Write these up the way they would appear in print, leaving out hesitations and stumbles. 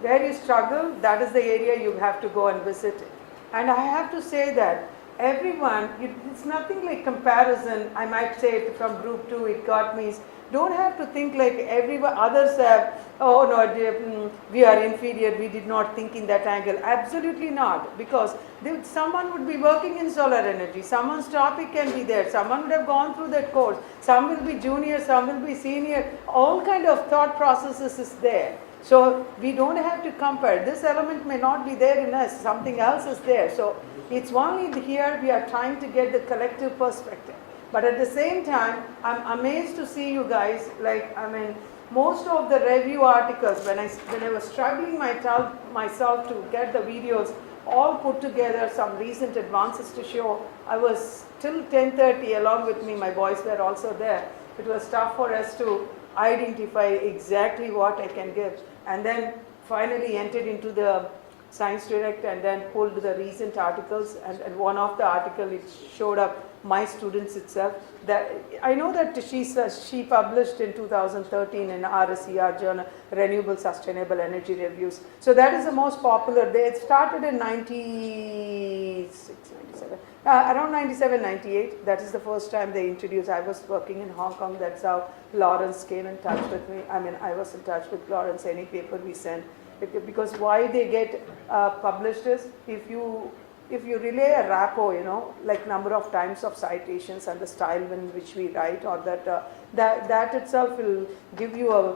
Where you struggle, that is the area you have to go and visit. And I have to say that everyone, it's nothing like comparison. I might say it from group 2, it got me. Don't have to think like everyone, others have, oh no, we are inferior, we did not think in that angle. Absolutely not, because someone would be working in solar energy, someone's topic can be there, someone would have gone through that course, some will be junior, some will be senior, all kind of thought processes is there. So we don't have to compare. This element may not be there in us, something else is there. So it's only here we are trying to get the collective perspective. But at the same time, I'm amazed to see you guys, like, I mean, most of the review articles, when I was struggling myself to get the videos all put together, some recent advances to show, I was till 10:30 along with me, my boys were also there. It was tough for us to identify exactly what I can give. And then finally entered into the Science Direct and then pulled the recent articles, and one of the article it showed up my students itself. That I know that she published in 2013 in RSER journal, Renewable Sustainable Energy Reviews. So that is the most popular. They started in 96, 97, around 97, 98. That is the first time they introduced. I was working in Hong Kong. That's how Lawrence came in touch with me. I mean, I was in touch with Lawrence. Any paper we sent, because why they get published is if you relay a rapport, you know, like number of times of citations and the style in which we write, or that itself will give you a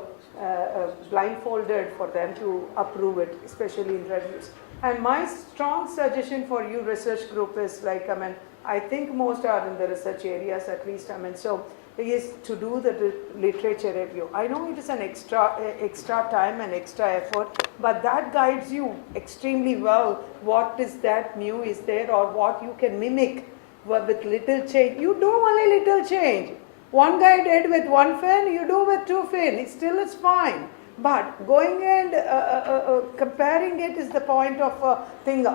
blindfolded for them to approve it, especially in reviews. And my strong suggestion for you research group is like, I mean, I think most are in the research areas at least, I mean, so is to do the literature review. I know it is an extra time and extra effort, but that guides you extremely well. What is that new is there, or what you can mimic with little change. You do only little change. One guy did with one fin, you do with two fin. It still is fine. But going and comparing it is the point of thing.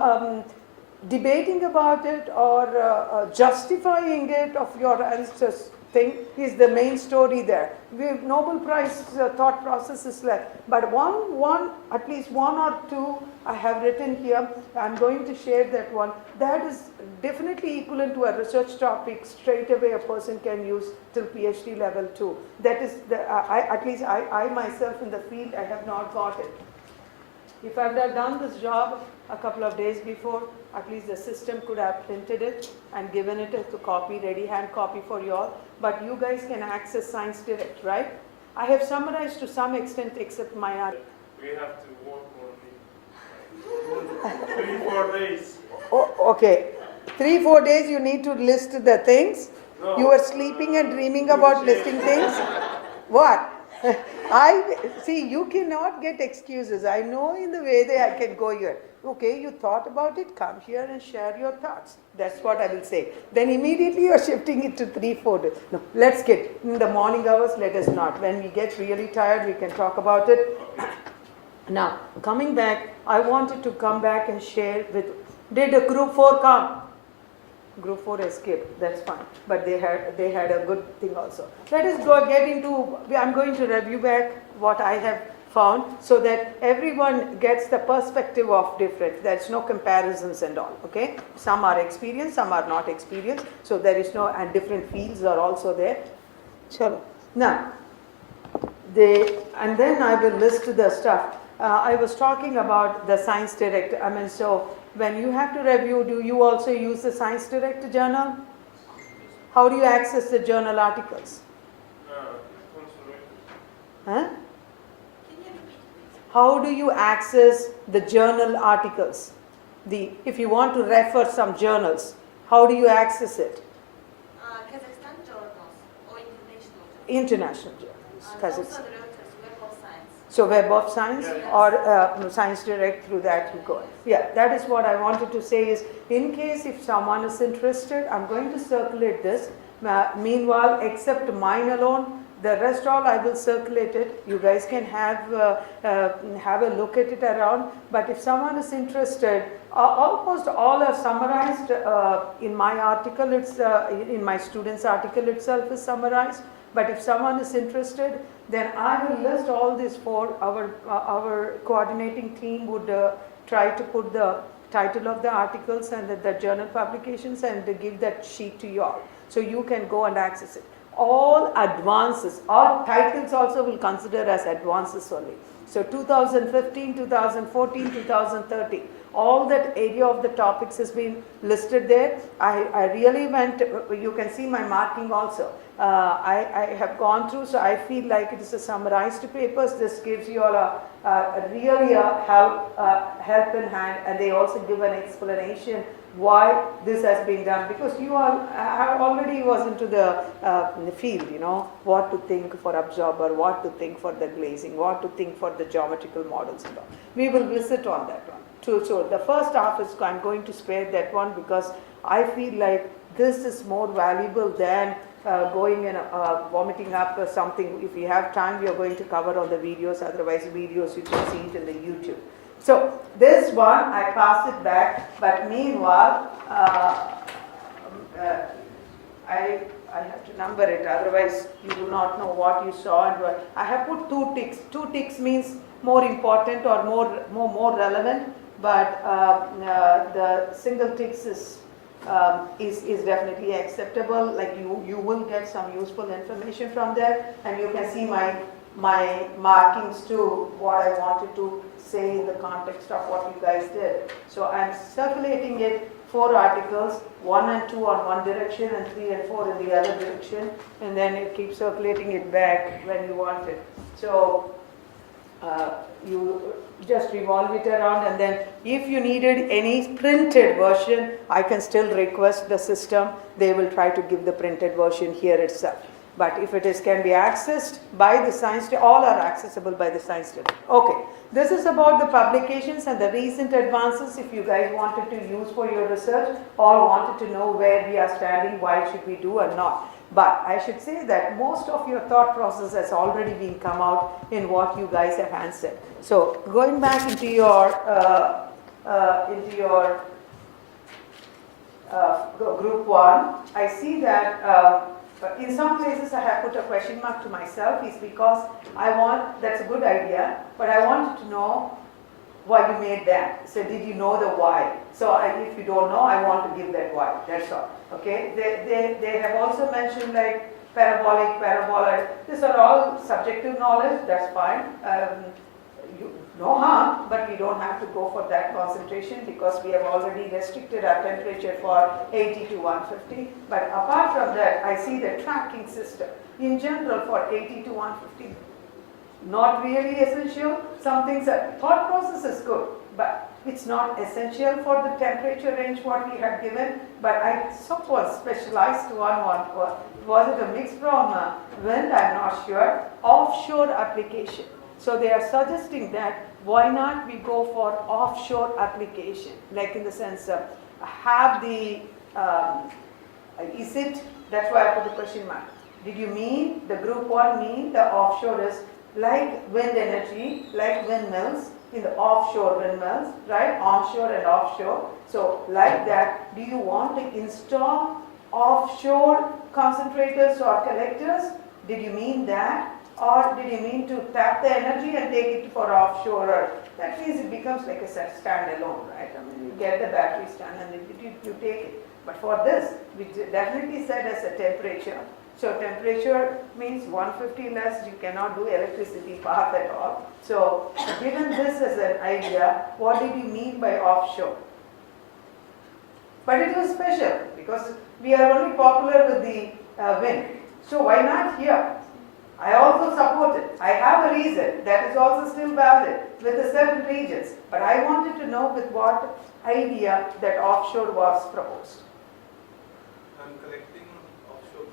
Debating about it or justifying it of your ancestors thing is the main story there. We have Nobel Prize thought process is left, but at least one or two I have written here. I'm going to share that one. That is definitely equivalent to a research topic straight away a person can use till PhD level too. That is at least I myself in the field, I have not got it. If I would have done this job a couple of days before, at least the system could have printed it and given it as a copy, ready hand copy for you all. But you guys can access Science Direct, right? I have summarized to some extent except my art. We have to work only 3-4 days. Oh, okay. 3-4 days you need to list the things. No. You were sleeping and dreaming about listing things. What? See, you cannot get excuses. I know in the way that I can go here. Okay, you thought about it, come here and share your thoughts. That's what I will say. Then immediately you are shifting it to 3-4 days. No, let's get in the morning hours, let us not. When we get really tired, we can talk about it. Now, coming back, I wanted to come back and share with, did a group 4 come? Group 4 escaped, that's fine. But they had a good thing also. Let us get into, I'm going to review back what I have found so that everyone gets the perspective of different. There's no comparisons and all, okay? Some are experienced, some are not experienced. So there is no, and different fields are also there. Chalo. Now, and then I will list the stuff. I was talking about the Science Direct. I mean, so when you have to review, do you also use the Science Direct journal? How do you access the journal articles? Huh? How do you access the journal articles? If you want to refer some journals, how do you access it? Kazakhstan journals or international journals? International journals. Also the Reuters Web of Science. So Web of Science or Science Direct, through that you go. Yeah, that is what I wanted to say is, in case if someone is interested, I'm going to circulate this. Meanwhile, except mine alone, The rest all I will circulate it. You guys can have a look at it around. But if someone is interested, almost all are summarized in my article. It's in my student's article itself is summarized. But if someone is interested, then I will list all these for our coordinating team would try to put the title of the articles and the journal publications and give that sheet to you all. So you can go and access it. All advances, all titles also will consider as advances only. So 2015, 2014, 2013, all that area of the topics has been listed there. I really went, you can see my marking also. I have gone through, so I feel like it is a summarized papers. This gives you all really a help in hand, and they also give an explanation why this has been done, because you all already was into the field, you know, what to think for absorber, what to think for the glazing, what to think for the geometrical models and all. We will visit on that one. So the first half is I'm going to spare that one, because I feel like this is more valuable than going and vomiting up something. If you have time, we are going to cover all the videos, otherwise videos you can see it in the YouTube. So this one I pass it back, but meanwhile I have to number it, otherwise you do not know what you saw and what. I have put 2 ticks. 2 ticks means more important or more relevant, but the single ticks is definitely acceptable. Like you will get some useful information from there, and you can see my markings too, what I wanted to say in the context of what you guys did. So I'm circulating it 4 articles, 1 and 2 on one direction and 3 and 4 in the other direction, and then you keep circulating it back when you want it. So you just revolve it around, and then if you needed any printed version, I can still request the system. They will try to give the printed version here itself. But if it can be accessed by the science, all are accessible by the science student. Okay, this is about the publications and the recent advances. If you guys wanted to use for your research or wanted to know where we are standing, why should we do or not. But I should say that most of your thought process has already been come out in what you guys have answered. So going back into your group 1, I see that in some places I have put a question mark to myself, is because that's a good idea, but I wanted to know why you made that. So did you know the why? So if you don't know, I want to give that why, that's all. Okay, they have also mentioned like parabolic, paraboloid. These are all subjective knowledge, that's fine. No harm, but we don't have to go for that concentration, because we have already restricted our temperature for 80 to 150. But apart from that, I see the tracking system in general for 80 to 150. Not really essential. Some things thought process is good, but it's not essential for the temperature range what we have given. But I suppose specialized one was it a mix from wind? I'm not sure. Offshore application. So they are suggesting that why not we go for offshore application, like in the sense of have the is it? That's why I put the question mark. Did you mean the group 1 mean the offshore is like wind energy, like windmills, in the offshore windmills, right? Onshore and offshore. So like that, do you want to install offshore concentrators or collectors? Did you mean that? Or did you mean to tap the energy and take it for offshore? That means it becomes like a standalone, right? I mean, you get the battery stand and you take it. But for this, we definitely said as a temperature. So temperature means 150 less, you cannot do electricity path at all. So given this as an idea, what did you mean by offshore? But it was special because we are only popular with the wind. So why not here? I also support it. I have a reason that is also still valid with the certain regions. But I wanted to know with what idea that offshore was proposed. And collecting offshore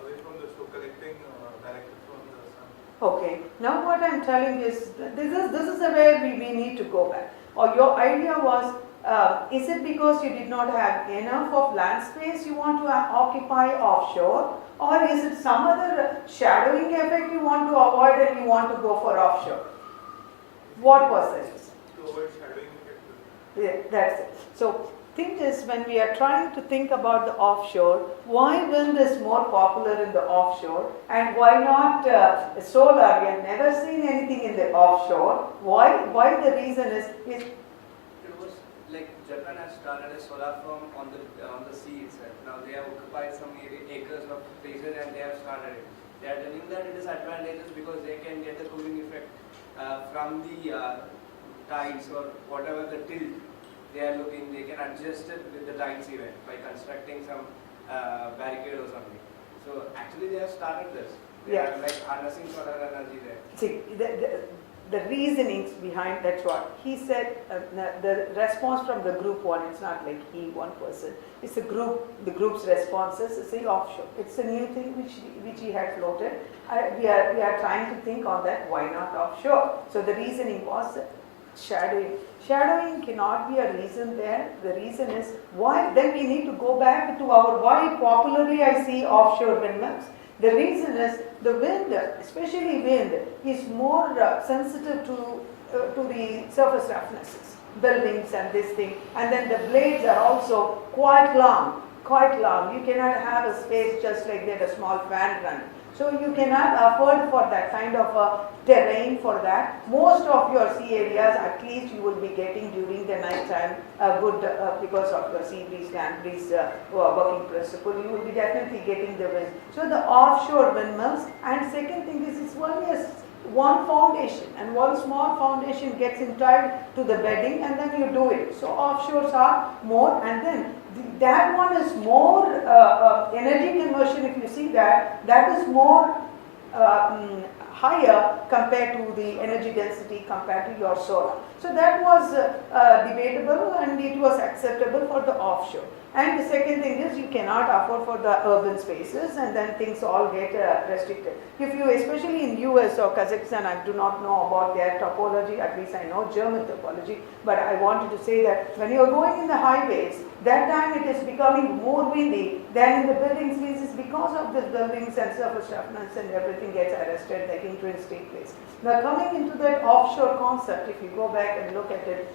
away from the shore, collecting directly from the sun. Okay. Now what I'm telling is this is where we need to go back. Or your idea was Is it because you did not have enough of land space you want to occupy offshore, or is it some other shadowing effect you want to avoid and you want to go for offshore? What was it? To avoid shadowing effect. Yeah, that's it. So thing is, when we are trying to think about the offshore, why wind is more popular in the offshore and why not solar? We have never seen anything in the offshore. Why? The reason is It was like Japan has started a solar farm on the sea itself. Now they have occupied some acres of places and they have started it. They are telling that it is advantageous because they can get the cooling effect from the tides or whatever the tilt they are looking. They can adjust it with the tides even by constructing some barricade or something. So actually they have started this. They are like harnessing solar energy there. see the reasonings behind. That's what he said. The response from the group one. It's not like he one person. It's a group. The group's responses is the offshore. It's a new thing which he had floated. We are trying to think on that. Why not offshore? So the reasoning was shadowing. Shadowing cannot be a reason there. The reason is why. Then we need to go back to our why popularly I see offshore windmills. The reason is the wind, especially wind, is more sensitive to the surface roughnesses, buildings and this thing. And then the blades are also quite long. You cannot have a space just like that, a small fan run. So you cannot afford for that kind of terrain for that. Most of your sea areas, at least you will be getting during the night time good because of your sea breeze, land breeze working principle. You will be definitely getting the wind. So the offshore windmills. And second thing is it's only one foundation, and one small foundation gets entitled to the bedding, and then you do it. So offshores are more, and then that one is more energy conversion. If you see that is more higher compared to the energy density compared to your solar. So that was debatable and it was acceptable for the offshore. And the second thing is you cannot afford for the urban spaces, and then things all get restricted. If you, especially in US or Kazakhstan, I do not know about their topology, at least I know German topology, but I wanted to say that when you are going in the highways, that time it is becoming more windy than in the building spaces because of the buildings and surface roughness and everything gets arrested, like hindrance take place. Now coming into that offshore concept, if you go back and look at it,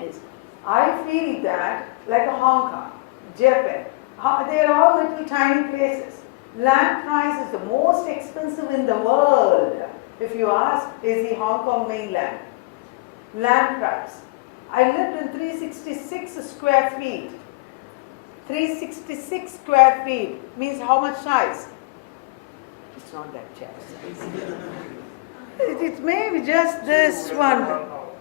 is I feel that like a Hong Kong, Japan, they are all little tiny places. Land price is the most expensive in the world. If you ask, is the Hong Kong mainland. Land price. I lived in 366 square feet. 366 square feet means how much size? It's not that chair size. It may be just this one.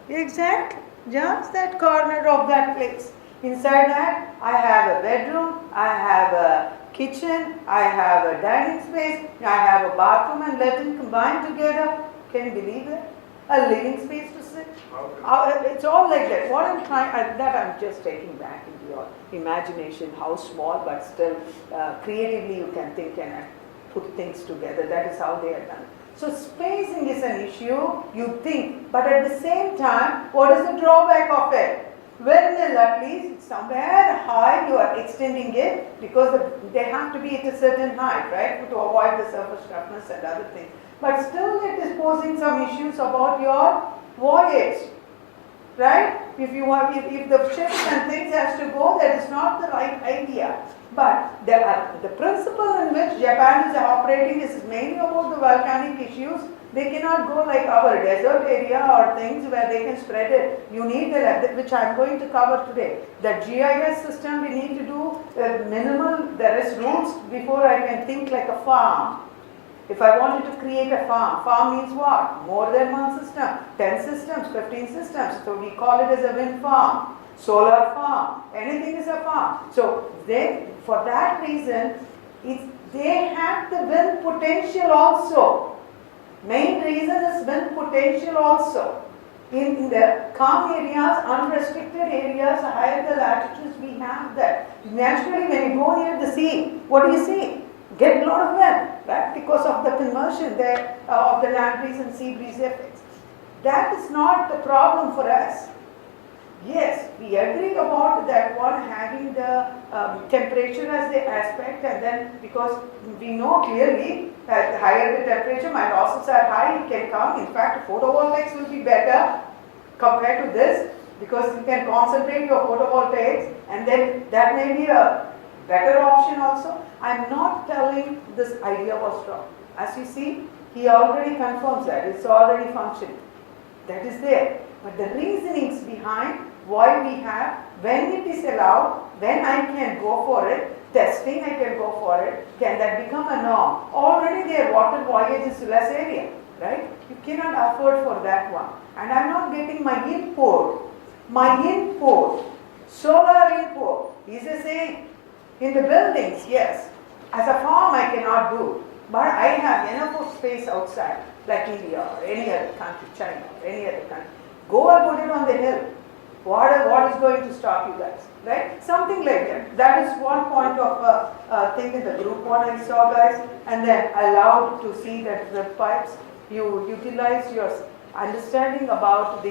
Exactly. Just that corner of that place. Inside that, I have a bedroom, I have a kitchen, I have a dining space, I have a bathroom and Latin combined together. Can you believe it? A living space to sit. It's all like that. What I'm trying, that I'm just taking back into your imagination, how small but still creatively you can think and put things together. That is how they are done. So spacing is an issue, you think, but at the same time, what is the drawback of it? Windmill, at least somewhere high you are extending it because they have to be at a certain height, right, to avoid the surface roughness and other things. But still it is posing some issues about your voyage, right? If the ships and things has to go, that is not the right idea. But the principle in which Japan is operating is mainly about the volcanic issues. They cannot go like our desert area or things where they can spread it. You need which I am going to cover today. The GIS system we need to do minimal. There is rules before I can think like a farm. If I wanted to create a farm means what? More than one system, 10 systems, 15 systems. So we call it as a wind farm, solar farm, anything is a farm. So for that reason, they have the wind potential also. Main reason is wind potential also. In the calm areas, unrestricted areas, higher the latitudes, we have that. Naturally, when you go near the sea, what do you see? Get a lot of wind, right? Because of the conversion there of the land breeze and sea breeze effects. That is not the problem for us. Yes, we agree about that one having the temperature as the aspect, and then because we know clearly that the higher the temperature, my losses are high, it can come. In fact, photovoltaics will be better compared to this because you can concentrate your photovoltaics, and then that may be a better option also. I'm not telling this idea was wrong. As you see, he already confirms that it's already functioning. That is there. But the reasonings behind why we have, when it is allowed, then I can go for it. Testing, I can go for it. Can that become a norm? Already their water voyage is less area, right? You cannot afford for that one. And I'm not getting my input, solar input, is the same. In the buildings, yes. As a farm, I cannot do. But I have enough of space outside, like India or any other country, China or any other country. Go and put it on the hill. What is going to stop you guys? Right? Something like that. That is one point of thing in the group one I saw, guys. And then allowed to see that the pipes, you utilize your understanding about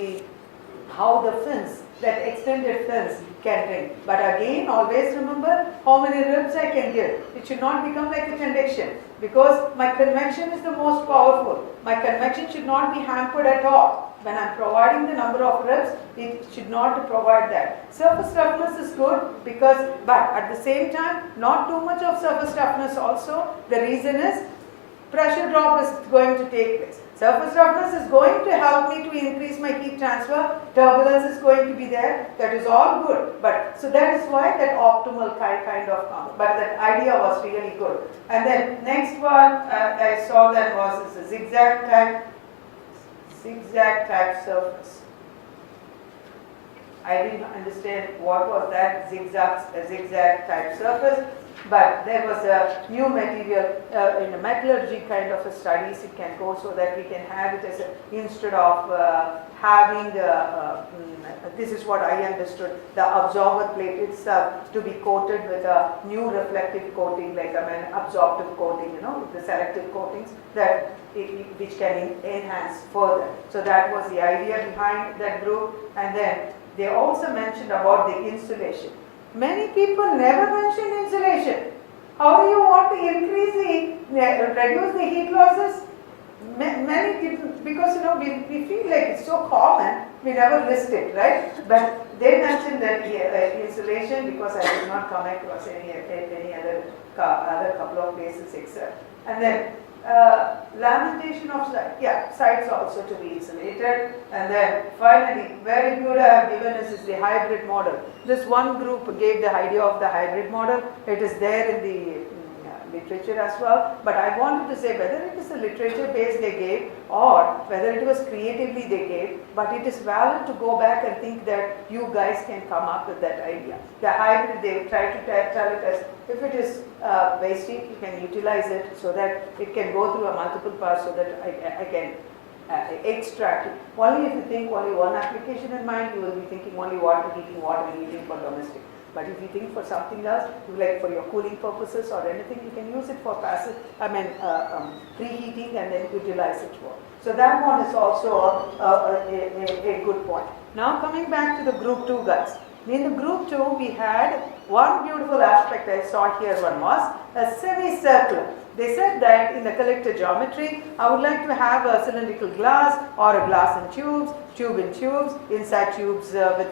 how the fins, that extended fins can drink. But again, always remember how many ribs I can give. It should not become like a convection, because my convection is the most powerful. My convection should not be hampered at all. When I'm providing the number of ribs, it should not provide that. Surface roughness is good because, but at the same time, not too much of surface roughness also. The reason is pressure drop is going to take place. Surface roughness is going to help me to increase my heat transfer. Turbulence is going to be there. That is all good. But so that is why that optimal kind of comes. But that idea was really good. And then next one I saw that was a zigzag type surface. I didn't understand what was that zigzag type surface, but there was a new material in a metallurgy kind of a studies it can go, so that we can have it as instead of having this is what I understood, the absorber plate itself to be coated with a new reflective coating, like absorptive coating, the selective coatings that which can enhance further. So that was the idea behind that group. And then they also mentioned about the insulation. Many people never mentioned insulation. How do you want to reduce the heat losses? Many people, because we feel like it's so common, we never list it, right? But they mentioned that insulation, because I did not come across any other couple of places except. And then lamentation of sites also to be insulated. And then finally, very good I have given us is the hybrid model. This one group gave the idea of the hybrid model. It is there in the literature as well, but I wanted to say whether it is a literature base they gave or whether it was creatively they gave, but it is valid to go back and think that you guys can come up with that idea. The hybrid, they try to tell it as if it is waste heat, you can utilize it so that it can go through a multiple pass, so that I can extract it. Only if you think only one application in mind, you will be thinking only water heating for domestic. But if you think for something else, like for your cooling purposes or anything, you can use it for passive, preheating and then utilize it for. So that one is also a good point. Now coming back to the group 2 guys. In the group 2, we had one beautiful aspect I saw here, one was a semicircular. They said that in the collector geometry, I would like to have a cylindrical glass or a glass in tubes, tube in tubes, inside tubes inside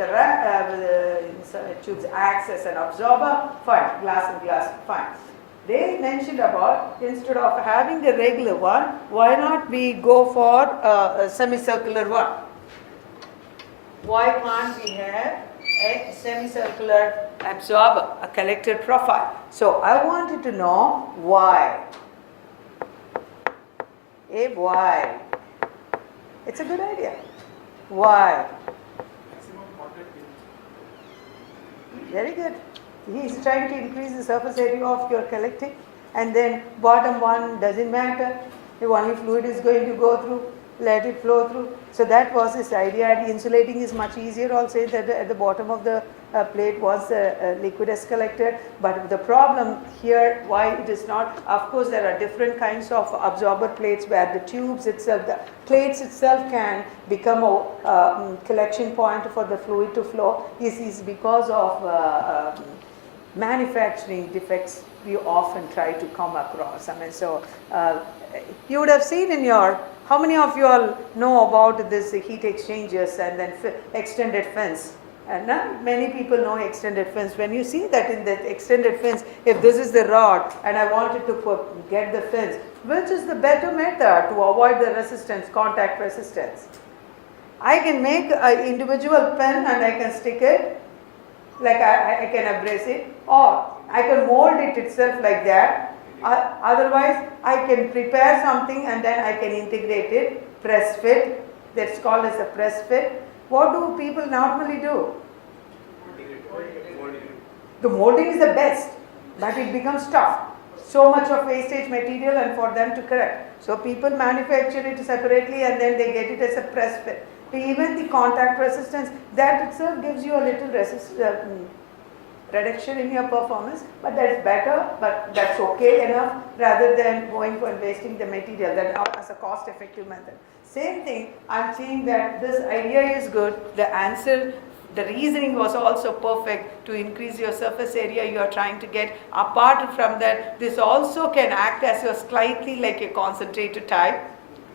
tubes acts as an absorber, fine, glass in glass, fine. They mentioned about, instead of having the regular one, why not we go for a semicircular one? Why can't we have a semicircular absorber, a collector profile? So I wanted to know why. Why? It's a good idea. Why? Maximum contact Very good. He is trying to increase the surface area of your collecting, and then bottom one doesn't matter. If only fluid is going to go through, let it flow through. So that was his idea. And insulating is much easier also at the bottom of the plate once liquid is collected. But the problem here, why it is not, of course there are different kinds of absorber plates where the tubes itself, the plates itself can become a collection point for the fluid to flow, is because of manufacturing defects we often try to come across. I mean, so you would have seen in your, how many of you all know about this heat exchangers and then extended fins? And not many people know extended fins. When you see that in the extended fins, if this is the rod and I wanted to get the fins, which is the better method to avoid the resistance, contact resistance? I can make an individual pin and I can stick it, like I can abrase it, or I can mold it itself like that. Otherwise, I can prepare something and then I can integrate it, press fit. That's called as a press fit. What do people normally do? The molding is the best, but it becomes tough. So much of wastage material and for them to correct. So people manufacture it separately and then they get it as a press fit. Even the contact resistance, that itself gives you a little reduction in your performance, but that's better, but that's okay enough rather than going for wasting the material, that as a cost effective method. Same thing, I'm saying that this idea is good, the answer, the reasoning was also perfect to increase your surface area you are trying to get. Apart from that, this also can act as a slightly like a concentrator type,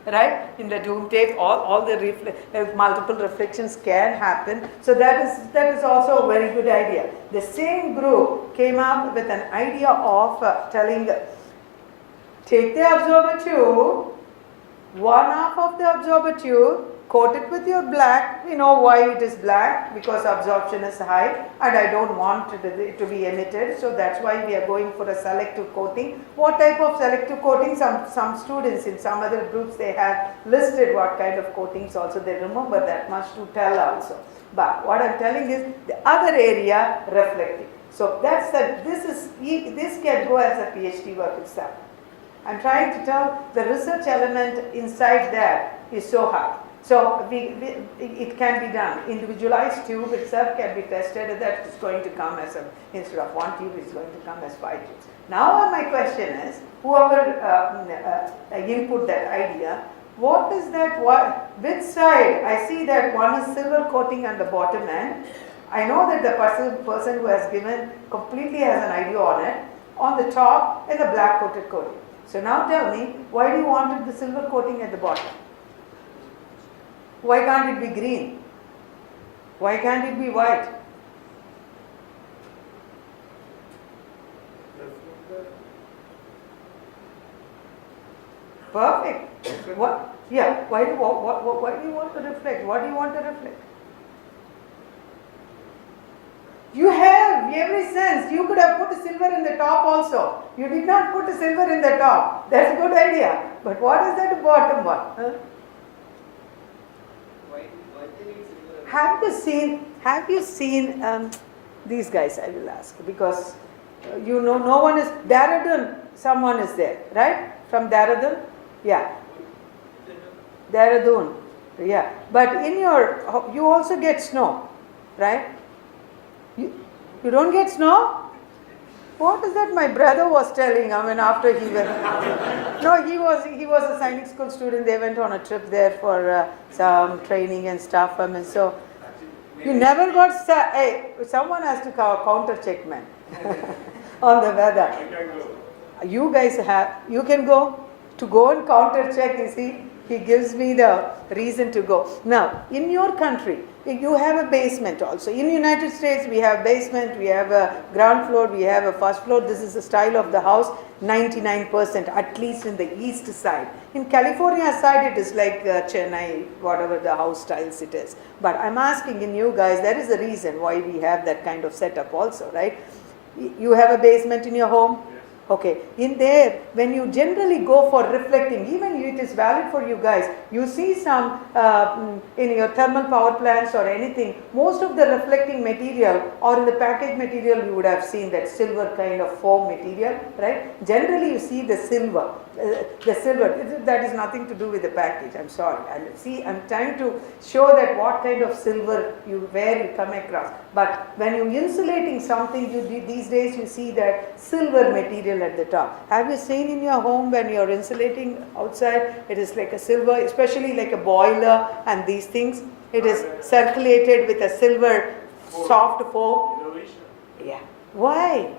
right? In the doom tape, all the multiple reflections can happen. So that is also a very good idea. The same group came up with an idea of telling, take the absorber tube, one half of the absorber tube, coat it with your black. We know why it is black, because absorption is high and I don't want it to be emitted, so that's why we are going for a selective coating. What type of selective coating? Some students in some other groups, they have listed what kind of coatings also, they remember that much to tell also. But what I'm telling is the other area, reflecting. So that's this can go as a PhD work itself. I'm trying to tell the research element inside that is so high. So it can be done. Individualized tube itself can be tested, and that is going to come as instead of one tube, it's going to come as 5 tubes. Now my question is, whoever input that idea, what is that, which side? I see that one is silver coating on the bottom end. I know that the person who has given completely has an idea on it. On the top is a black coated coating. So now tell me, why do you want the silver coating at the bottom? Why can't it be green? Why can't it be white? Perfect. What? Yeah. Why do you want to reflect? What do you want to reflect? You have every sense. You could have put a silver in the top also. You did not put a silver in the top. That's a good idea. But what is that bottom one? Huh? Have you seen these guys? I will ask, because you know no one is Dehradun. Someone is there, right? From Dehradun, yeah. Dehradun, yeah. But in you also get snow, right? You don't get snow? What is that my brother was telling? I mean, after he went, no, he was a Sainik school student. They went on a trip there for some training and stuff. I mean, so you never got. Hey, someone has to counter check, man, on the weather. I can go. You guys you can go and counter check. You see, he gives me the reason to go. Now, in your country, you have a basement also. In the United States, we have basement, we have a ground floor, we have a first floor. This is the style of the house, 99%, at least in the east side. In California side, it is like Chennai, whatever the house styles it is. But I'm asking in you guys, there is a reason why we have that kind of setup also, right? You have a basement in your home? Okay, in there, when you generally go for reflecting, even it is valid for you guys, you see some in your thermal power plants or anything, most of the reflecting material or in the package material you would have seen that silver kind of foam material, right? Generally you see the silver. That is nothing to do with the package, I'm sorry. I'm trying to show that what kind of silver where you come across. But when you're insulating something, these days you see that silver material at the top. Have you seen in your home when you're insulating outside, it is like a silver, especially like a boiler and these things, it is circulated with a silver soft foam. Innovation. Yeah. Why?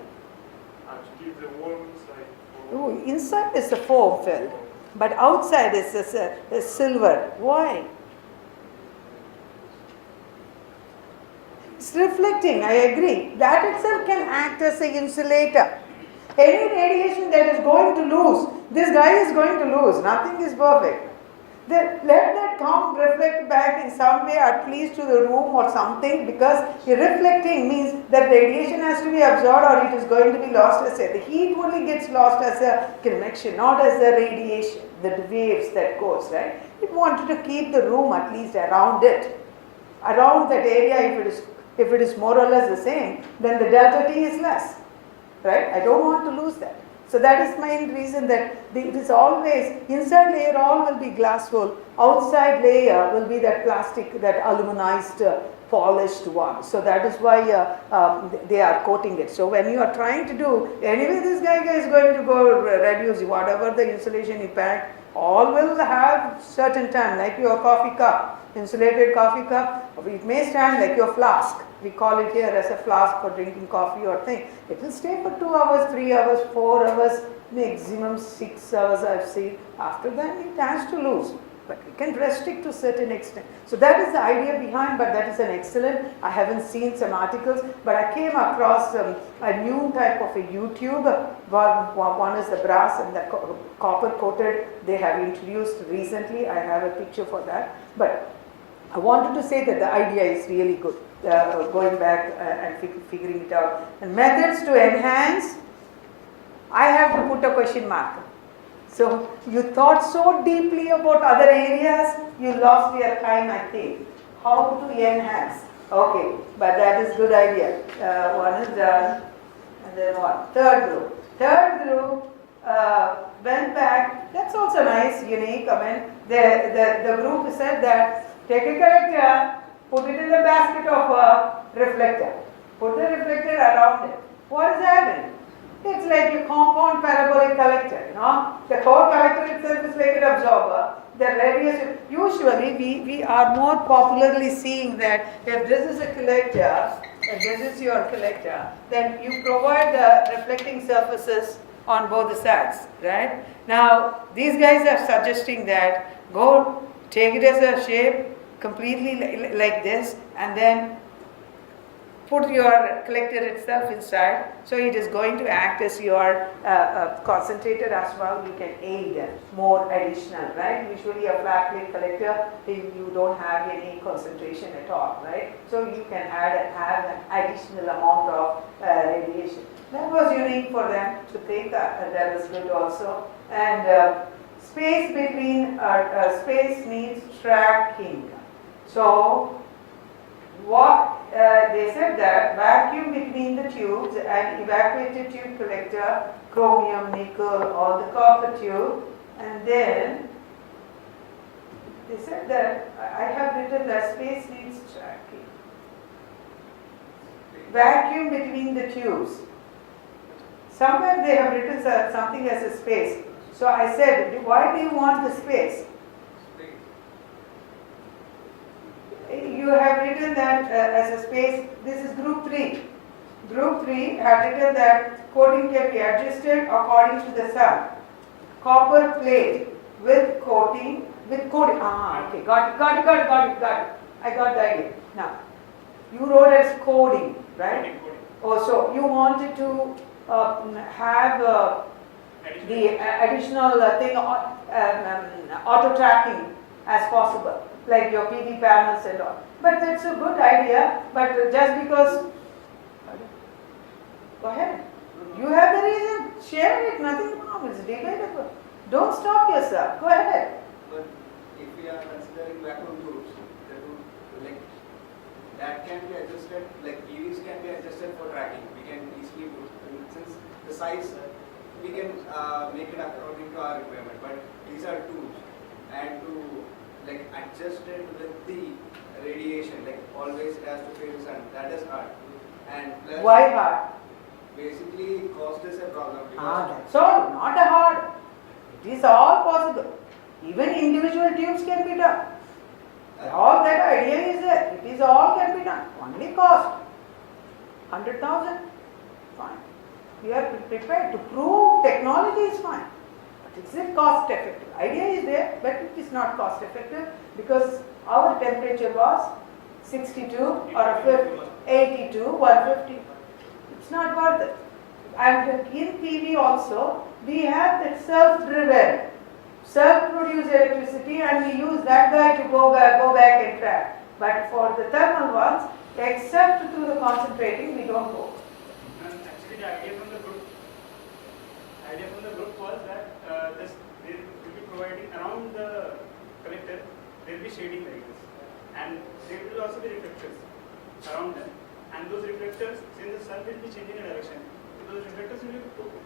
And to give the warm inside. Oh, inside is the foam filled, but outside is silver. Why? It's reflecting, I agree. That itself can act as an insulator. Any radiation that is going to lose, this guy is going to lose. Nothing is perfect. Then let that come reflect back in some way, at least to the room or something, because reflecting means that radiation has to be absorbed or it is going to be lost as the heat only gets lost as a convection, not as the radiation, the waves that goes, right? It wanted to keep the room at least around it. Around that area, if it is more or less the same, then the delta T is less, right? I don't want to lose that. So that is my reason that it is always, inside layer all will be glass wool, outside layer will be that plastic, that aluminized polished one. So that is why they are coating it. So when you are trying to do, anyway this guy is going to go reduce whatever the insulation you pack, all will have certain time, like your coffee cup, insulated coffee cup, it may stand like your flask. We call it here as a flask for drinking coffee or thing. It will stay for 2 hours, 3 hours, 4 hours, maximum 6 hours I've seen. After that it has to lose. But we can restrict to a certain extent. So that is the idea behind, but that is an excellent. I haven't seen some articles, but I came across a new type of a YouTube. One is the brass and the copper coated. They have introduced recently. I have a picture for that. But I wanted to say that the idea is really good. Going back and figuring it out. And methods to enhance, I have to put a question mark. So you thought so deeply about other areas, you lost your time, I think. How to enhance? Okay, but that is good idea. One is done, and then what? Third group. Third group went back. That's also nice, unique. I mean, the group said that take a collector, put it in the basket of a reflector. Put the reflector around it. What is happening? It's like a compound parabolic collector, you know. The core collector itself is like an absorber. The radius, usually we are more popularly seeing that if this is a collector, if this is your collector, then you provide the reflecting surfaces on both the sides, right? Now, these guys are suggesting that go take it as a shape, completely like this, and then put your collector itself inside, so it is going to act as your concentrator as well. You can aid more additional, right? Usually a flat plate collector, you don't have any concentration at all, right? So you can have an additional amount of radiation. That was unique for them to think that was good also. And space between, space needs tracking. So what they said that vacuum between the tubes and evacuated tube collector, chromium, nickel, or the copper tube, and then they said that I have written that space needs tracking. Vacuum between the tubes. Somewhere they have written something as a space. So I said, why do you want the space? You have written that as a space. This is group 3. Group 3 have written that coating can be adjusted according to the sun. Copper plate with coating, okay, got it. I got the idea. Now, you wrote as coding, right? Oh, so you wanted to have the additional thing, auto tracking as possible, like your PV panels and all. But that's a good idea, but just because, go ahead. You have the reason, share it, nothing wrong, it's debatable. Don't stop yourself, go ahead. But if we are considering vacuum tubes, like that can be adjusted, like EVs can be adjusted for tracking. We can easily do, since the size, we can make it according to our requirement. But these are tools, and to like adjust it with the radiation, like always it has to face the sun. That is hard. And plus, Why hard? basically, cost is a problem That's all, not a hard. It is all possible. Even individual tubes can be done. All that idea is there. It is all can be done. Only cost. 100,000? Fine. We are prepared to prove technology is fine. But is it cost effective? Idea is there, but it is not cost effective because our temperature was 62 or 82, 150. It's not worth it. And in PV also, we have that self-driven, self-produced electricity, and we use that guy to go back and track. But for the thermal ones, except through the concentrating, we don't go. And actually, the idea from the group was that they will be providing around the collector. There will be shading like this, and there will also be reflectors around them. And those reflectors, since the sun will be changing the direction, those reflectors will be.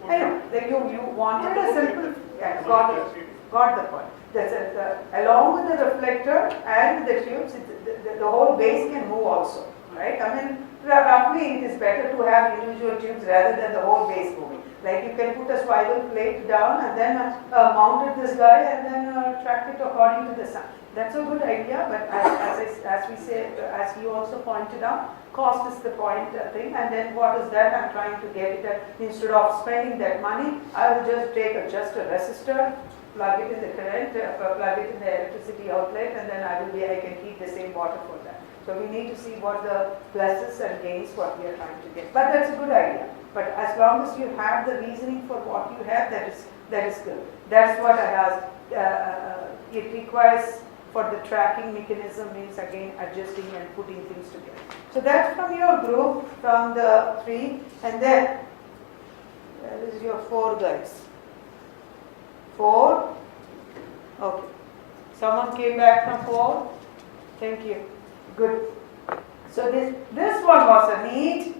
I know that you wanted a simple. Yeah, got the point. That's along with the reflector and the tubes, the whole base can move also, right? I mean, roughly it is better to have individual tubes rather than the whole base moving. Like you can put a swivel plate down and then mounted this guy and then track it according to the sun. That's a good idea, but as we say, as you also pointed out, cost is the point thing, and then what is that I'm trying to get it at, instead of spending that money, I will just take just a resistor, plug it in the current, plug it in the electricity outlet, and then I can heat the same water for that. So we need to see what the pluses and gains what we are trying to get. But that's a good idea. But as long as you have the reasoning for what you have, that is good. That's what I asked. It requires for the tracking mechanism means again adjusting and putting things together. So that's from your group, from the 3, and then that is your 4 guys. 4. Okay. Someone came back from 4. Thank you. Good. So this one was a neat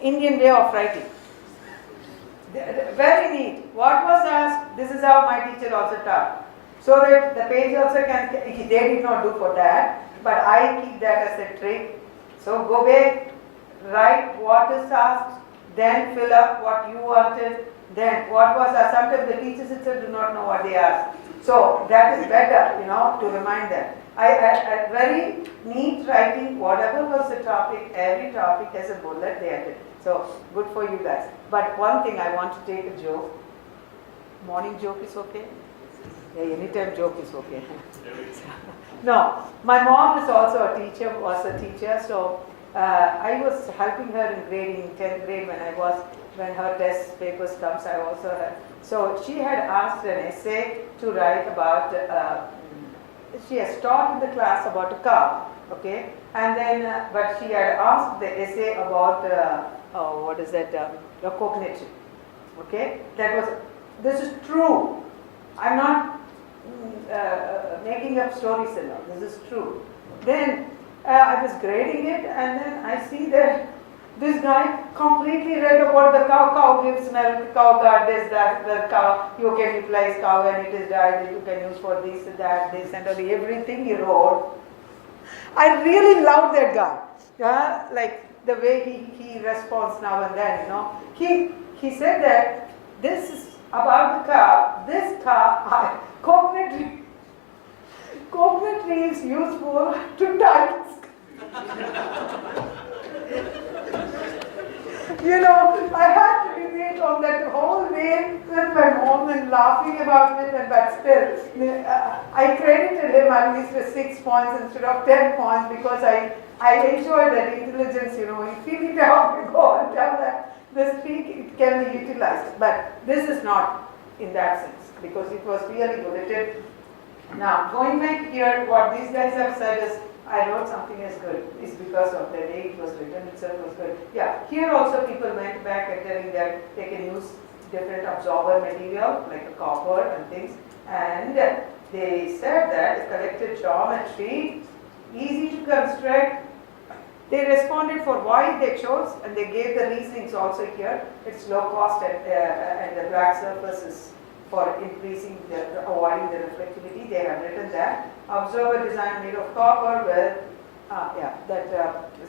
Indian way of writing. Very neat. What was asked? This is how my teacher also taught. So that the page also they did not do for that, but I keep that as a trick. So go back, write what is asked, then fill up what you wanted, then what was asked. Sometimes the teachers itself do not know what they asked. So that is better, to remind them. I very neat writing, whatever was the topic, every topic has a bullet they added. So good for you guys. But one thing I want to take a joke. Morning joke is okay? Yeah, anytime joke is okay. No, my mom is also a teacher, so I was helping her in grading, 10th grade when her test papers comes, I also had. So she had asked an essay to write about, she has taught in the class about a cow, okay? And then, but she had asked the essay about, a coconut tree, okay? This is true. I'm not making up stories and all. This is true. Then I was grading it, and then I see that this guy completely read about the cow. Cow gives milk. Cow got this, that. The cow you can utilize cow when it is died. You can use for this, that, this, and everything he wrote. I really love that guy. Like the way he responds now and then. He said that this is about the cow. This cow. Coconut tree is useful to tie. I had to debate on that whole day with my mom and laughing about it, but still, I credited him at least with 6 points instead of 10 points because I enjoyed that intelligence, you feel it out, you go and tell that the speak it can be utilized. But this is not in that sense because it was really bulleted. Now, going back here, what these guys have said is, I wrote something as good. It's because of the way it was written itself was good. Yeah, here also people went back and telling that they can use different absorber material like a copper and things. And they said that collected geometry, easy to construct. They responded for why they chose, and they gave the reasonings also here. It's low cost and the black surfaces for increasing avoiding the reflectivity. They have written that. Observer design made of copper with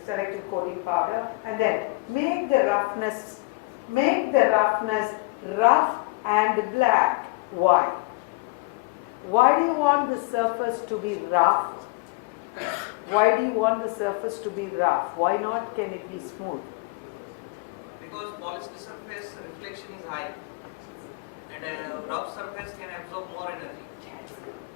selective coating powder, and then make the roughness rough and black. Why? Why do you want the surface to be rough? Why do you want the surface to be rough? Why not can it be smooth? Because polished surface reflection is high and a rough surface can absorb more energy.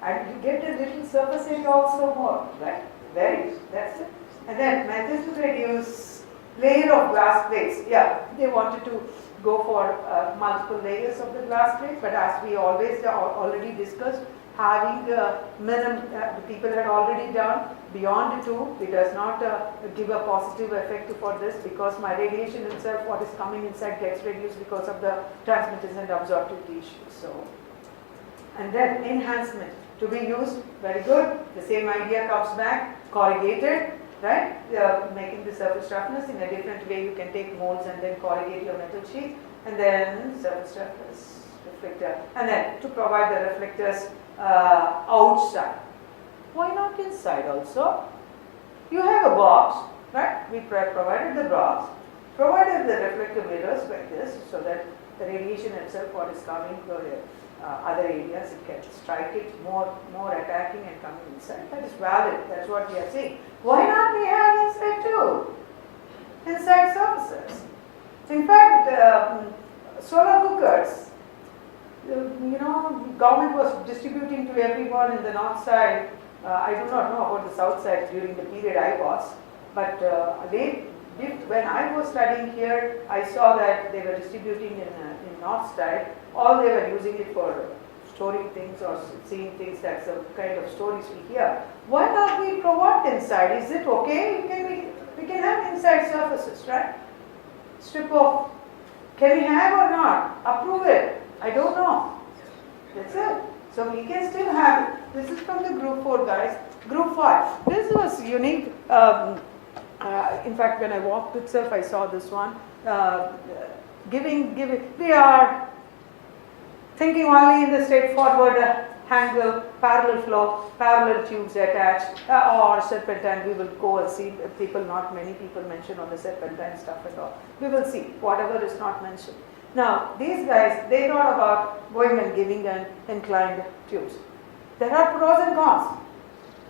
And you get a little surface area also more, right? Very good, that's it. And then methods to reduce layer of glass plates. Yeah, they wanted to go for multiple layers of the glass plate, but as we always already discussed, having minimum, people had already done beyond 2, it does not give a positive effect for this, because my radiation itself, what is coming inside gets reduced because of the transmitters and absorptive tissue. So, and then enhancement to be used, very good. The same idea comes back, corrugated, right? Making the surface roughness in a different way. You can take molds and then corrugate your metal sheet, and then surface roughness reflector, and then to provide the reflectors outside. Why not inside also? You have a box, right? We provided the box, provided the reflective mirrors like this, so that the radiation itself, what is coming to other areas, it can strike it more attacking and coming inside. That is valid. That's what we are saying. Why not we have inside too? Inside surfaces. In fact, solar cookers, government was distributing to everyone in the north side. I do not know about the south side during the period I was, but when I was studying here, I saw that they were distributing in north side. All they were using it for storing things or seeing things. That's the kind of stories we hear. Why not we provide inside? Is it okay? We can have inside surfaces, right? Strip off. Can we have or not? Approve it. I don't know. That's it. So we can still have it. This is from the group 4 guys. Group 5. This was unique. In fact, when I walked itself, I saw this one. We are thinking only in the straightforward angle, parallel flow, parallel tubes attached, or serpentine. We will go and see not many people mention on the serpentine stuff at all. We will see whatever is not mentioned. Now, these guys, they thought about going and giving an inclined tubes. There are pros and cons.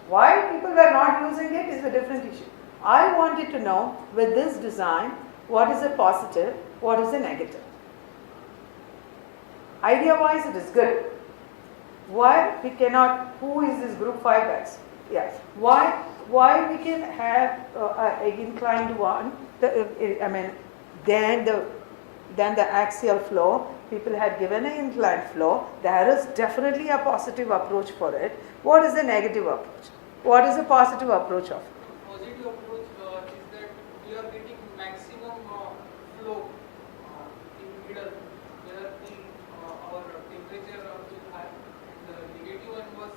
Why people were not using it is a different issue. I wanted to know, with this design, what is a positive, what is a negative. Idea-wise, it is good. Why we cannot, who is this group 5 guys? Yeah. Why we can have an inclined one, then the axial flow, people had given an inclined flow. There is definitely a positive approach for it. What is the negative approach? What is the positive approach of it? Positive approach is that we are getting maximum flow in middle where our temperature is high. The negative one was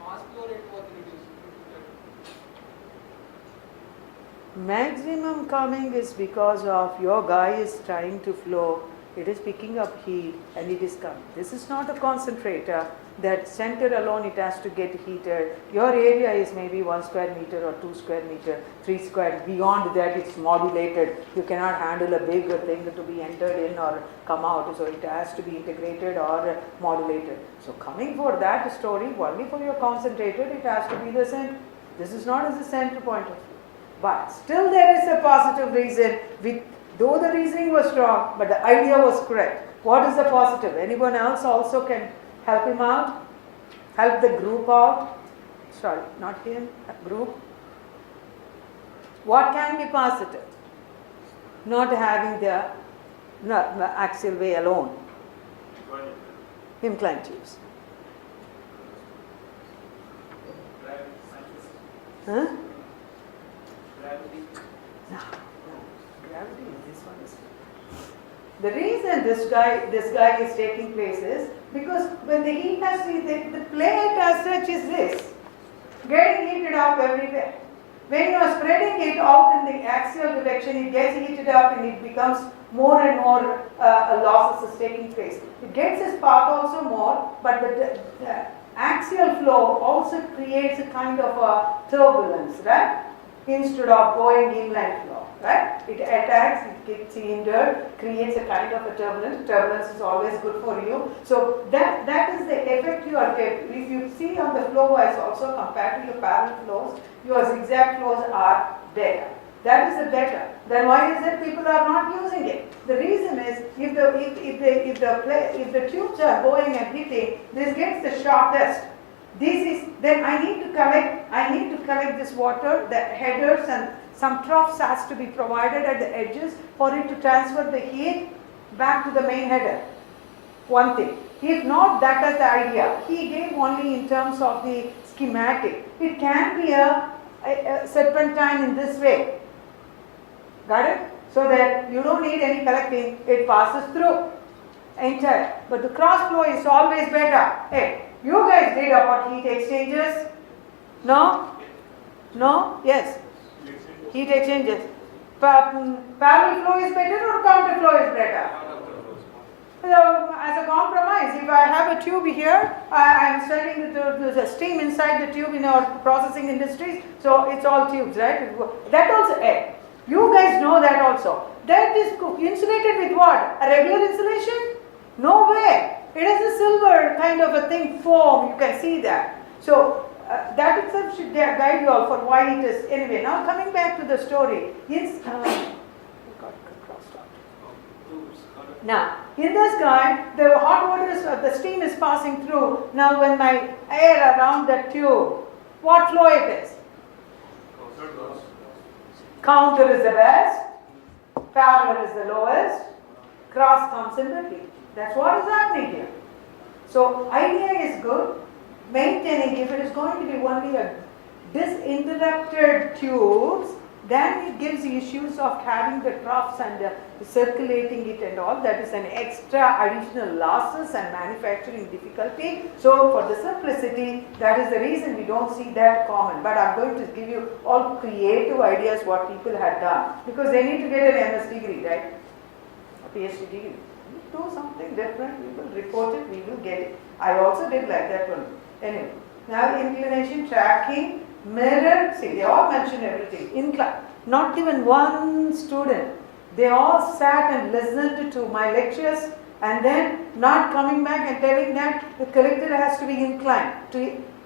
mass flow rate was reduced. Maximum coming is because of your guy is trying to flow, it is picking up heat and it is coming. This is not a concentrator that center alone it has to get heated. Your area is maybe 1 square meter or 2 square meter, 3 square. Beyond that it's modulated. You cannot handle a big thing to be entered in or come out. So it has to be integrated or modulated. So coming for that story, only for your concentrator, it has to be the center. This is not as a center point of view. But still there is a positive reason, though the reasoning was wrong, but the idea was correct. What is the positive? Anyone else also can help him out? Help the group out? Sorry, not him, group. What can be positive? Not having the axial way alone. Inclined tubes. Huh? No, gravity is this one. The reason this guy is taking place is because when the heat has the plate as such is this, getting heated up everywhere. When you are spreading it out in the axial direction, it gets heated up and it becomes more and more losses is taking place. It gets its path also more, but axial flow also creates a kind of a turbulence, right? Instead of going inline flow, right? It attacks, it gets hindered, creates a kind of a turbulence. Turbulence is always good for you. So that is the effect you are getting. If you see on the flow wise also compared to your parallel flows, your zigzag flows are better. That is the better. Then why is it people are not using it? The reason is if the tubes are going and hitting, this gets the shortest. Then I need to collect this water, the headers and some troughs has to be provided at the edges for it to transfer the heat back to the main header. One thing. If not, that is the idea. He gave only in terms of the schematic. It can be a serpentine in this way. Got it? So that you don't need any collecting, it passes through entire. But the cross flow is always better. Hey, you guys did about heat exchangers? No? No? Yes. Heat exchangers. Parallel flow is better or counter flow is better? So, as a compromise, if I have a tube here, I am selling the steam inside the tube in our processing industries, so it's all tubes, right? That also air. You guys know that also. That is insulated with what? A regular insulation? No way. It is a silver kind of a thing, foam, you can see that. So, that itself should guide you all for why it is. Anyway, now coming back to the story. Now, in this guy, the hot water is, the steam is passing through. Now, when my air around the tube, what flow it is? Counter is the best, parallel is the lowest, cross comes in between. That's what is happening here. So, idea is good. Maintaining, if it is going to be only a disinterrupted tubes, then it gives the issues of having the troughs and circulating it and all. That is an extra additional losses and manufacturing difficulty. So for the simplicity, that is the reason we don't see that common. But I'm going to give you all creative ideas what people have done. Because they need to get an MS degree, right? A PhD degree. Do something different, we will report it, we will get it. I also did like that one. Anyway, now inclination, tracking, mirror, see they all mention everything. Incline, not even one student. They all sat and listened to my lectures and then not coming back and telling that the collector has to be inclined to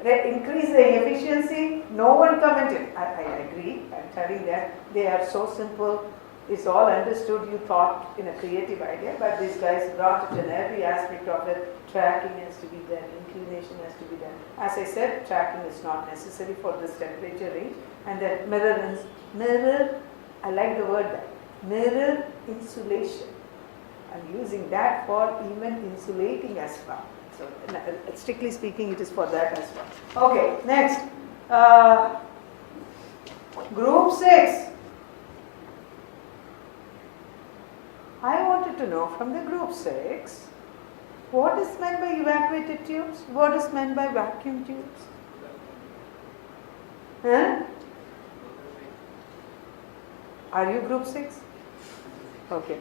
increase the efficiency. No one commented. I agree, I'm telling that they are so simple. It's all understood, you thought in a creative idea, but these guys brought it in every aspect of it. Tracking has to be done, inclination has to be done. As I said, tracking is not necessary for this temperature range. And then mirror, I like the word that, mirror insulation. I'm using that for even insulating as well. So strictly speaking, it is for that as well. Okay, next, group 6. I wanted to know from the group 6, what is meant by evacuated tubes? What is meant by vacuum tubes? Huh? Are you group 6? Okay.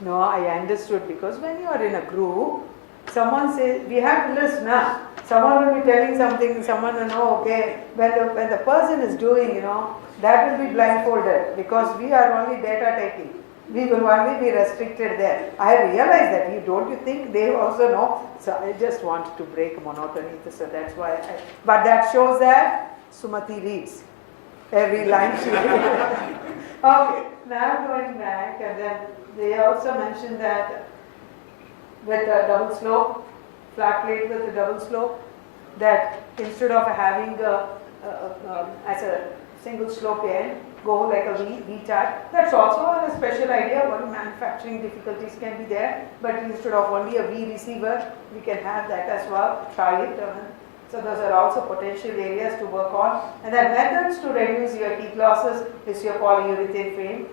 No, I understood, because when you are in a group, someone says, we have to listen now. Someone will be telling something, someone will know, okay, when the person is doing, that will be blindfolded, because we are only data taking. We will only be restricted there. I realize that. Don't you think they also know? So I just wanted to break monotony. So that's why but that shows that Sumathy reads every line she reads. Okay, now going back, and then they also mentioned that with a double slope, flat plate with a double slope, that instead of having as a single slope end, go like a V-type. That's also a special idea. What manufacturing difficulties can be there, but instead of only a V receiver, we can have that as well. Try it. So those are also potential areas to work on. And then methods to reduce your heat losses is your polyurethane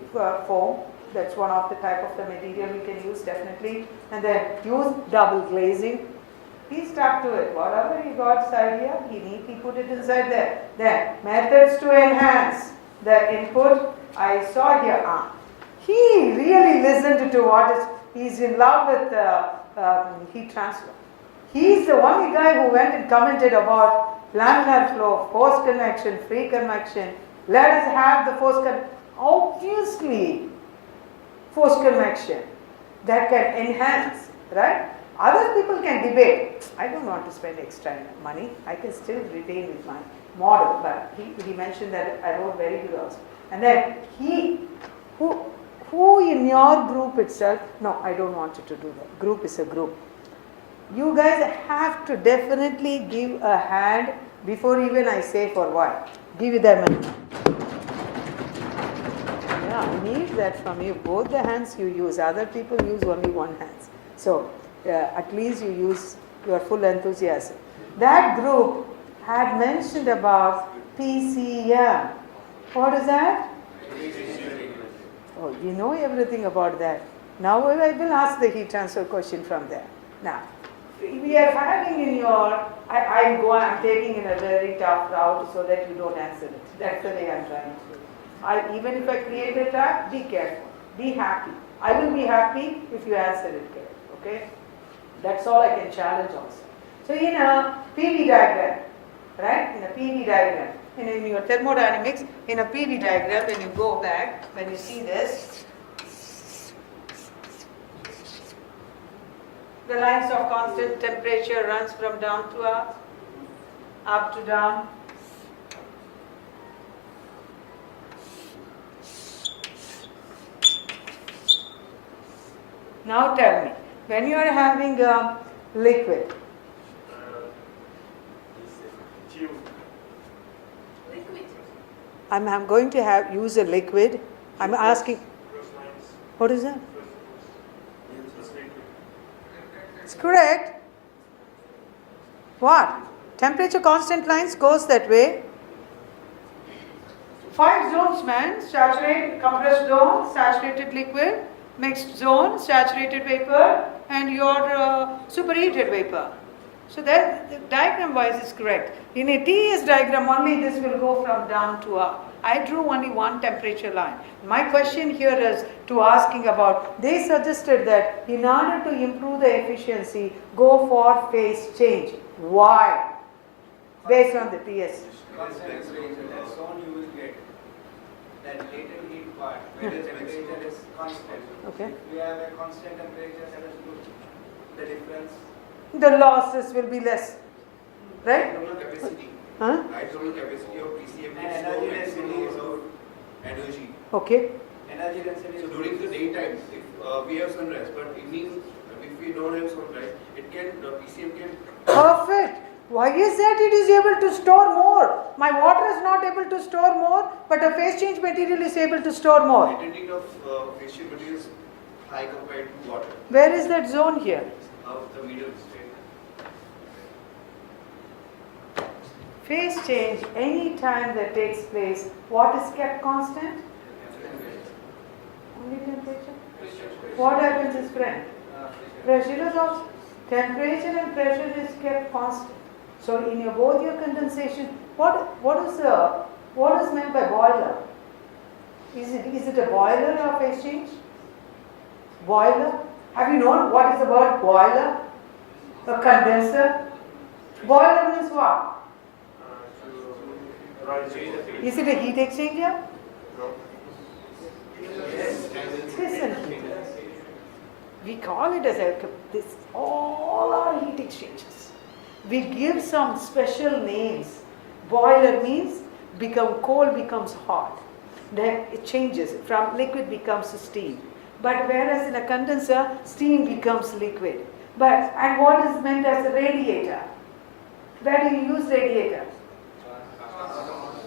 foam. That's one of the type of the material we can use definitely. And then use double glazing. He stuck to it. Whatever he got his idea, he neatly put it inside there. Then methods to enhance the input. I saw here. He really listened to what is. He's in love with heat transfer. He's the only guy who went and commented about laminar flow, forced convection, free convection. Let us have the forced convection. Obviously, forced convection that can enhance, right? Other people can debate. I don't want to spend extra money. I can still retain with my model, but he mentioned that I wrote very good also. And then who in your group itself, no, I don't want you to do that. Group is a group. You guys have to definitely give a hand before even I say for what. Give you that money. Yeah, I need that from you. Both the hands you use. Other people use only one hand. So at least you use your full enthusiasm. That group had mentioned about PCM. What is that? Oh, you know everything about that. Now I will ask the heat transfer question from there. Now, we are having in your, I'm taking in a very tough route so that you don't answer it. That's the way I'm trying to do. Even if I create a trap, be careful. Be happy. I will be happy if you answer it correct. Okay? That's all I can challenge also. So in a PV diagram, right? In a PV diagram, in your thermodynamics, in a PV diagram, when you go back, when you see this, the lines of constant temperature runs from down to up to down. Now tell me, when you are having a liquid, Liquid. I'm going to use a liquid. I'm asking, what is that? It's correct. What? Temperature constant lines goes that way. 5 zones, man. Saturated, compressed zone, saturated liquid, mixed zone, saturated vapor, and your superheated vapor. So that the diagram wise is correct. In a TS diagram, only this will go from down to up. I drew only one temperature line. My question here is to asking about, they suggested that in order to improve the efficiency, go for phase change. Why? Based on the TS. Constant temperature, that zone you will get that latent heat part where the temperature is constant. Okay. If you have a constant temperature, that is good. The difference. The losses will be less. Right? Hydrogen capacity. Huh? Hydrogen capacity of PCM And is energy low density is of energy. Okay. Energy density So is during the daytime, if we have sunrise, but evening, if we don't have sunrise, it can PCM can. Perfect. Why is that it is able to store more? My water is not able to store more, but a phase change material is able to store more. Latent of facial material is high compared to water Where is that zone here? of the medium state. Phase change, any time that takes place, what is kept constant? Only temperature. What happens is, friend? Pressure is also, temperature and pressure is kept constant. So in your both your condensation, what is meant by boiler? Is it a boiler or phase change? Boiler? Have you known what is the word boiler? A condenser? Boiler means what? Is it a heat exchanger? Listen, we call it as this. All are heat exchangers. We give some special names. Boiler means coal becomes hot. Then it changes from liquid becomes steam. But whereas in a condenser, steam becomes liquid. And what is meant as a radiator? Where do you use radiator?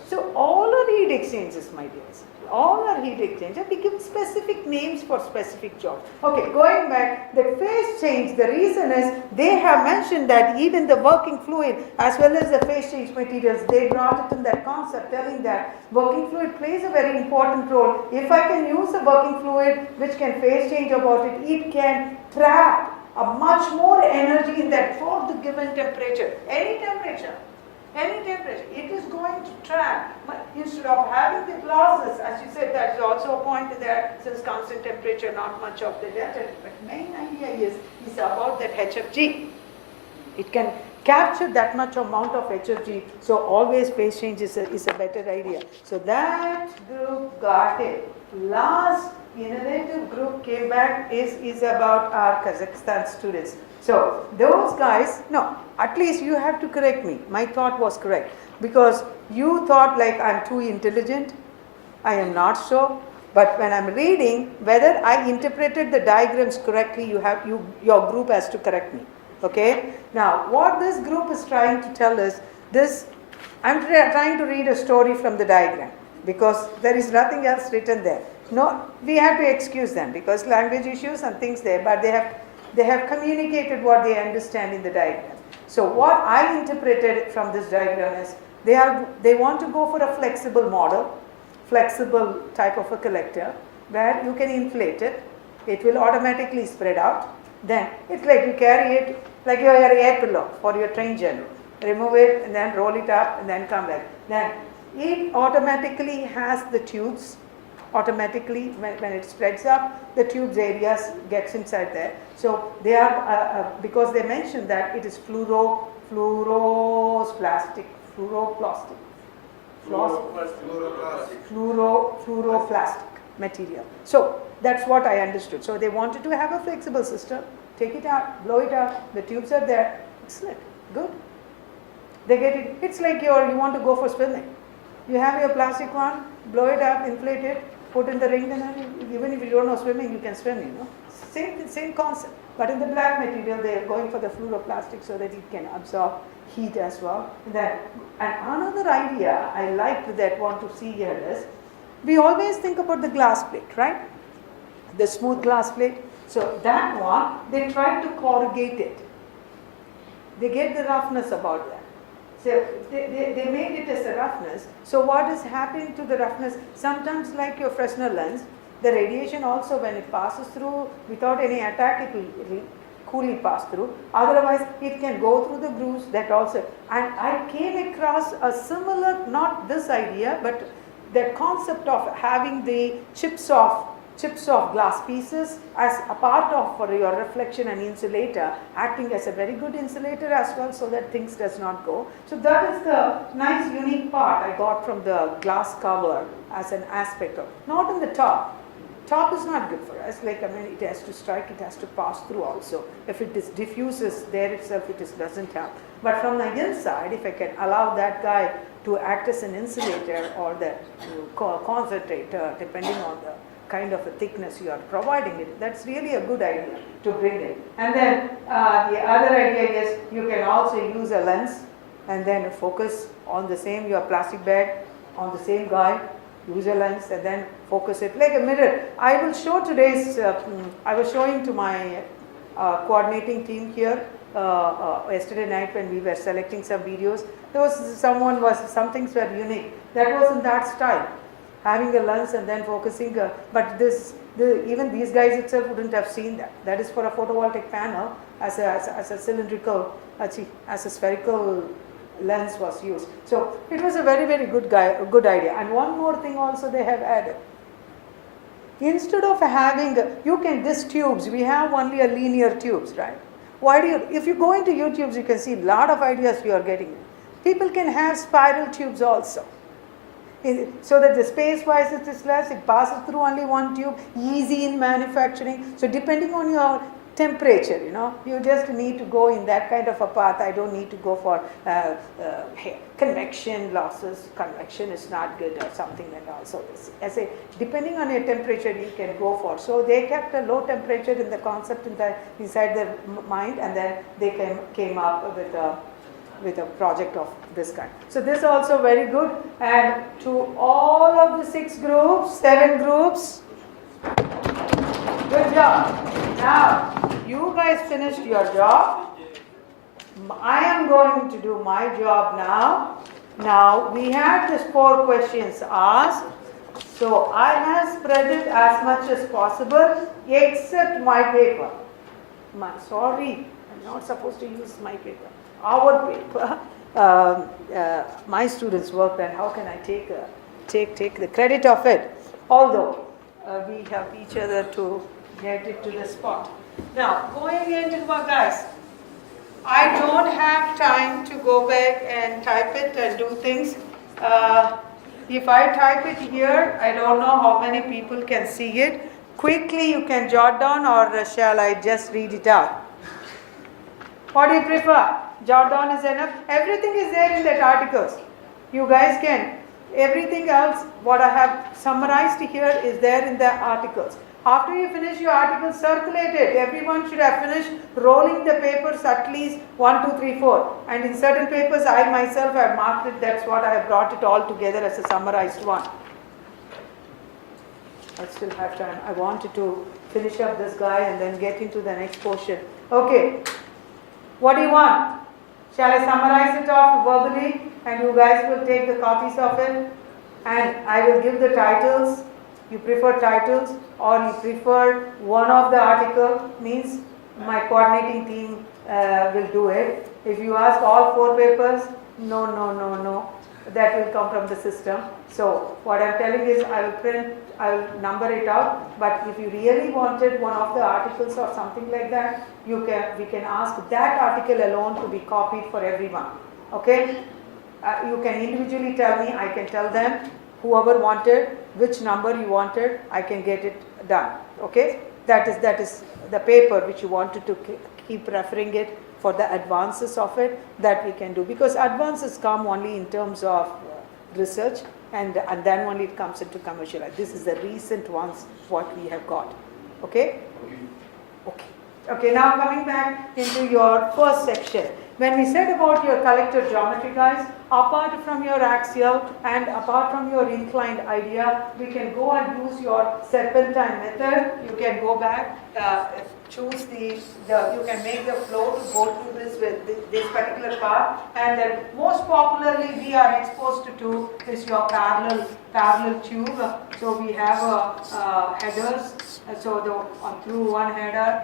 So all are heat exchangers, my dears. All are heat exchangers. We give specific names for specific jobs. Okay, going back, the phase change, the reason is they have mentioned that even the working fluid as well as the phase change materials, they brought it in that concept telling that working fluid plays a very important role. If I can use a working fluid which can phase change about it, it can trap a much more energy in that for the given temperature, any temperature. Any temperature, it is going to track. But instead of having the losses, as you said, that is also a point there, since constant temperature, not much of the delta. But main idea is about that HFG. It can capture that much amount of HFG, so always phase change is a better idea. So that group got it. Last innovative group came back is about our Kazakhstan students. So those guys, no, at least you have to correct me. My thought was correct, because you thought like I'm too intelligent. I am not so. But when I'm reading, whether I interpreted the diagrams correctly, your group has to correct me. Okay? Now, what this group is trying to tell us, I'm trying to read a story from the diagram, because there is nothing else written there. No, we have to excuse them because language issues and things there, but they have communicated what they understand in the diagram. So what I interpreted from this diagram is they want to go for a flexible model, flexible type of a collector, where you can inflate it, it will automatically spread out. Then it's like you carry it like your air pillow for your train journey. Remove it and then roll it up and then come back. Then it automatically has the tubes. Automatically, when it spreads up, the tubes areas gets inside there. So they are because they mentioned that it is fluoroplastic material. So that's what I understood. So they wanted to have a flexible system. Take it out, blow it out. The tubes are there. Excellent, good. They get it. It's like you want to go for swimming. You have your plastic one, blow it up, inflate it, put in the ring, and even if you don't know swimming, you can swim. Same concept. But in the black material, they are going for the fluoroplastic so that it can absorb heat as well. And another idea I liked that want to see here is, we always think about the glass plate, right? The smooth glass plate. So that one, they try to corrugate it. They get the roughness about that. So they made it as a roughness. So what is happening to the roughness? Sometimes like your Fresnel lens, the radiation also when it passes through without any attack, it will coolly pass through. Otherwise, it can go through the grooves, that also. And I came across a similar, not this idea, but the concept of having the chips of glass pieces as a part of for your reflection and insulator, acting as a very good insulator as well, so that things does not go. So that is the nice unique part I got from the glass cover as an aspect of, not in the top. Top is not good for us, it has to strike, it has to pass through also. If it diffuses there itself, it doesn't help. But from the inside, if I can allow that guy to act as an insulator or the concentrator, depending on the kind of a thickness you are providing it, that's really a good idea to bring it. And then the other idea is you can also use a lens and then focus on the same, your plastic bag on the same guy, use a lens and then focus it like a mirror. I will show today's, I was showing to my coordinating team here yesterday night when we were selecting some videos. There was some things were unique. That was in that style. Having a lens and then focusing, but even these guys itself wouldn't have seen that. That is for a photovoltaic panel as a cylindrical, as a spherical lens was used. So it was a very, very good idea. And one more thing also they have added. Instead of having, these tubes, we have only a linear tubes, right? If you go into YouTubes, you can see a lot of ideas you are getting. People can have spiral tubes also. So that the space-wise it is less, it passes through only one tube, easy in manufacturing. So depending on your temperature, you just need to go in that kind of a path. I don't need to go for convection losses. Convection is not good or something and also this. Depending on your temperature, you can go for. So they kept a low temperature in the concept inside their mind, and then they came up with a project of this kind. So this is also very good. And to all of the 7 groups, good job. Now, you guys finished your job. I am going to do my job now. Now, we had these 4 questions asked. So I have spread it as much as possible, except my paper. Sorry, I'm not supposed to use my paper. Our paper. my students worked, and how can I take the credit of it? Although we have each other to get it to the spot. Now, going into what, guys, I don't have time to go back and type it and do things. If I type it here, I don't know how many people can see it. Quickly, you can jot down, or shall I just read it out? What do you prefer? Jot down is enough. Everything is there in that articles. You guys can. Everything else, what I have summarized here is there in the articles. After you finish your article, circulate it. Everyone should have finished rolling the papers at least 1, 2, 3, 4. And in certain papers, I myself have marked it. That's what I have brought it all together as a summarized one. I still have time. I wanted to finish up this guy and then get into the next portion. Okay. What do you want? Shall I summarize it off verbally and you guys will take the copies of it? And I will give the titles. You prefer titles or you prefer one of the article, means my coordinating team will do it. If you ask all 4 papers, no. That will come from the system. So what I'm telling is I will number it out, but if you really wanted one of the articles or something like that, we can ask that article alone to be copied for everyone. Okay? You can individually tell me, I can tell them, whoever wanted, which number you wanted, I can get it done. Okay? That is the paper which you wanted to keep referring it for the advances of it, that we can do, because advances come only in terms of research and then only it comes into commercial. This is the recent ones what we have got. Okay? Okay, now coming back into your first section. When we said about your collector geometry, guys, apart from your axial and apart from your inclined idea, we can go and use your serpentine method. You can go back, choose you can make the flow to go through this with this particular part, and then most popularly we are exposed to is your parallel tube. So we have headers, so through one header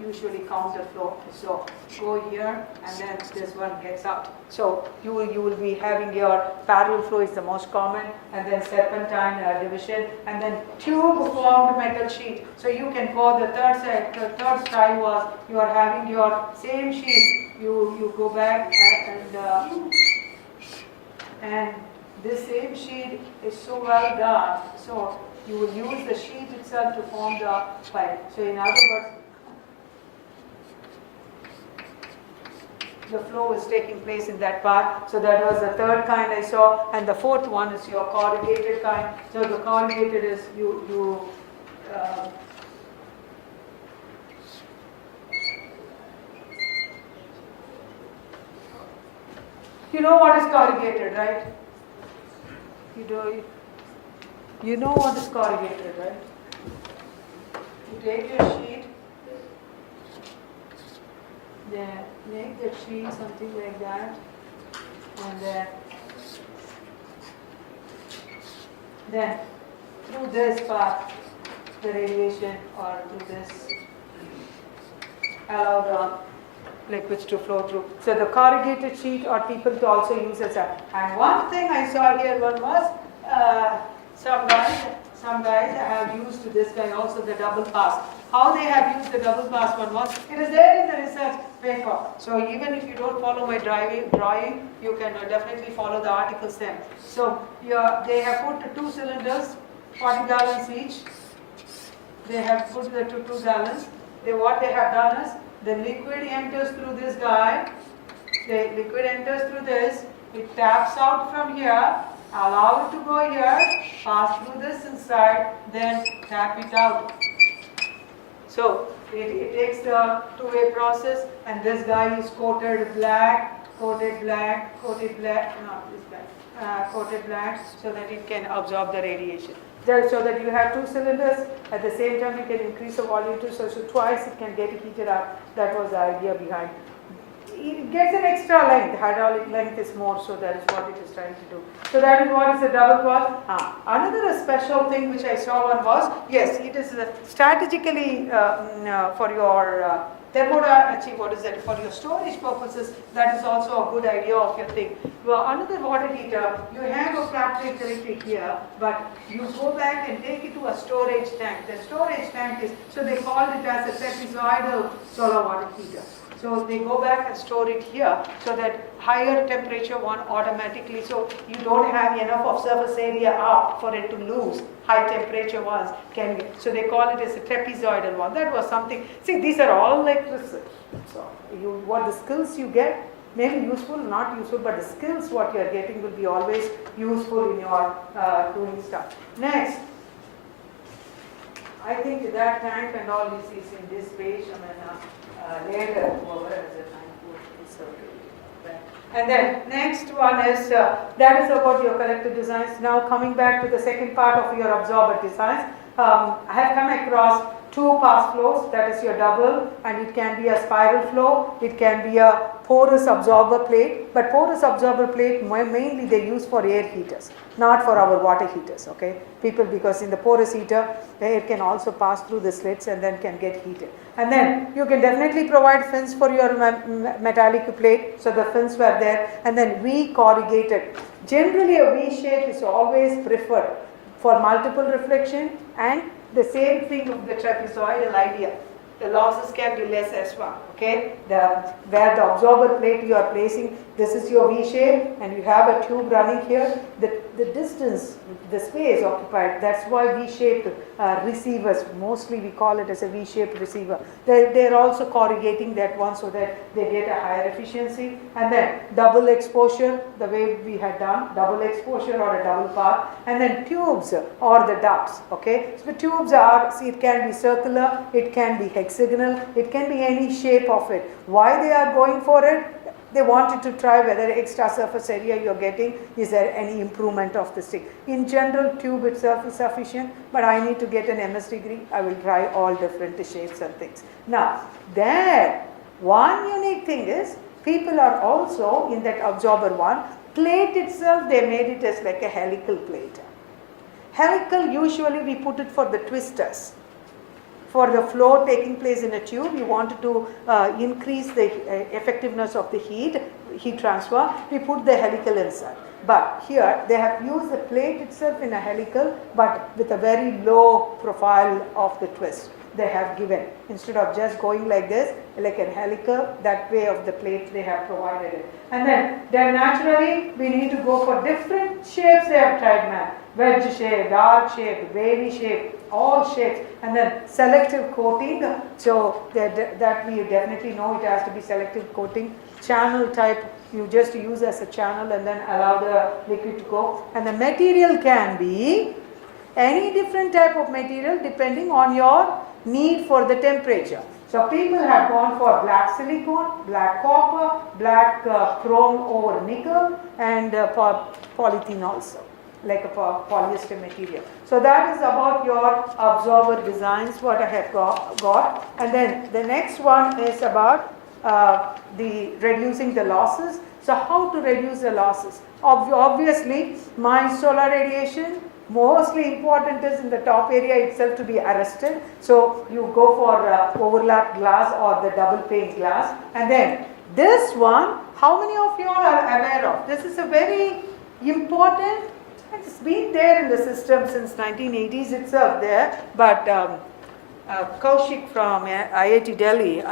usually counter flow. So go here and then this one gets out. So you will be having your parallel flow is the most common, and then serpentine division, and then tube formed metal sheet. So you can go the third style was you are having your same sheet. You go back and this same sheet is so well done. So you will use the sheet itself to form the pipe. So in other words, the flow is taking place in that part. So that was the third kind I saw, and the fourth one is your corrugated kind. So the corrugated is you know what is corrugated, right? You know what is corrugated, right? You take your sheet, then make the sheet something like that, and then through this part, the radiation, or through this, allow the liquids to flow through. So the corrugated sheet, or people to also use as a. And one thing I saw here, one was some guys have used this kind also, the double pass. How they have used the double pass one was, it is there in the research paper. So even if you don't follow my drawing, you can definitely follow the articles then. So they have put 2 cylinders, 40 gallons each. They have put the 2 gallons. What they have done is, the liquid enters through this guy. The liquid enters through this. It taps out from here. Allow it to go here. Pass through this inside. Then tap it out. So it takes the two-way process, and this guy is coated black, not this black, coated black, so that it can absorb the radiation. So that you have 2 cylinders, at the same time you can increase the volume too, so twice it can get heated up. That was the idea behind. It gets an extra length, hydraulic length is more, so that is what it is trying to do. So that is what is the double cross. Another special thing which I saw one was, yes, it is strategically for your what is that? For your storage purposes, that is also a good idea of your thing. Well, another water heater, you have a flat plate electric here, but you go back and take it to a storage tank. The storage tank is, so they called it as a trapezoidal solar water heater. So they go back and store it here so that higher temperature one automatically, so you don't have enough of surface area up for it to lose. High temperature ones can be, so they call it as a trapezoidal one. That was something, see, these are all like research. So what the skills you get may be useful, not useful, but the skills what you are getting will be always useful in your doing stuff. Next, I think that tank and all this is in this page. I mean, later, whoever has a tank will circle. And then next one is, that is about your collector designs. Now coming back to the second part of your absorber designs, I have come across two pass flows, that is your double, and it can be a spiral flow, it can be a porous absorber plate, but porous absorber plate mainly they use for air heaters, not for our water heaters, okay? People, because in the porous heater, air can also pass through the slits and then can get heated. And then you can definitely provide fins for your metallic plate, so the fins were there, and then V corrugated. Generally a V shape is always preferred for multiple reflection, and the same thing with the trapezoidal idea. The losses can be less as well, okay? Where the absorber plate you are placing, this is your V shape, and you have a tube running here. The distance, the space occupied, that's why V-shaped receivers, mostly we call it as a V-shaped receiver. They're also corrugating that one so that they get a higher efficiency. And then double exposure, the way we had done, double exposure or a double path. And then tubes or the ducts, okay? So the tubes are, see, it can be circular, it can be hexagonal, it can be any shape of it. Why they are going for it? They wanted to try whether extra surface area you're getting, is there any improvement of the stick. In general, tube itself is sufficient, but I need to get an MS degree. I will try all different shapes and things. Now, there, one unique thing is, people are also, in that absorber one, plate itself, they made it as like a helical plate. Helical, usually we put it for the twisters. For the flow taking place in a tube, you wanted to increase the effectiveness of the heat transfer, we put the helical inside. But here, they have used the plate itself in a helical, but with a very low profile of the twist. They have given, instead of just going like this, like a helical, that way of the plate they have provided it. And then naturally, we need to go for different shapes they have tried, man. Wedge shape, arc shape, wavy shape, all shapes, and then selective coating. So that we definitely know it has to be selective coating. Channel type, you just use as a channel and then allow the liquid to go. And the material can be any different type of material depending on your need for the temperature. So people have gone for black silicone, black copper, black chrome over nickel, and polythene also, like a polyester material. So that is about your absorber designs, what I have got. And then the next one is about the reducing the losses. So how to reduce the losses? Obviously, my solar radiation, mostly important is in the top area itself to be arrested. So you go for overlap glass or the double pane glass. And then this one, how many of you all are aware of? This is a very important, it's been there in the system since 1980s itself there, but Kaushik from IIT Delhi,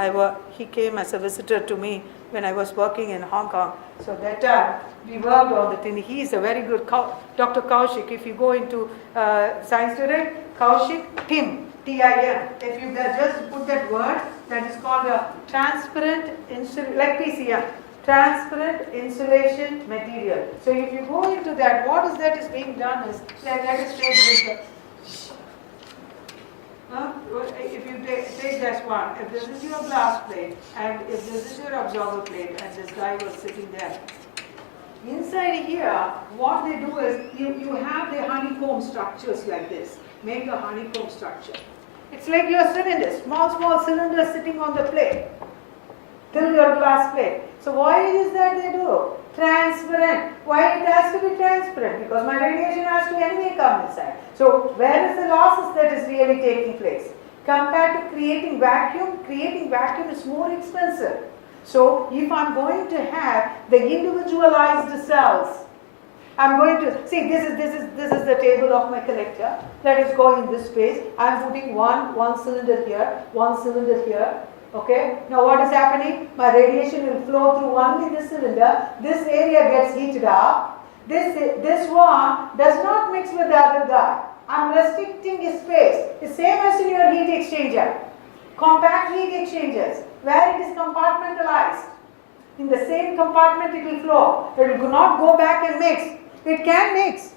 he came as a visitor to me when I was working in Hong Kong. So that time we worked on the thing. He is a very good, Dr. Kaushik. If you go into Science Direct, Kaushik, Tim, T-I-M. If you just put that word, that is called a transparent, like PCM. Transparent insulation material. So if you go into that, what is that is being done is, let us take this. If you take this one, if this is your glass plate and if this is your absorber plate and this guy was sitting there, inside here, what they do is you have the honeycomb structures like this. Make a honeycomb structure. It's like your cylinders, small cylinders sitting on the plate till your glass plate. So why is that they do? Transparent. Why it has to be transparent? Because my radiation has to anyway come inside. So where is the losses that is really taking place? Compared to creating vacuum is more expensive. So if I'm going to have the individualized cells, I'm going to see this is the table of my collector. Let us go in this space. I'm putting one cylinder here, one cylinder here. Okay. Now what is happening? My radiation will flow through only this cylinder. This area gets heated up. This one does not mix with the other guy. I'm restricting his space. The same as in your heat exchanger. Compact heat exchangers, where it is compartmentalized. In the same compartment it will flow. It will not go back and mix. It can mix.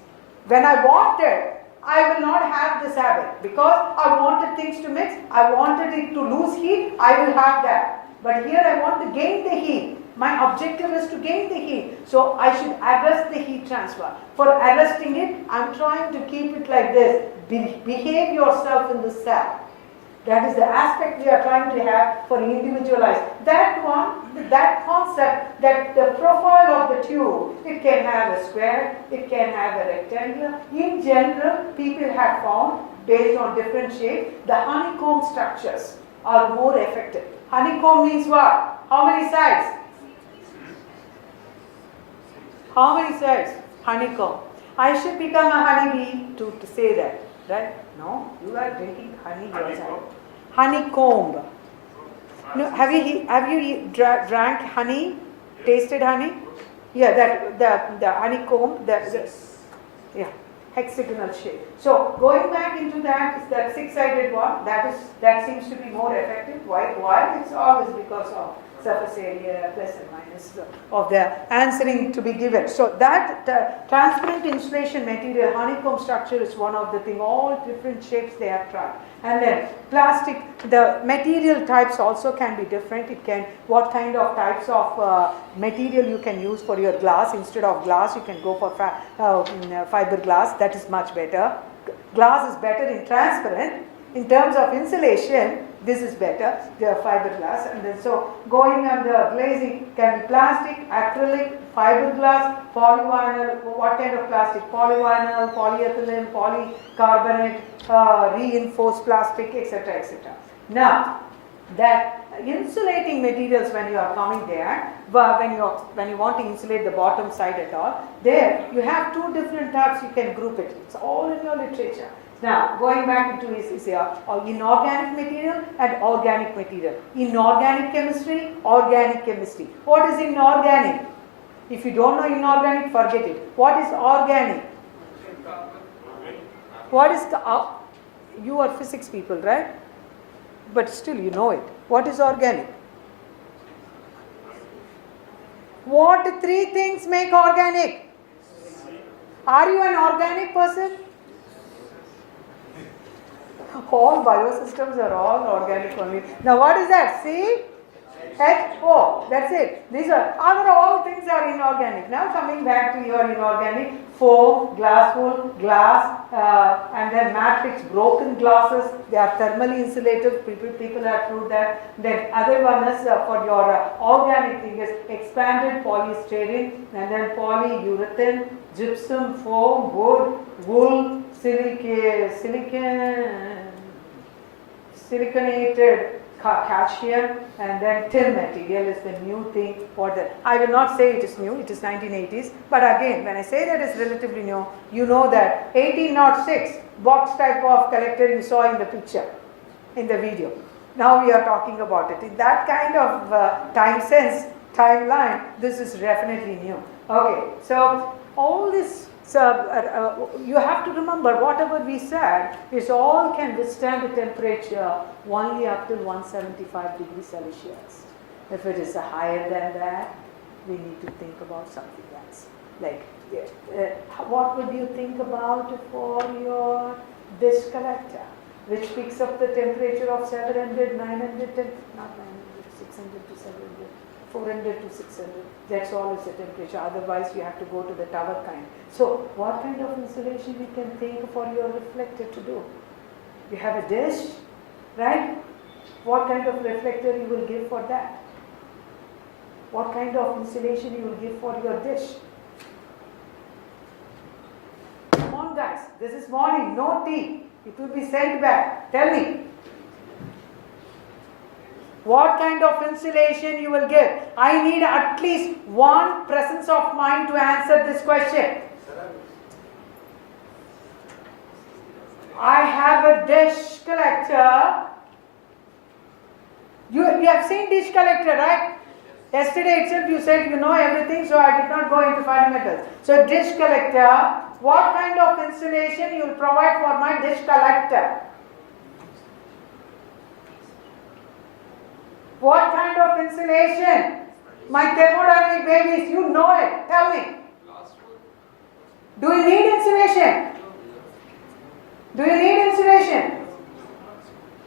When I want it, I will not have this habit because I wanted things to mix. I wanted it to lose heat. I will have that. But here I want to gain the heat. My objective is to gain the heat. So I should arrest the heat transfer. For arresting it, I am trying to keep it like this. Behave yourself in the cell. That is the aspect we are trying to have for individualized. That one, that concept, that the profile of the tube, it can have a square, it can have a rectangular. In general, people have found, based on different shapes, the honeycomb structures are more effective. Honeycomb means what? How many sides? How many sides? Honeycomb. I should become a honeybee to say that, right? No, you are drinking honey yourself. Honeycomb. No, have you drank honey? Tasted honey? Yeah, the honeycomb. Yeah, hexagonal shape. So going back into that six-sided one. That seems to be more effective. Why? It's always because of surface area plus and minus of the answering to be given. So that transparent insulation material, honeycomb structure is one of the thing. All different shapes they have tried. And then plastic, the material types also can be different. It can, what kind of types of material you can use for your glass. Instead of glass, you can go for fiberglass. That is much better. Glass is better in transparent. In terms of insulation, this is better, the fiberglass. And then so going on the glazing can be plastic, acrylic, fiberglass, polyvinyl. What kind of plastic? Polyvinyl, polyethylene, polycarbonate, reinforced plastic, etc., etc. Now, that insulating materials, when you are coming there, when you want to insulate the bottom side at all, there you have two different types. You can group it. It's all in your literature. Now, going back into is inorganic material and organic material. Inorganic chemistry, organic chemistry. What is inorganic? If you don't know inorganic, forget it. What is organic? What is you are physics people, right? But still you know it. What is organic? What three things make organic? Are you an organic person? All biosystems are all organic only. Now what is that? C? H, O. That's it. These are other all things are inorganic. Now coming back to your inorganic, foam, glass wool, glass, and then matrix, broken glasses. They are thermally insulated. People have proved that. Then other one is for your organic thing is expanded polystyrene, and then polyurethane, gypsum, foam, wood, wool, siliconated calcium, and then tin material is the new thing for the. I will not say it is new, it is 1980s, but again, when I say that it's relatively new, you know that 1806 box type of collector you saw in the picture, in the video. Now we are talking about it. In that kind of time sense, timeline, this is definitely new. Okay, so all this. So you have to remember whatever we said is all can withstand the temperature only up till 175 degrees Celsius. If it is higher than that, we need to think about something else. Like what would you think about for your dish collector, which picks up the temperature of 700, 900, not 900, 600 to 700, 400 to 600. That's all is the temperature. Otherwise, you have to go to the tower kind. So, what kind of insulation you can think for your reflector to do? You have a dish, right? What kind of reflector you will give for that? What kind of insulation you will give for your dish? Come on, guys. This is morning. No tea. It will be sent back. Tell me. What kind of insulation you will give? I need at least one presence of mind to answer this question. I have a dish collector. You have seen dish collector, right? Yesterday itself you said you know everything, so I did not go into fundamentals. So dish collector, what kind of insulation you will provide for my dish collector? What kind of insulation? My thermodynamic babies, you know it. Tell me. Do you need insulation? Do you need insulation?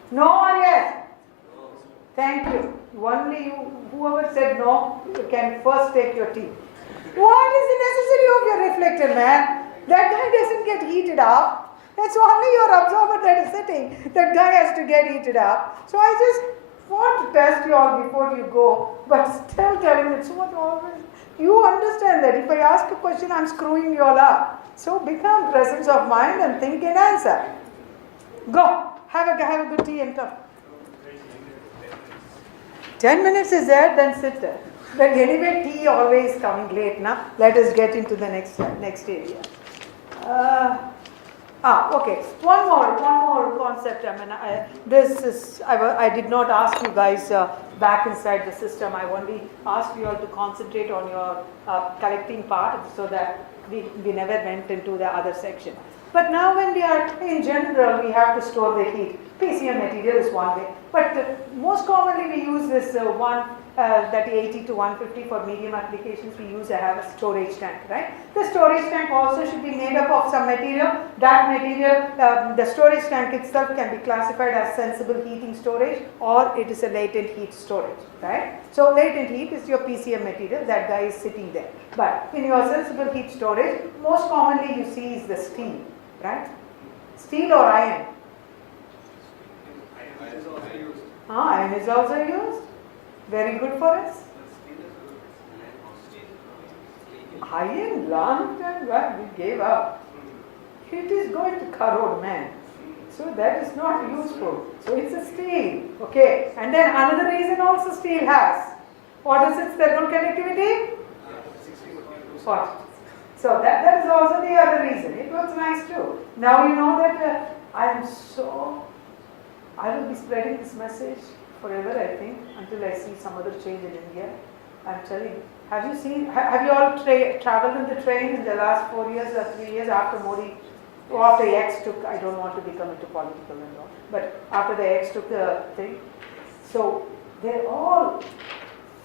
No or yes? Thank you. Only you, whoever said no, you can first take your tea. What is the necessity of your reflector, man? That guy doesn't get heated up. That's only your absorber that is sitting. That guy has to get heated up. So I just want to test you all before you go, but still telling it so much always. You understand that if I ask a question, I'm screwing you all up. So become presence of mind and think and answer. Go. Have a good tea and come. 10 minutes is there, then sit there. But anyway, tea always coming late now. Let us get into the next area. Okay. One more concept. I mean, I did not ask you guys back inside the system. I only asked you all to concentrate on your collecting part, so that we never went into the other section. But now when we are, in general, we have to store the heat. PCM material is one way. But most commonly we use this that 80 to 150 for medium applications. We use have a storage tank, right? The storage tank also should be made up of some material. That material, the storage tank itself can be classified as sensible heating storage, or it is a latent heat storage, right? So latent heat is your PCM material. That guy is sitting there. But in your sensible heat storage, most commonly you see is the steel, right? Steel or iron? Iron is also used. Very good for us. Iron, long time back, we gave up. It is going to corrode, man. So that is not useful. So it's a steel. Okay. And then another reason also steel has. What is its thermal conductivity? What? So that is also the other reason. It was nice too. Now you know that I will be spreading this message forever, I think, until I see some other change in India. I'm telling you. Have you all traveled in the train in the last 4 years or 3 years after Modi, or after X took, I don't want to become into political and all, but after the X took the thing. So they're all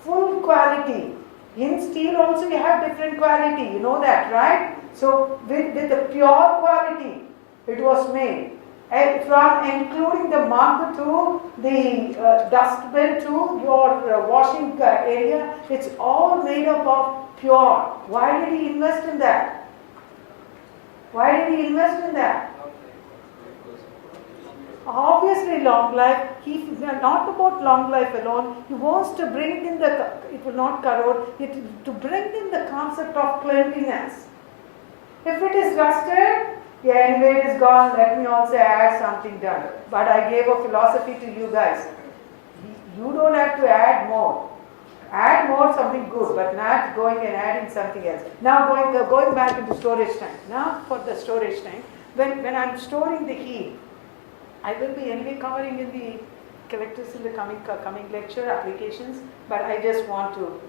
full quality. In steel also you have different quality, you know that, right? So with the pure quality it was made. And from including the mug to the dustbin to your washing area, it's all made up of pure. Why did he invest in that? Why did he invest in that? Obviously long life. Not about long life alone. He wants to bring in it will not corrode, to bring in the concept of cleanliness. If it is rusted, yeah, anyway it is gone, let me also add something done. But I gave a philosophy to you guys. You don't have to add more. Add more something good, but not going and adding something else. Now going back into storage tank. Now for the storage tank, when I'm storing the heat, I will be anyway covering in the collectors in the coming lecture applications, but I just want to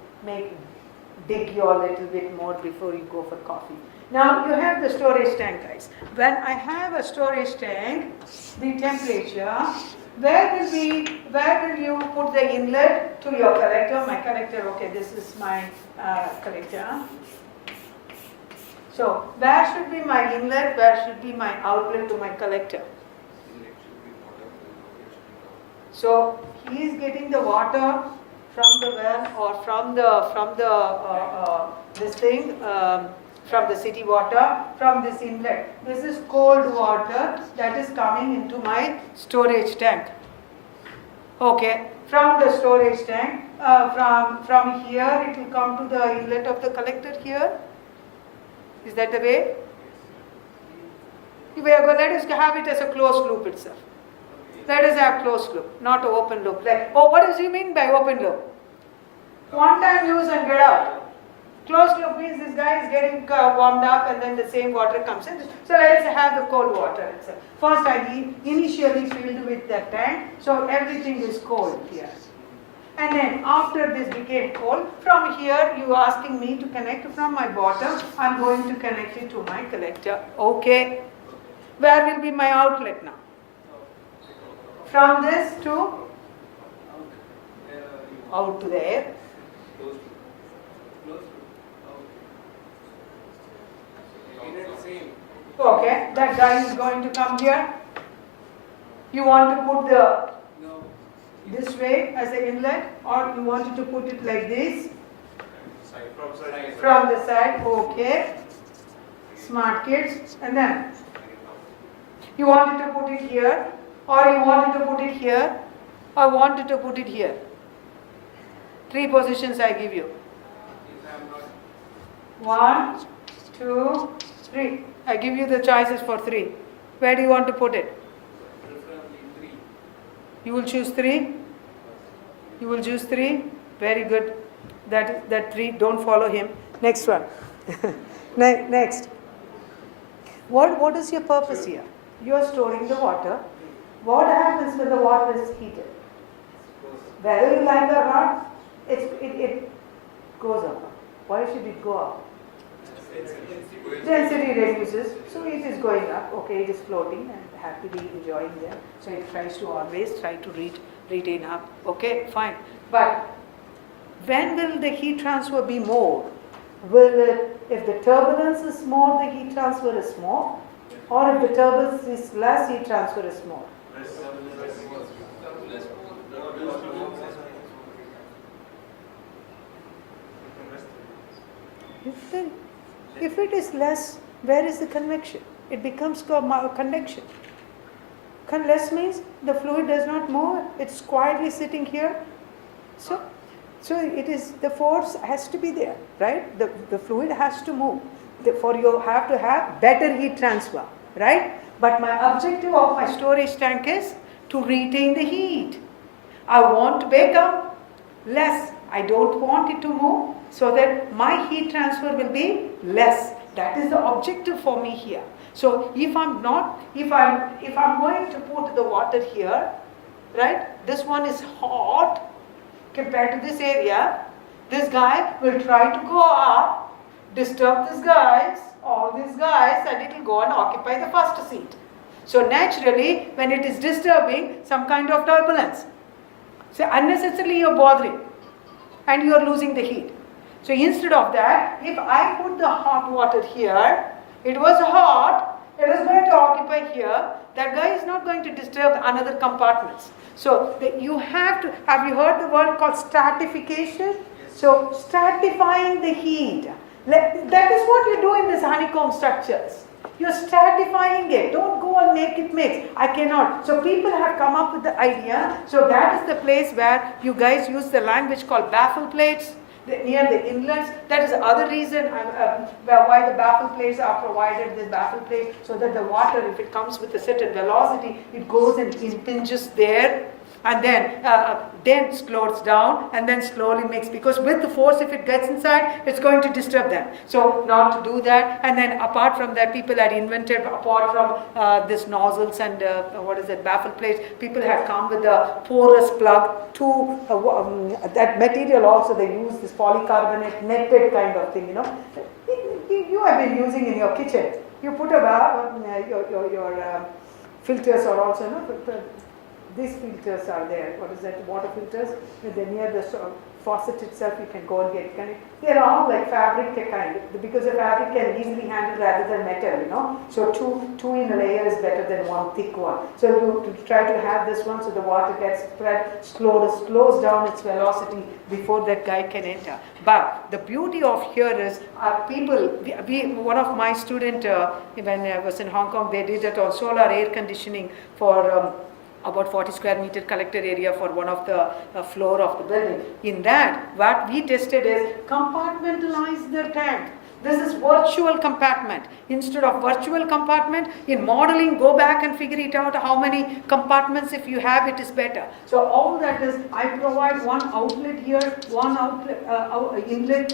dig you a little bit more before you go for coffee. Now you have the storage tank, guys. When I have a storage tank, the temperature, where will you put the inlet to your collector? My collector, okay, this is my collector. So where should be my inlet? Where should be my outlet to my collector? So he is getting the water from the well or from the city water, from this inlet. This is cold water that is coming into my storage tank. Okay, from the storage tank, from here it will come to the inlet of the collector here. Is that the way? Let us have it as a closed loop itself. Let us have closed loop, not open loop. Like, oh, what does he mean by open loop? One time use and get out. Closed loop means this guy is getting warmed up and then the same water comes in. So let us have the cold water itself. First I initially filled with the tank, so everything is cold here. And then after this became cold, from here you asking me to connect from my bottom, I'm going to connect it to my collector. Okay. Where will be my outlet now? From this to out to the air. Okay, that guy is going to come here. You want to put the this way as an inlet, or you wanted to put it like this from the side. Okay, smart kids. And then you wanted to put it here, or you wanted to put it here, or wanted to put it here. 3 positions I give you. 1, 2, 3. I give you the choices for 3. Where do you want to put it? You will choose 3? You will choose 3? Very good. That 3, don't follow him. Next one. Next. What is your purpose here? You are storing the water. What happens when the water is heated? Whether you like it or not, it goes up. Why should it go up? Density reduces, so it is going up. Okay, it is floating and happily enjoying there. So it tries to always try to retain up. Okay, fine. But when will the heat transfer be more? Will it, if the turbulence is more, the heat transfer is more? Or if the turbulence is less, heat transfer is more? If it is less, where is the convection? It becomes convection. Less means the fluid does not move, it's quietly sitting here. So it is, the force has to be there, right? The fluid has to move. Therefore you have to have better heat transfer, right? But my objective of my storage tank is to retain the heat. I want to become less. I don't want it to move, so that my heat transfer will be less. That is the objective for me here. So if I'm going to put the water here, right? This one is hot compared to this area. This guy will try to go up, disturb these guys, all these guys, and it will go and occupy the first seat. So naturally, when it is disturbing, some kind of turbulence. So unnecessarily you're bothering and you're losing the heat. So instead of that, if I put the hot water here, it was hot, it is going to occupy here, that guy is not going to disturb another compartments. So you have you heard the word called stratification? Yes. So stratifying the heat. That is what you do in these honeycomb structures. You're stratifying it. Don't go and make it mix. I cannot. So people have come up with the idea. So that is the place where you guys use the language called baffle plates. Near the inlets. That is the other reason why the baffle plates are provided, this baffle plate, so that the water, if it comes with a certain velocity, it goes and impinges there, and then slows down and then slowly makes, because with the force, if it gets inside, it's going to disturb them. So not to do that. And then apart from that, people had invented, apart from this nozzles and baffle plates, people had come with a porous plug to that material also. They use this polycarbonate netted kind of thing, you have been using in your kitchen. You put your filters are also, these filters are there. What is that? Water filters. They're near the faucet itself. You can go and get connected. They're all like fabric kind, because the fabric can easily handle rather than metal. So two in a layer is better than one thick one. So you try to have this one, so the water gets spread, slows down its velocity before that guy can enter. But the beauty of here is one of my student when I was in Hong Kong, they did it on solar air conditioning for about 40 square meter collector area for one of the floor of the building. In that, what we tested is compartmentalize the tank. This is virtual compartment. Instead of virtual compartment, in modeling, go back and figure it out how many compartments. If you have, it is better. So all that is, I provide one outlet here, one outlet, inlet,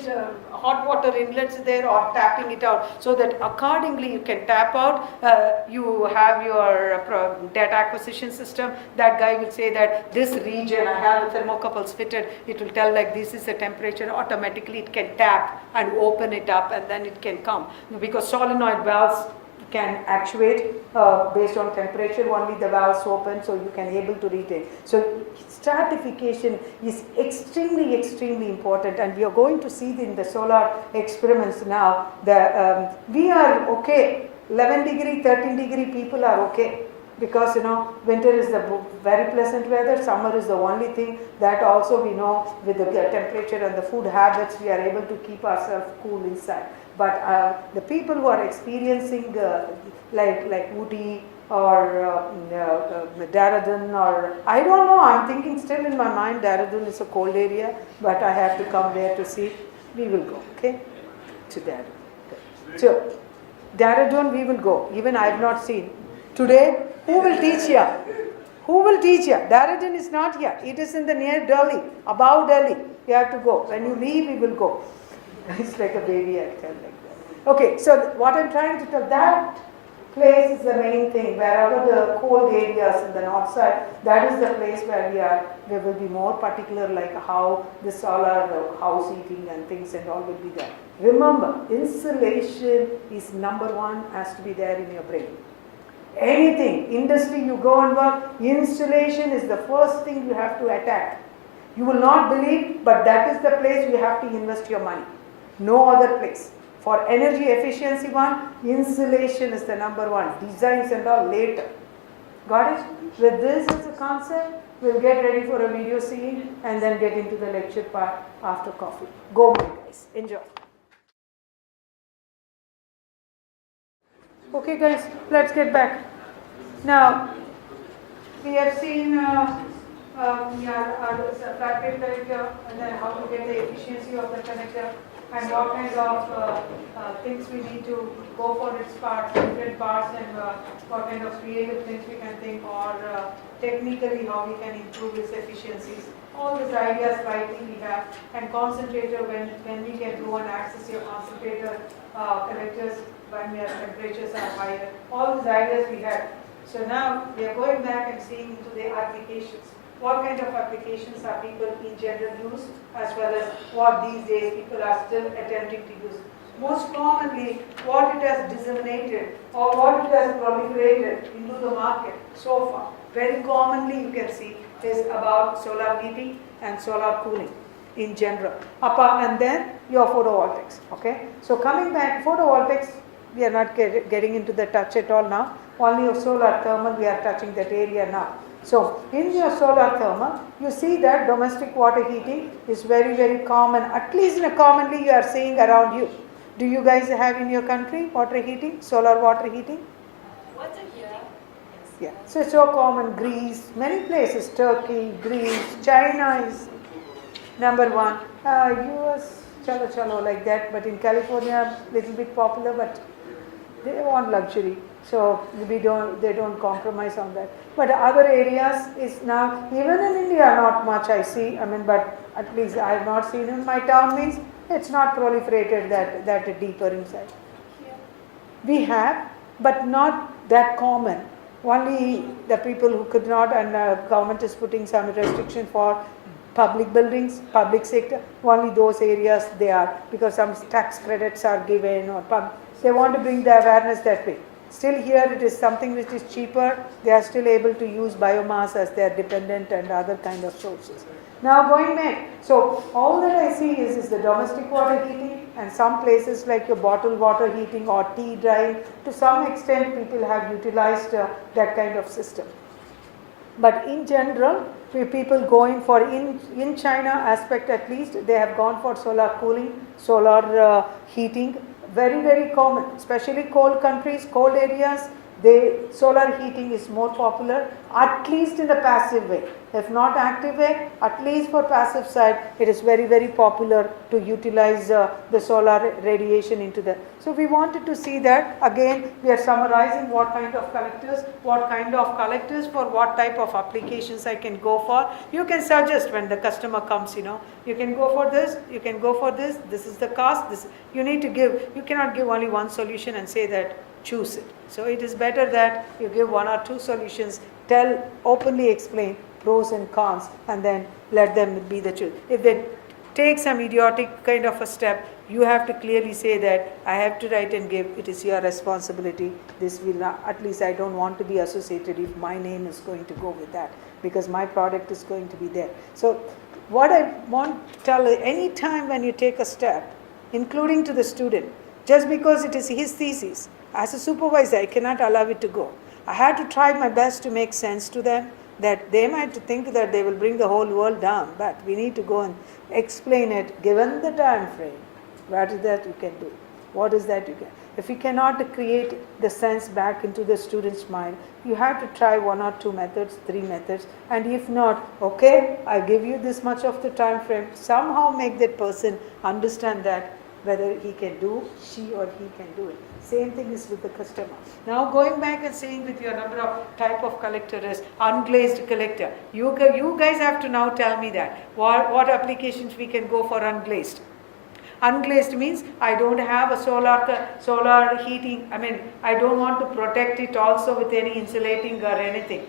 hot water inlets there, or tapping it out, so that accordingly you can tap out. You have your data acquisition system. That guy will say that this region, I have the thermocouples fitted. It will tell like this is the temperature. Automatically it can tap and open it up, and then it can come, because solenoid valves can actuate based on temperature. Only the valves open, so you can able to retain. So stratification is extremely important, and we are going to see in the solar experiments now. We are okay. 11 degree, 13 degree people are okay, because winter is the very pleasant weather, summer is the only thing. That also we know, with the temperature and the food habits, we are able to keep ourselves cool inside. But the people who are experiencing like Ooty or Dehradun, or I don't know, I'm thinking still in my mind Dehradun is a cold area, but I have to come there to see. We will go, okay, to Dehradun. So Dehradun we will go, even I have not seen. Today, who will teach here? Who will teach here? Dehradun is not here. It is in the near Delhi, above Delhi. You have to go. When you leave, we will go. It's like a baby, I tell like that. Okay, so what I'm trying to tell, that place is the main thing. Wherever the cold areas in the north side, that is the place where we will be more particular, like how the solar house heating and things and all will be there. Remember, insulation is number one, has to be there in your brain. Anything, industry you go and work, insulation is the first thing you have to attack. You will not believe, but that is the place you have to invest your money. No other place. For energy efficiency one, insulation is the number one. Designs and all later. Got it? With this as a concept, we'll get ready for a video scene and then get into the lecture part after coffee. Go, my guys. Enjoy. Okay, guys, let's get back. Now, we have seen our flat plate connector, and then how to get the efficiency of the connector, and what kind of things we need to go for its parts, different parts, and what kind of creative things we can think, or technically how we can improve its efficiencies. All these ideas rightly we have, and concentrator, when we can go and access your concentrator collectors when your temperatures are higher. All these ideas we have. So now we are going back and seeing into the applications. What kind of applications are people in general use, as well as what these days people are still attempting to use. Most commonly, what it has disseminated or what it has proliferated into the market so far, very commonly you can see, is about solar heating and solar cooling in general. And then your photovoltaics. Okay. So coming back, photovoltaics, we are not getting into the touch at all now. Only your solar thermal, we are touching that area now. So in your solar thermal, you see that domestic water heating is very common. At least commonly you are seeing around you. Do you guys have in your country water heating, solar water heating? Water here. Yeah. So it's so common. Greece, many places, Turkey, Greece, China is number one. US, chalo like that. But in California, little bit popular, but they want luxury. So they don't compromise on that. But other areas is now, even in India, not much I see. I mean, but at least I have not seen in my town, means it's not proliferated that deeper inside. We have, but not that common. Only the people who could not, and government is putting some restriction for public buildings, public sector, only those areas they are, because some tax credits are given, or they want to bring the awareness that way. Still here it is something which is cheaper, they are still able to use biomass as their dependent and other kind of sources. Now going back, so all that I see is the domestic water heating, and some places like your bottled water heating or tea drying, to some extent people have utilized that kind of system. But in general, people going for, in China aspect at least, they have gone for solar cooling, solar heating, very common, especially cold countries, cold areas. Solar heating is more popular, at least in the passive way. If not active way, at least for passive side, it is very, very popular to utilize the solar radiation into that. So we wanted to see that. Again, we are summarizing what kind of collectors for what type of applications I can go for. You can suggest when the customer comes, you can go for this, you can go for this, this is the cost, this, you need to give, you cannot give only one solution and say that choose it. So it is better that you give one or two solutions, openly explain pros and cons, and then let them be the choice. If they take some idiotic kind of a step, you have to clearly say that I have to write and give, it is your responsibility. This will not, at least I don't want to be associated if my name is going to go with that, because my product is going to be there. So what I want to tell you, any time when you take a step, including to the student, just because it is his thesis, as a supervisor, I cannot allow it to go. I had to try my best to make sense to them, that they might think that they will bring the whole world down, but we need to go and explain it given the time frame. What is that you can do? What is that you can? If you cannot create the sense back into the student's mind, you have to try 1 or 2 methods, 3 methods, and if not, okay, I give you this much of the time frame, somehow make that person understand that whether he can do, she or he can do it. Same thing is with the customer. Now going back and saying with your number of type of collector is unglazed collector. You guys have to now tell me that. What applications we can go for unglazed? Unglazed means I don't have a solar heating. I mean, I don't want to protect it also with any insulating or anything.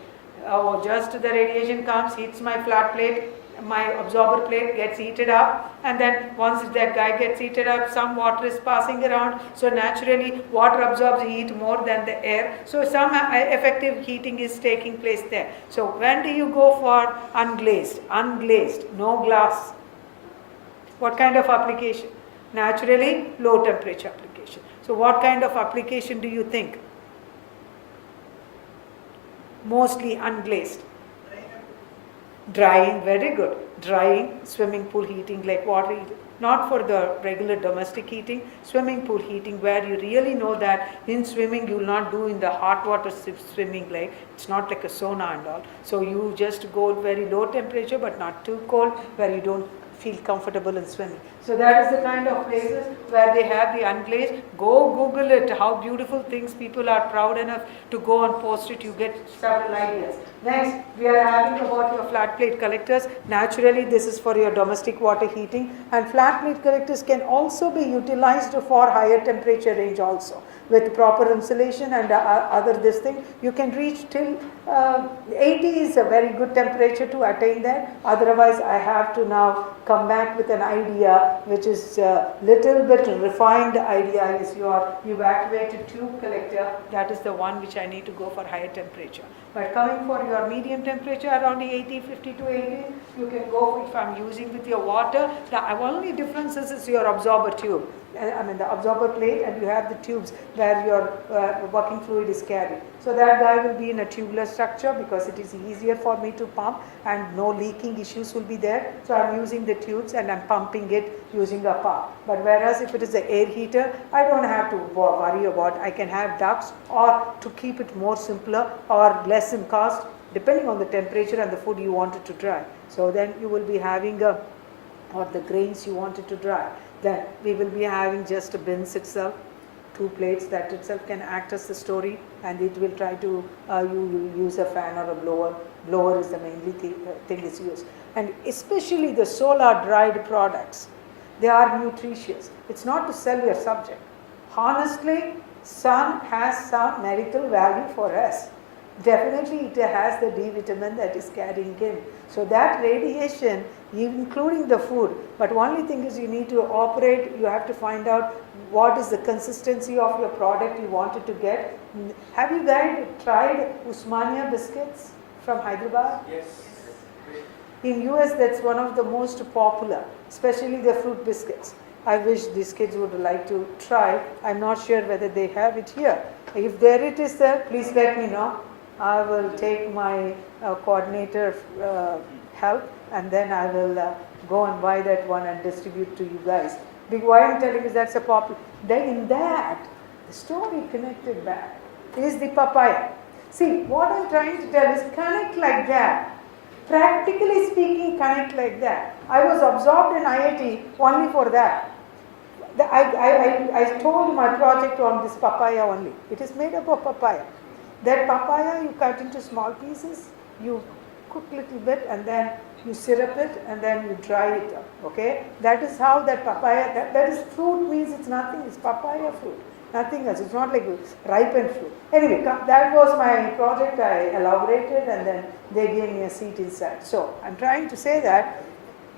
Just the radiation comes, hits my flat plate, my absorber plate gets heated up, and then once that guy gets heated up, some water is passing around, so naturally water absorbs heat more than the air, so some effective heating is taking place there. So when do you go for unglazed? Unglazed, no glass. What kind of application? Naturally low temperature application. So what kind of application do you think? Mostly unglazed. Drying, very good. Drying, swimming pool heating, like water heating. Not for the regular domestic heating, swimming pool heating, where you really know that in swimming you will not do in the hot water swimming, like it's not like a sauna and all. So you just go very low temperature but not too cold, where you don't feel comfortable in swimming. So that is the kind of places where they have the unglazed. Go Google it, how beautiful things, people are proud enough to go and post it, you get several ideas. Next, we are having about your flat plate collectors. Naturally, this is for your domestic water heating, and flat plate collectors can also be utilized for higher temperature range also. With proper insulation and other this thing, you can reach till 80 is a very good temperature to attain that. Otherwise, I have to now come back with an idea which is a little bit refined idea is your evacuated tube collector. That is the one which I need to go for higher temperature. But coming for your medium temperature around 80, 50 to 80, you can go if I'm using with your water. The only difference is your absorber tube. I mean the absorber plate, and you have the tubes where your working fluid is carried. So that guy will be in a tubular structure because it is easier for me to pump and no leaking issues will be there. So I'm using the tubes and I'm pumping it using a pump. But whereas if it is an air heater, I don't have to worry about, I can have ducts, or to keep it more simpler or less in cost depending on the temperature and the food you wanted to dry. So then you will be having or the grains you wanted to dry. Then we will be having just a bins itself, 2 plates, that itself can act as the story, and it will try to, you will use a fan or a blower. Blower is the mainly thing is used. And especially the solar dried products, they are nutritious. It's not to sell your subject. Honestly, sun has some medical value for us. Definitely it has the D vitamin that is carrying in. So that radiation, including the food, but only thing is you need to operate, you have to find out what is the consistency of your product you wanted to get. Have you guys tried Usmania biscuits from Hyderabad? Yes. In US that's one of the most popular, especially the fruit biscuits. I wish these kids would like to try. I'm not sure whether they have it here. If there it is there, please let me know. I will take my coordinator help, and then I will go and buy that one and distribute to you guys. Why I'm telling you that's a popular. Then in that, the story connected back. is the papaya. See, what I'm trying to tell is connect like that. Practically speaking, connect like that. I was absorbed in IIT only for that. I told my project on this papaya only. It is made up of papaya. That papaya you cut into small pieces, you cook little bit and then you syrup it and then you dry it up. Okay? That is how that papaya, that is fruit means it's nothing, it's papaya fruit. Nothing else. It's not like ripened fruit. Anyway, that was my project. I elaborated and then they gave me a seat inside. So I'm trying to say that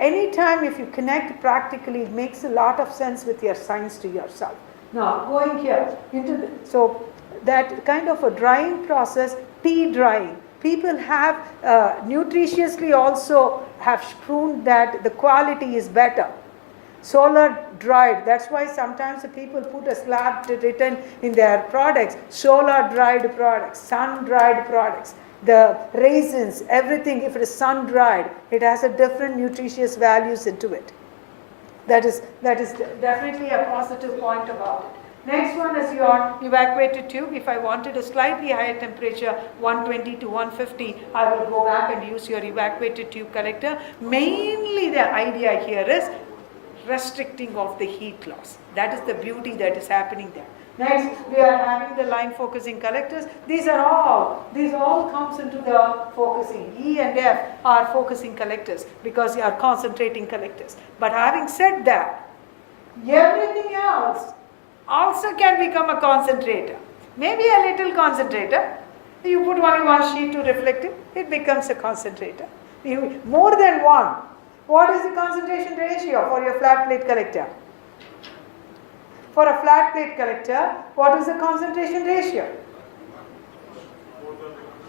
anytime if you connect practically, it makes a lot of sense with your science to yourself. Now, going here into so that kind of a drying process, tea drying. People have nutritiously also have proven that the quality is better. Solar dried, that's why sometimes the people put a slab written in their products, solar dried products, sun dried products. The raisins, everything, if it is sun dried, it has a different nutritious values into it. That is definitely a positive point about it. Next one is your evacuated tube. If I wanted a slightly higher temperature, 120 to 150, I will go back and use your evacuated tube collector. Mainly the idea here is restricting of the heat loss. That is the beauty that is happening there. Next, we are having the line focusing collectors. These all comes into the focusing. E and F are focusing collectors because they are concentrating collectors. But having said that, everything else also can become a concentrator. Maybe a little concentrator. You put only one sheet to reflect it, it becomes a concentrator. More than one. What is the concentration ratio for your flat plate collector? For a flat plate collector, what is the concentration ratio?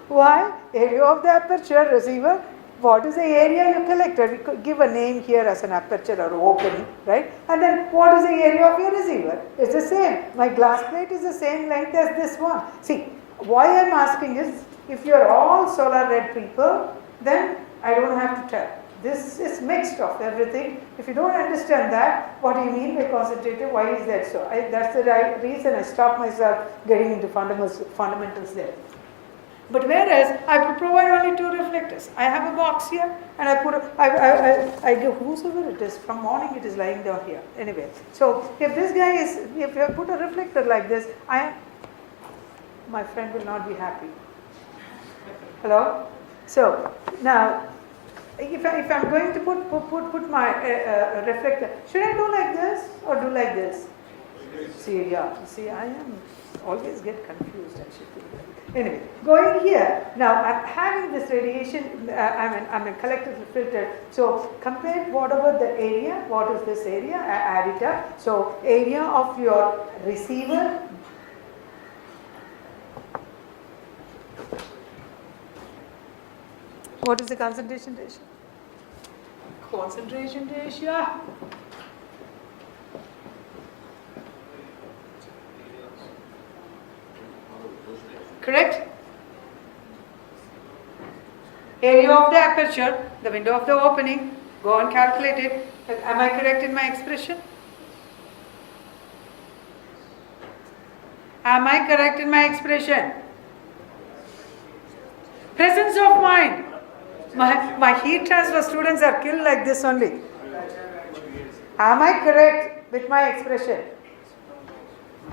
Why? Area of the aperture receiver. What is the area you collected? We could give a name here as an aperture or opening, right? And then what is the area of your receiver? It's the same. My glass plate is the same length as this one. See, why I'm asking is, if you're all solar red people, then I don't have to tell. This is mixed of everything. If you don't understand that, what do you mean by concentrated? Why is that so? That's the reason I stopped myself getting into fundamentals there. But whereas I provide only 2 reflectors. I have a box here and I put I give whosoever it is, from morning it is lying down here. Anyway, so if this guy is, if I put a reflector like this, my friend will not be happy. Hello? So now, if I'm going to put my reflector, should I do like this or do like this? See, I am always get confused actually. Anyway, going here, now I'm having this radiation, I'm a collected filter, so compare whatever the area, what is this area, I add it up. So area of your receiver, what is the concentration ratio? Concentration ratio. Correct? Area of the aperture, the window of the opening, go and calculate it. Am I correct in my expression? Am I correct in my expression? Presence of mind. My heat transfer students are killed like this only. Am I correct with my expression?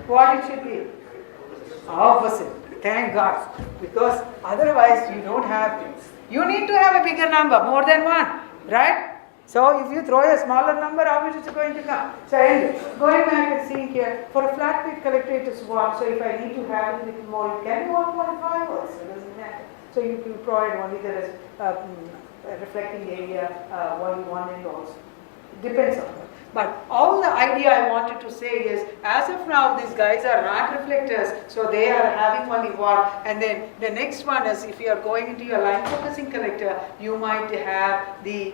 What it should be? Opposite. Thank God. Because otherwise you don't have, you need to have a bigger number, more than one, right? So if you throw a smaller number, how is it going to come? So anyway, going back and seeing here, for a flat plate collector it is 1, so if I need to have a little more, it can be 1.5 also, doesn't matter. So you can provide only the reflecting area, only one end also. Depends on that. But all the idea I wanted to say is, as of now, these guys are not reflectors, so they are having only one. And then the next one is, if you are going into your line focusing collector, you might have the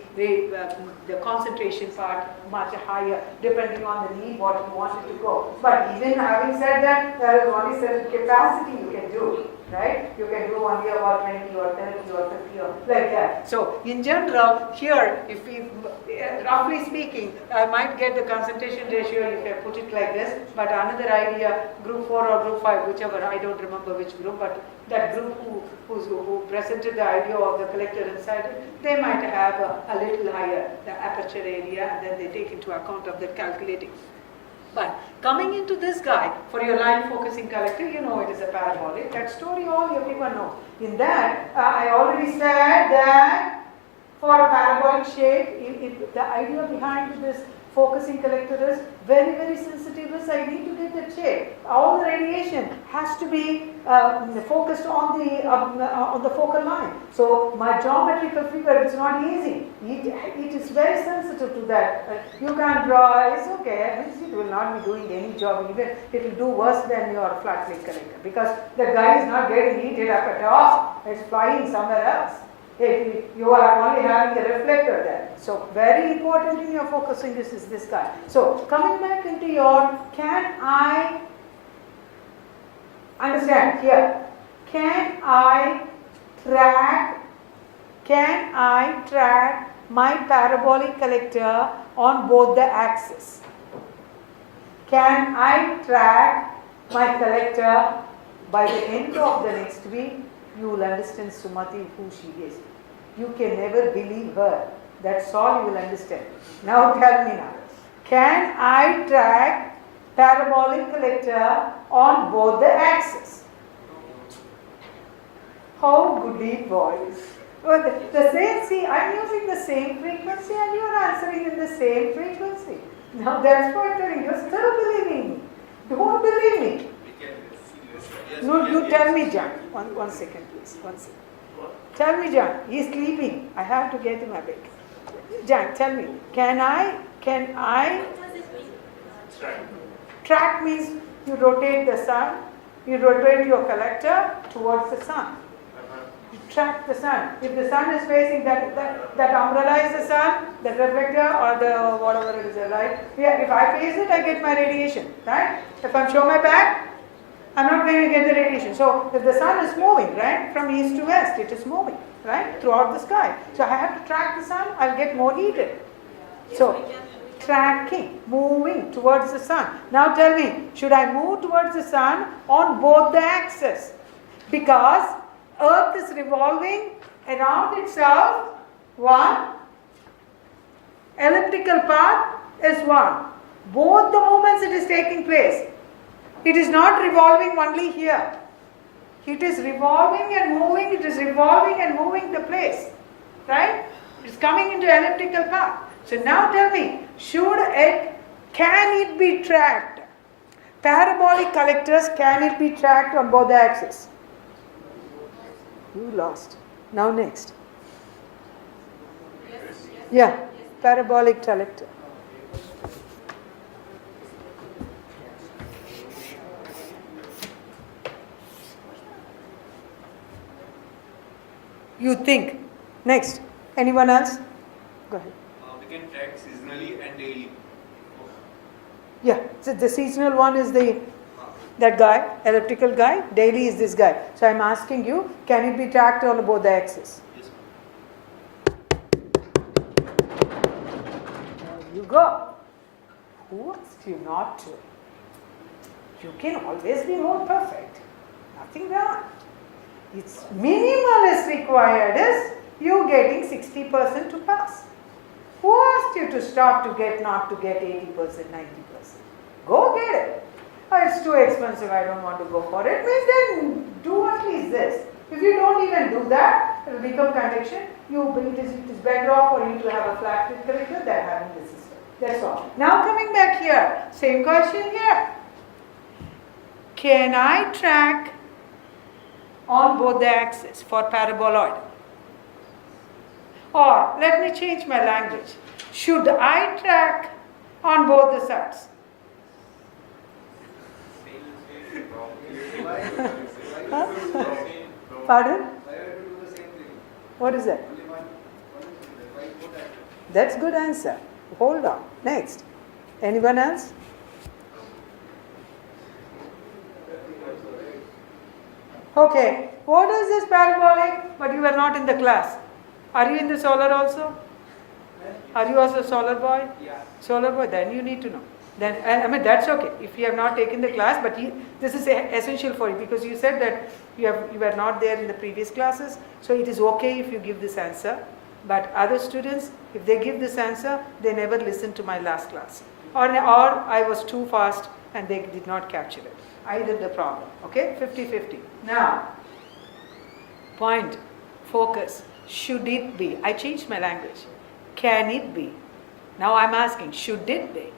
concentration part much higher, depending on the need, what you want it to go. But even having said that, there is only certain capacity you can do. right? You can do only about 20 or 30 or 50 or like that. So in general, here, if we, roughly speaking, I might get the concentration ratio if I put it like this, but another idea, group 4 or group 5, whichever, I don't remember which group, but that group who presented the idea of the collector inside it, they might have a little higher the aperture area, and then they take into account of the calculating. But coming into this guy, for your line focusing collector, you know it is a parabolic. That story all everyone knows. In that, I already said that for a parabolic shape, the idea behind this focusing collector is very, very sensitive. Is I need to get that shape. All the radiation has to be focused on the focal line. So my geometrical figure, it's not easy. It is very sensitive to that. You can't draw. It's okay. It will not be doing any job. Even it will do worse than your flat plate collector because the guy is not getting heated up at all. It's flying somewhere else. You are only having a reflector there. So very important in your focusing is this guy. So coming back into your, can I understand here? Can I track my parabolic collector on both the axes? Can I track my collector by the end of the next week? You will understand Sumathy who she is. You can never believe her. That's all you will understand. Now tell me now. Can I track parabolic collector on both the axes? How goody boys. Well, the same, see, I'm using the same frequency and you're answering in the same frequency. Now that's what I'm telling you. You're still believing me. Don't believe me. No, you tell me, John. One second, please. 1 second. Tell me, John. He's sleeping. I have to get him awake. John, tell me. Can I? What does it mean? Track means you rotate the sun. You rotate your collector towards the sun. You track the sun. If the sun is facing that umbrella is the sun, the reflector or the whatever it is, the light. Yeah, if I face it, I get my radiation, right? If I'm show my back, I'm not going to get the radiation. So if the sun is moving, right, from east to west, it is moving, right, throughout the sky. So I have to track the sun, I'll get more heated. So tracking, moving towards the sun. Now tell me, should I move towards the sun on both the axes? Because Earth is revolving around itself, one, elliptical path is one. Both the movements it is taking place. It is not revolving only here. It is revolving and moving, it is revolving and moving the place. Right? It's coming into elliptical path. So now tell me, can it be tracked? Parabolic collectors, can it be tracked on both the axes? You lost. Now next. Yeah, parabolic collector. You think. Next. Anyone else? Go ahead. We can track seasonally and daily. Yeah. So the seasonal one is that guy, elliptical guy. Daily is this guy. So I'm asking you, can it be tracked on both the axes? Yes. There you go. Who asked you not to? You can always be more perfect. Nothing wrong. It's minimal is required is you getting 60% to pass. Who asked you to stop to get not to get 80%, 90%? Go get it. Oh, it's too expensive, I don't want to go for it. Means then do at least this. If you don't even do that, it will become conduction. It is better off for you to have a flat plate collector than having the system. That's all. Now coming back here, same question here. Can I track on both the axes for paraboloid? Or let me change my language. Should I track on both the sides? Pardon? What is that? That's good answer. Hold on. Next. Anyone else? Okay, what is this parabolic? But you were not in the class. Are you in the solar also? Are you also a solar boy? Yeah. Solar boy, then you need to know. Then, I mean, that's okay if you have not taken the class, but this is essential for you because you said that you were not there in the previous classes, so it is okay if you give this answer. But other students, if they give this answer, they never listen to my last class. Or I was too fast and they did not capture it. Either the problem, okay? 50-50. Now, point, focus. Should it be? I changed my language. Can it be? Now I'm asking, should it be?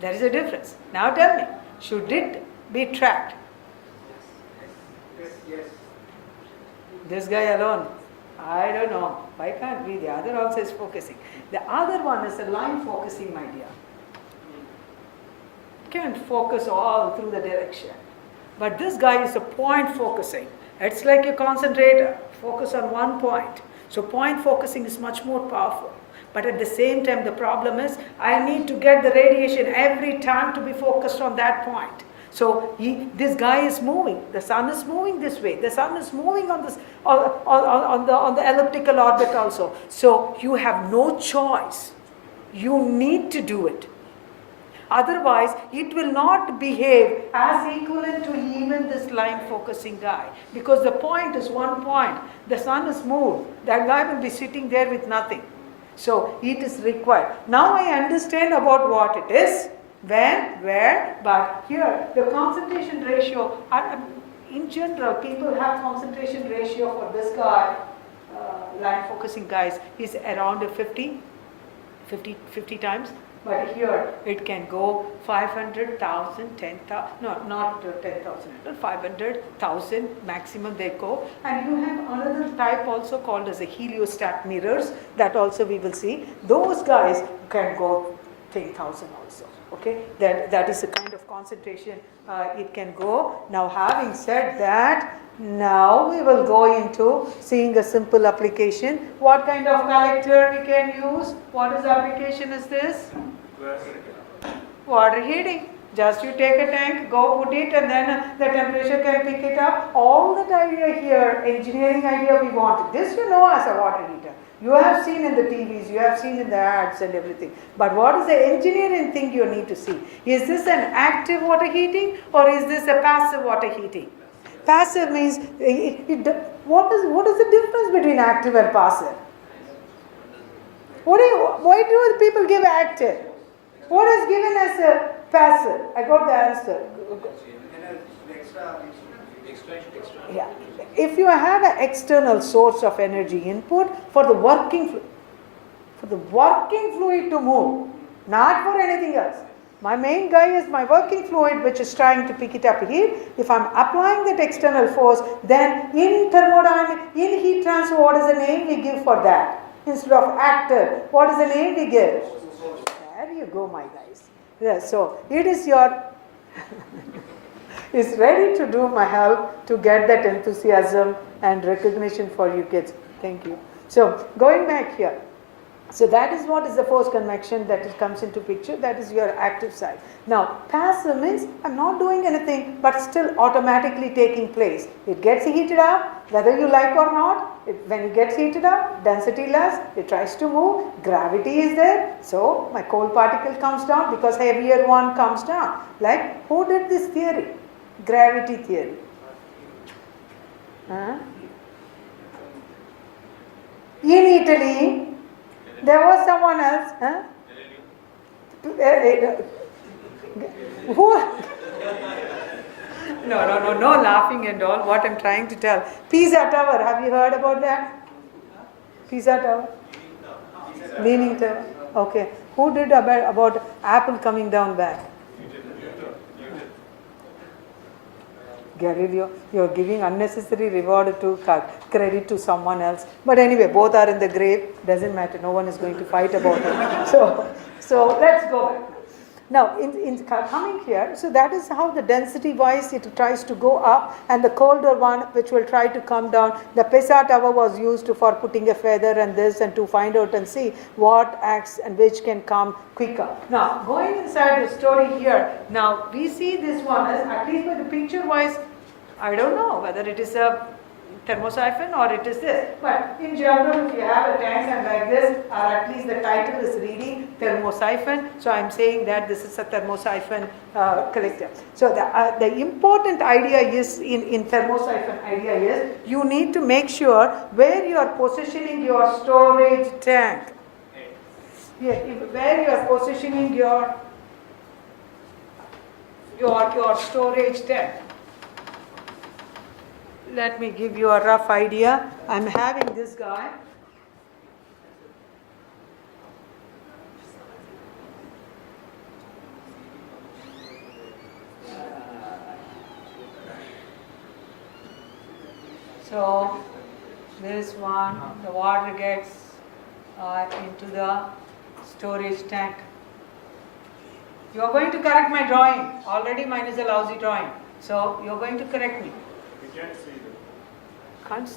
There is a difference. Now tell me, should it be tracked? Yes. This guy alone, I don't know. Why can't be? The other also is focusing. The other one is a line focusing, my dear. Can't focus all through the direction. But this guy is a point focusing. It's like a concentrator. Focus on one point. So point focusing is much more powerful. But at the same time, the problem is I need to get the radiation every time to be focused on that point. So this guy is moving. The sun is moving this way. The sun is moving on this on the elliptical orbit also. So you have no choice. You need to do it. Otherwise, it will not behave as equivalent to even this line focusing guy. Because the point is one point. The sun is moved. That guy will be sitting there with nothing. So it is required. Now I understand about what it is, when, where, but here the concentration ratio, in general people have concentration ratio for this guy, line focusing guys, is around 50 times. But here it can go 500,000, 10,000, no, not 10,000, 500,000 maximum they go. And you have another type also called as a heliostat mirrors, that also we will see. Those guys can go 10,000 also. Okay, that is the kind of concentration it can go. Now having said that, now we will go into seeing a simple application. What kind of collector we can use? What is application is this? Water heating. Just you take a tank, go put it, and then the temperature can pick it up. All that idea here, engineering idea we wanted. This you know as a water heater. You have seen in the TVs, you have seen in the ads and everything. But what is the engineering thing you need to see? Is this an active water heating or is this a passive water heating? Passive means, what is the difference between active and passive? Why do people give active? What is given as a passive? I got the answer. Yeah. If you have an external source of energy input for the working fluid to move, not for anything else. My main guy is my working fluid which is trying to pick it up heat. If I'm applying that external force, then in thermodynamics, in heat transfer, what is the name we give for that? Instead of active, what is the name we give? There you go, my guys. Yeah, so it is your is ready to do my help to get that enthusiasm and recognition for you kids. Thank you. So going back here. So that is what is the force convection that it comes into picture. That is your active side. Now passive means I'm not doing anything but still automatically taking place. It gets heated up whether you like or not. When it gets heated up, density less, it tries to move, gravity is there. So my cold particle comes down because heavier one comes down. Like who did this theory? Gravity theory. In Italy, there was someone else. Who? No laughing and all. What I'm trying to tell. Pisa Tower, have you heard about that? Pisa Tower? Leaning Tower. Okay. Who did about apple coming down back? Galileo, you are giving unnecessary reward to credit to someone else. But anyway, both are in the grave. Doesn't matter. No one is going to fight about it. So let's go back. Now, in coming here, so that is how the density wise it tries to go up, and the colder one which will try to come down. The Pisa tower was used for putting a feather and this and to find out and see what acts and which can come quicker. Now, going inside the story here, now we see this one as, at least by the picture wise, I don't know whether it is a thermosiphon or it is this. But in general, if you have a tank and like this, or at least the title is reading thermosiphon, so I'm saying that this is a thermosiphon collector. So the important idea is in thermosiphon idea is you need to make sure where you are positioning your storage tank. Yeah, where you are positioning your storage tank. Let me give you a rough idea. I'm having this guy. So this one, the water gets into the storage tank. You are going to correct my drawing. Already mine is a lousy drawing. So you are going to correct me. We can't see them. Can't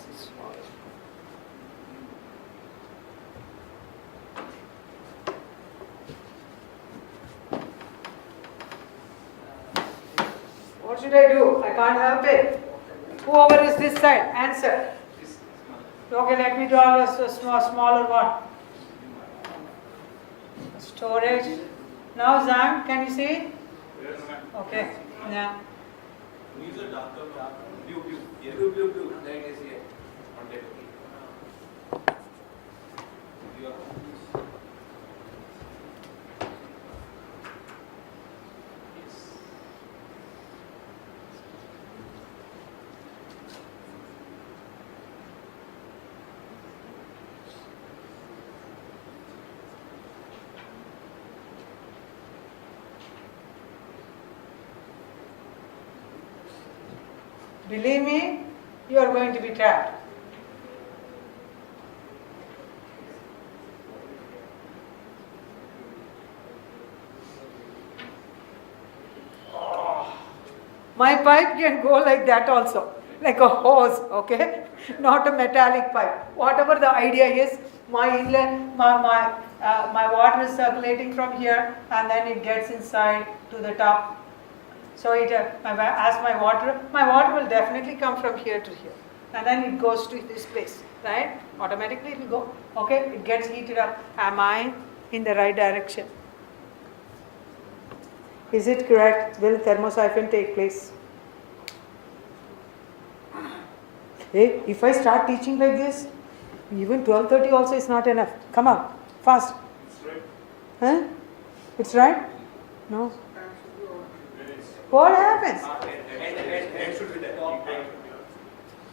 What should I do? I can't help it. Whoever is this side, answer. Okay, let me draw a smaller one. Storage. Now Zhang, can you see? Yes, ma'am. Okay. Now. These are darker, blue. Yes. Blue. There it is here. On that. You are Believe me, you are going to be trapped. My pipe can go like that also, like a hose, okay? Not a metallic pipe. Whatever the idea is, my inlet, my water is circulating from here and then it gets inside to the top. So it, as my water will definitely come from here to here. And then it goes to this place, right? Automatically it will go, okay? It gets heated up. Am I in the right direction? Is it correct? Will thermosiphon take place? Hey, if I start teaching like this, even 12:30 also is not enough. Come on, fast. It's right. Huh? It's right? No. There is. What happens? Head should be there.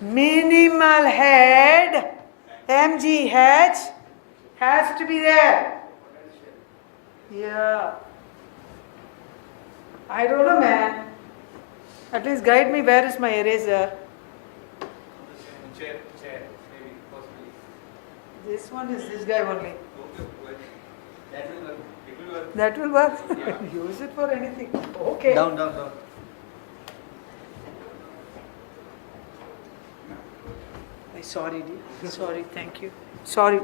Minimal head, MGH, has to be there. Yeah. I don't know, man. At least guide me. Where is my eraser? chair, maybe, possibly. This one is this guy only. Okay, well, that will work. It will work. That will work. Yeah. Use it for anything. Okay. Down. Sorry, dear. Sorry, thank you. Sorry.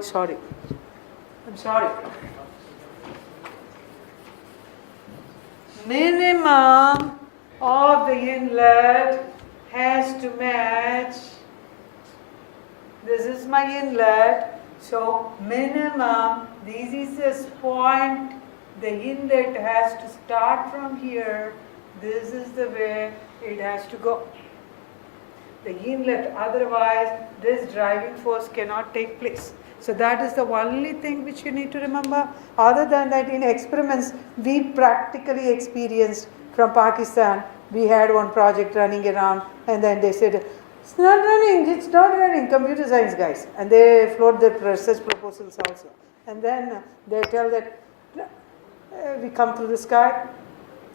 I'm sorry. Minimum of the inlet has to match. This is my inlet. So minimum, this is this point. The inlet has to start from here. This is the way it has to go. The inlet, otherwise this driving force cannot take place. So that is the only thing which you need to remember. Other than that, in experiments we practically experienced from Pakistan. We had one project running around and then they said, it's not running, computer science guys. And they float their research proposals also. And then they tell that we come through the sky,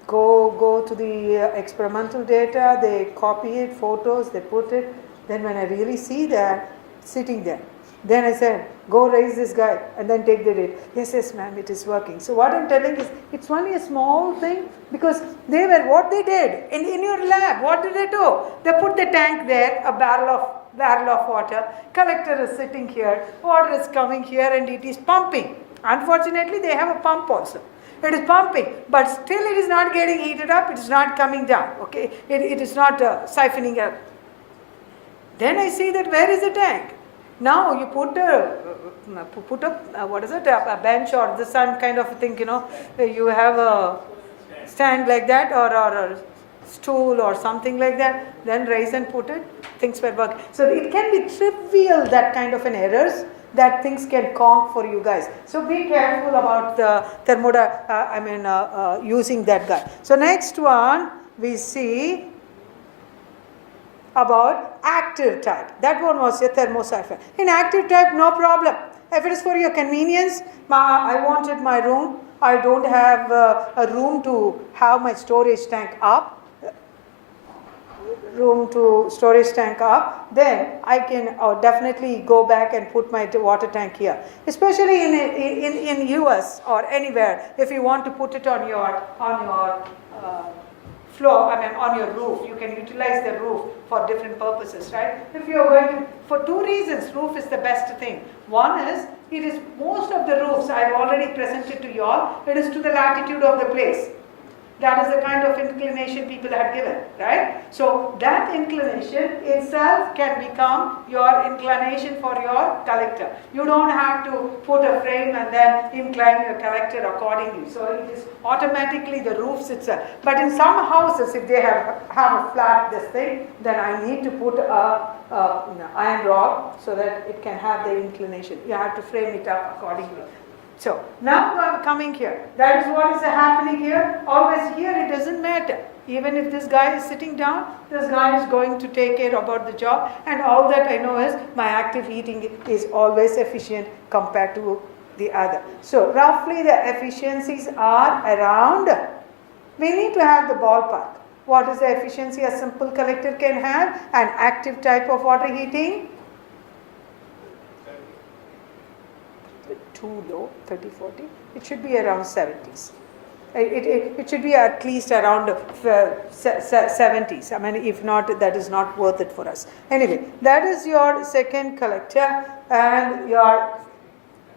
go to the experimental data, they copy it, photos, they put it. Then when I really see that, sitting there, then I said, go raise this guy and then take the data. Yes, ma'am, it is working. So what I'm telling is, it's only a small thing because what they did in your lab, what did they do? They put the tank there, a barrel of water, collector is sitting here, water is coming here and it is pumping. Unfortunately, they have a pump also. It is pumping, but still it is not getting heated up, it is not coming down, okay? It is not siphoning up. Then I see that where is the tank? Now you put a what is it, a bench or the some kind of a thing, you know, you have a stand like that or a stool or something like that, then raise and put it, things will work. So it can be trivial, that kind of an errors, that things can conk for you guys. So be careful about the using that guy. So next one we see about active type. That one was a thermosiphon. In active type, no problem. If it is for your convenience, I wanted my room, I don't have a room to have my storage tank up, then I can definitely go back and put my water tank here. Especially in US or anywhere, if you want to put it on your floor, on your roof, you can utilize the roof for different purposes, right? If you are going to, for two reasons, roof is the best thing. One is, it is most of the roofs I have already presented to you all, it is to the latitude of the place. That is the kind of inclination people have given, right? So that inclination itself can become your inclination for your collector. You don't have to put a frame and then incline your collector accordingly. So it is automatically the roofs itself. But in some houses, if they have a flat this thing, then I need to put a iron rod so that it can have the inclination. You have to frame it up accordingly. So now I'm coming here. That is what is happening here. Always here it doesn't matter. Even if this guy is sitting down, this guy is going to take care about the job, and all that I know is my active heating is always efficient compared to the other. So roughly the efficiencies are around, we need to have the ballpark. What is the efficiency a simple collector can have? An active type of water heating? Too low, 30, 40. It should be around 70s. It should be at least around 70s. If not, that is not worth it for us. Anyway, that is your second collector. And your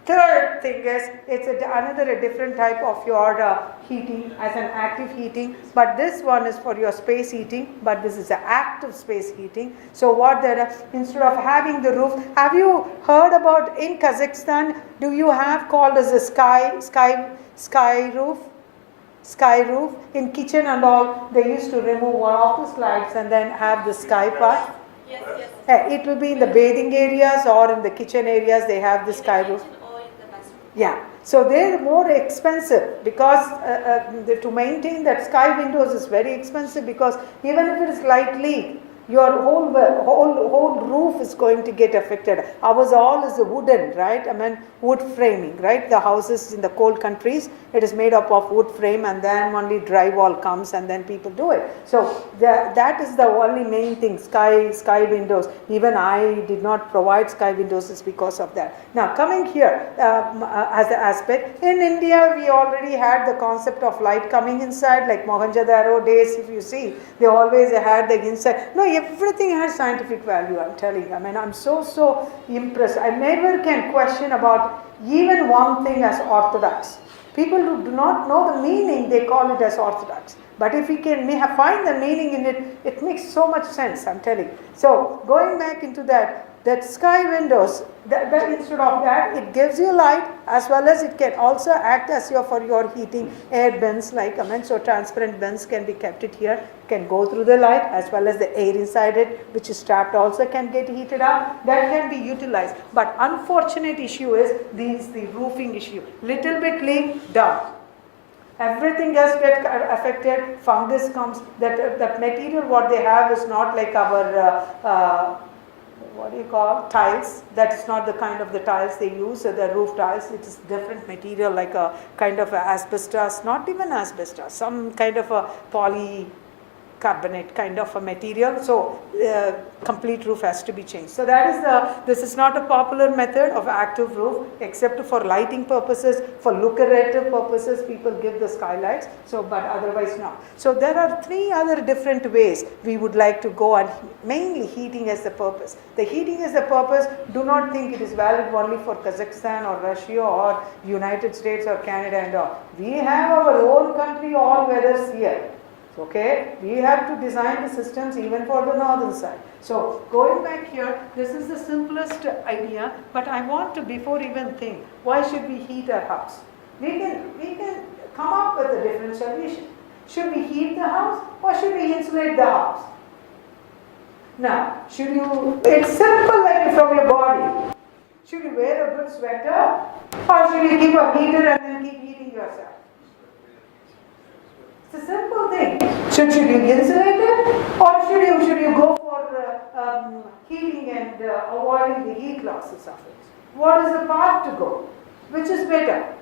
third thing is, it's another different type of your heating as an active heating, but this one is for your space heating, but this is an active space heating. So what instead of having the roof, have you heard about in Kazakhstan, do you have called as a sky roof? Sky roof in kitchen and all, they used to remove one of the slides and then have the sky part. Yes. It will be in the bathing areas or in the kitchen areas, they have the sky roof. Yeah, so they're more expensive because to maintain that sky windows is very expensive, because even if it is light leak, your whole roof is going to get affected. Ours all is wooden, right? Wood framing, right? The houses in the cold countries, it is made up of wood frame, and then only drywall comes and then people do it. So that is the only main thing, sky windows. Even I did not provide sky windows is because of that. Now coming here as an aspect, in India we already had the concept of light coming inside, like Mohenjo-daro days, if you see, they always had the inside. No, everything has scientific value, I'm telling you. I'm so impressed. I never can question about even one thing as orthodox. People who do not know the meaning, they call it as orthodox. But if we can find the meaning in it, it makes so much sense, I'm telling you. So going back into that sky windows, that instead of that, it gives you light, as well as it can also act as for your heating air vents, so transparent vents can be kept it here, can go through the light, as well as the air inside it, which is trapped, also can get heated up. That can be utilized. But unfortunate issue is the roofing issue. Little bit leak, done. Everything else gets affected. Fungus comes. That material what they have is not like our tiles. That is not the kind of the tiles they use, the roof tiles. It is different material, like a kind of asbestos, not even asbestos, some kind of a carbonate kind of a material. So complete roof has to be changed. So this is not a popular method of active roof except for lighting purposes, for lucrative purposes people give the skylights. So but otherwise not. So there are 3 other different ways we would like to go, and mainly heating as the purpose. The heating as the purpose, do not think it is valid only for Kazakhstan or Russia or United States or Canada and all. We have our own country all weathers here. Okay, we have to design the systems even for the northern side. So going back here, this is the simplest idea, but I want to, before even think, why should we heat our house? We can come up with a different solution. Should we heat the house or should we insulate the house? Now, it's simple like from your body. Should you wear a good sweater or should you keep a heater and then keep heating yourself? It's a simple thing. Should you insulate it or should you go for heating and avoiding the heat losses of it? What is the path to go? Which is better?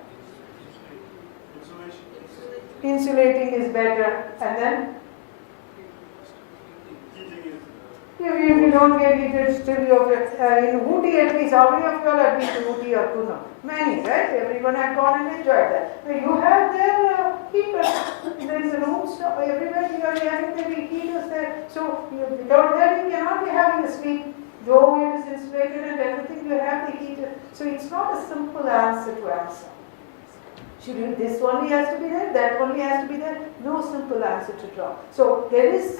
Insulating is better. And then? If you don't get heated, still you have in Ooty at least, how many of you all have been to Ooty or Kuno? Many, right? Everyone had gone and enjoyed that. So you have their heaters. There is a room, so everywhere you are having the heaters there. So without that you cannot be having a sleep. Though it is insulated and everything, you have the heater. So it's not a simple answer to answer. This only has to be there, that only has to be there. No simple answer to draw. So there is,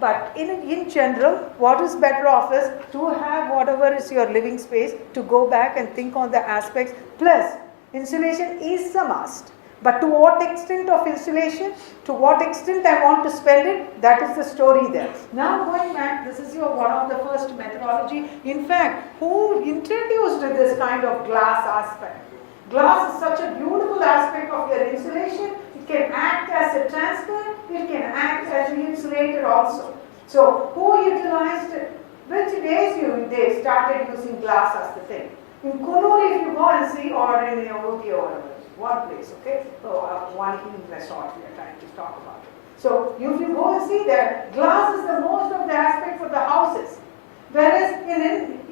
but in general, what is better off is to have whatever is your living space, to go back and think on the aspects. Plus, insulation is a must. But to what extent of insulation, to what extent I want to spend it, that is the story there. Now going back, this is one of the first methodology. In fact, who introduced this kind of glass aspect? Glass is such a beautiful aspect of your insulation. It can act as a transparent, it can act as an insulator also. So, who utilized it? Which days they started using glass as the thing? In Kunur, if you go and see, or in Ooty or whatever, one place, okay? So, one healing resort we are trying to talk about it. So, if you go and see that, glass is the most of the aspect for the houses. Whereas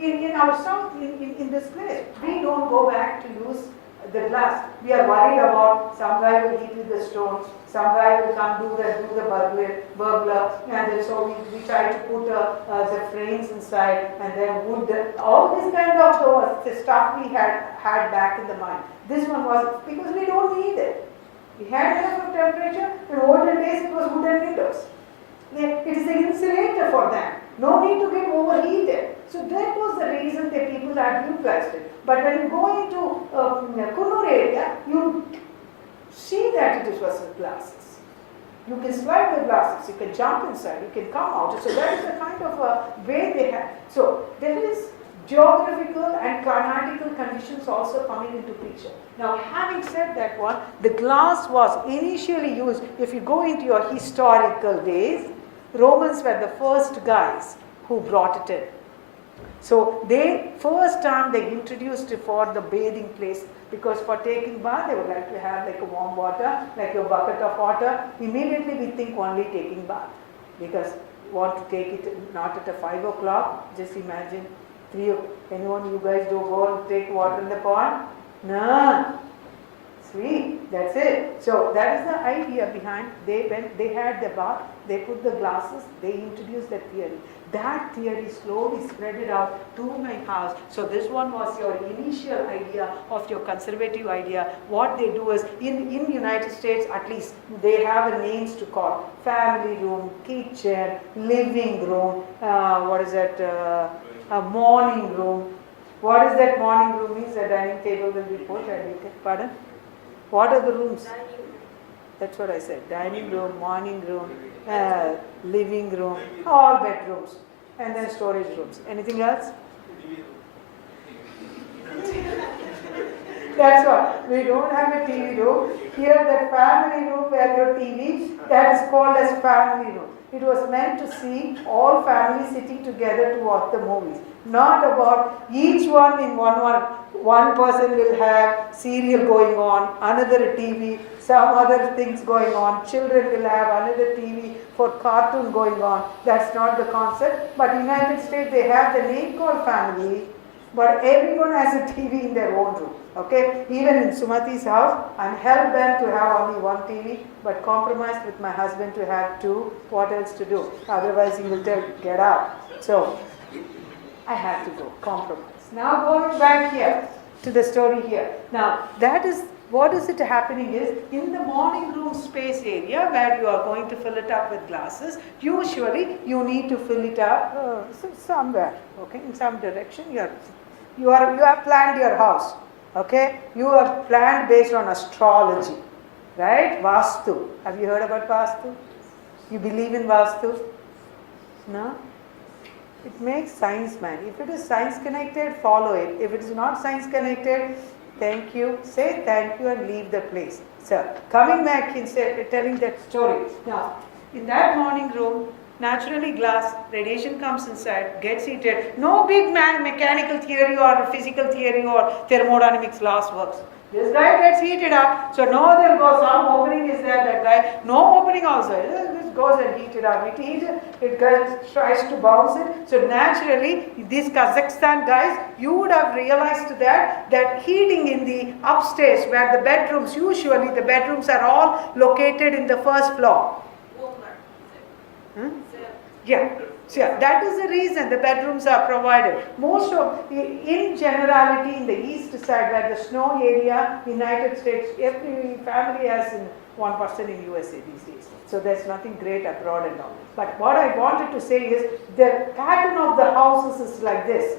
in our south, in this place, we don't go back to use the glass. We are worried about some guy will hit with the stones, some guy will come do the burglar, and then so we try to put the frames inside and then wood. All this kind of the stuff we had back in the mind. This one was because we don't need it. We had enough of temperature. In olden days it was wooden windows. It is an insulator for them. No need to get overheated. So that was the reason that people had utilized it. But when you go into Kunur area, you see that it was glasses. You can slide the glasses, you can jump inside, you can come out. So that is the kind of way they had. So there is geographical and climatical conditions also coming into picture. Now having said that one, the glass was initially used, if you go into your historical days, Romans were the first guys who brought it in. So first time they introduced it for the bathing place, because for taking bath they would like to have like a warm water, like a bucket of water. Immediately we think only taking bath, because want to take it not at 5 o'clock, just imagine 3 o'clock. Anyone you guys do go and take water in the pond? No. Sweet, that's it. So that is the idea behind, when they had the bath, they put the glasses, they introduced that theory. That theory slowly spread it out to my house. So this one was your initial idea of your conservative idea. What they do is, in United States at least, they have a names to call. Family room, kitchen, living room, morning room. What is that morning room means? The dining table will be put, pardon? What are the rooms? That's what I said. Dining room, morning room, living room, all bedrooms, and then storage rooms. Anything else? That's what. We don't have a TV room. Here, the family room where your TV, that is called as family room. It was meant to see all families sitting together to watch the movies. Not about each one in one person will have serial going on, another TV, some other things going on, children will have another TV for cartoon going on. That's not the concept. But United States, they have the name called family, but everyone has a TV in their own room. Okay, even in Sumathy's house, I'm hell-bent to have only one TV, but compromised with my husband to have two. What else to do? Otherwise, he will tell, get out. So, I have to go, compromise. Now going back here, to the story here. Now, that is, what is it happening is, in the morning room space area where you are going to fill it up with glasses, usually you need to fill it up somewhere, okay, in some direction. You have planned your house, okay? You have planned based on astrology, right? Vastu. Have you heard about Vastu? You believe in Vastu? No? It makes science, man. If it is science connected, follow it. If it is not science connected, thank you, say thank you and leave the place. So, coming back and telling that story. Now, in that morning room, naturally glass, radiation comes inside, gets heated. No big man mechanical theory or physical theory or thermodynamics laws works. This guy gets heated up, so no, there goes some opening is there, that guy, no opening also. It goes and heated up. It heats it tries to bounce it. So naturally, these Kazakhstan guys, you would have realized that heating in the upstairs where the bedrooms, usually the bedrooms are all located in the first floor. Yeah, so that is the reason the bedrooms are provided. Most of, in generality, in the east side where the snow area, United States, every family has one person in USA these days. So there's nothing great abroad and all. But what I wanted to say is the pattern of the houses is like this.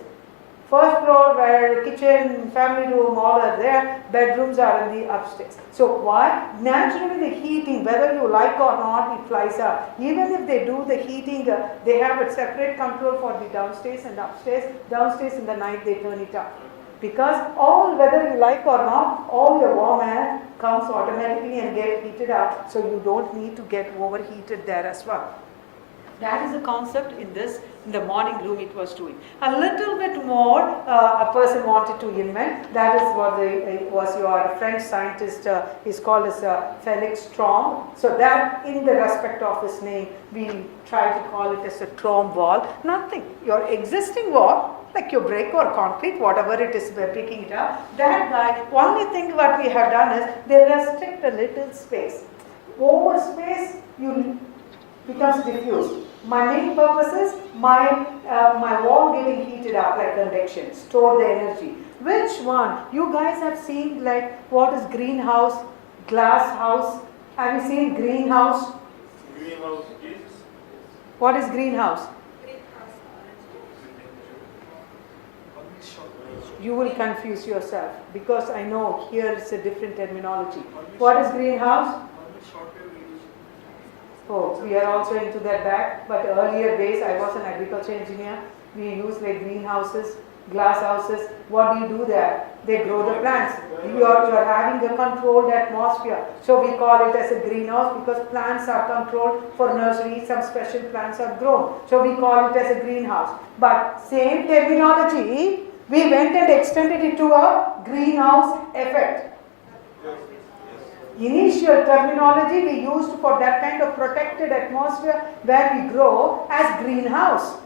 First floor where kitchen, family room, all are there, bedrooms are in the upstairs. So why? Naturally the heating, whether you like or not, it flies up. Even if they do the heating, they have a separate control for the downstairs and upstairs. Downstairs in the night they turn it up. Because all, whether you like or not, all your warm air comes automatically and get heated up. So you don't need to get overheated there as well. That is the concept in the morning room it was doing. A little bit more a person wanted to invent. That is what was your French scientist, is called as Felix Trom. So that in the respect of his name, we try to call it as a Trom wall. Nothing. Your existing wall, like your brick or concrete, whatever it is, we're picking it up. That guy, only thing what we have done is they restrict a little space. Over space, you becomes diffused. My main purpose is my wall getting heated up like convection, store the energy. Which one? You guys have seen like what is greenhouse, glass house? Have you seen greenhouse? Greenhouse is? What is greenhouse? You will confuse yourself because I know here it's a different terminology. What is greenhouse? Oh, we are also into that back, but earlier days I was an agriculture engineer. We use like greenhouses, glass houses. What do you do there? They grow the plants. You are having a controlled atmosphere. So we call it as a greenhouse because plants are controlled for nursery. Some special plants are grown. So we call it as a greenhouse. But same terminology, we went and extended it to a greenhouse effect. Initial terminology we used for that kind of protected atmosphere where we grow as greenhouse.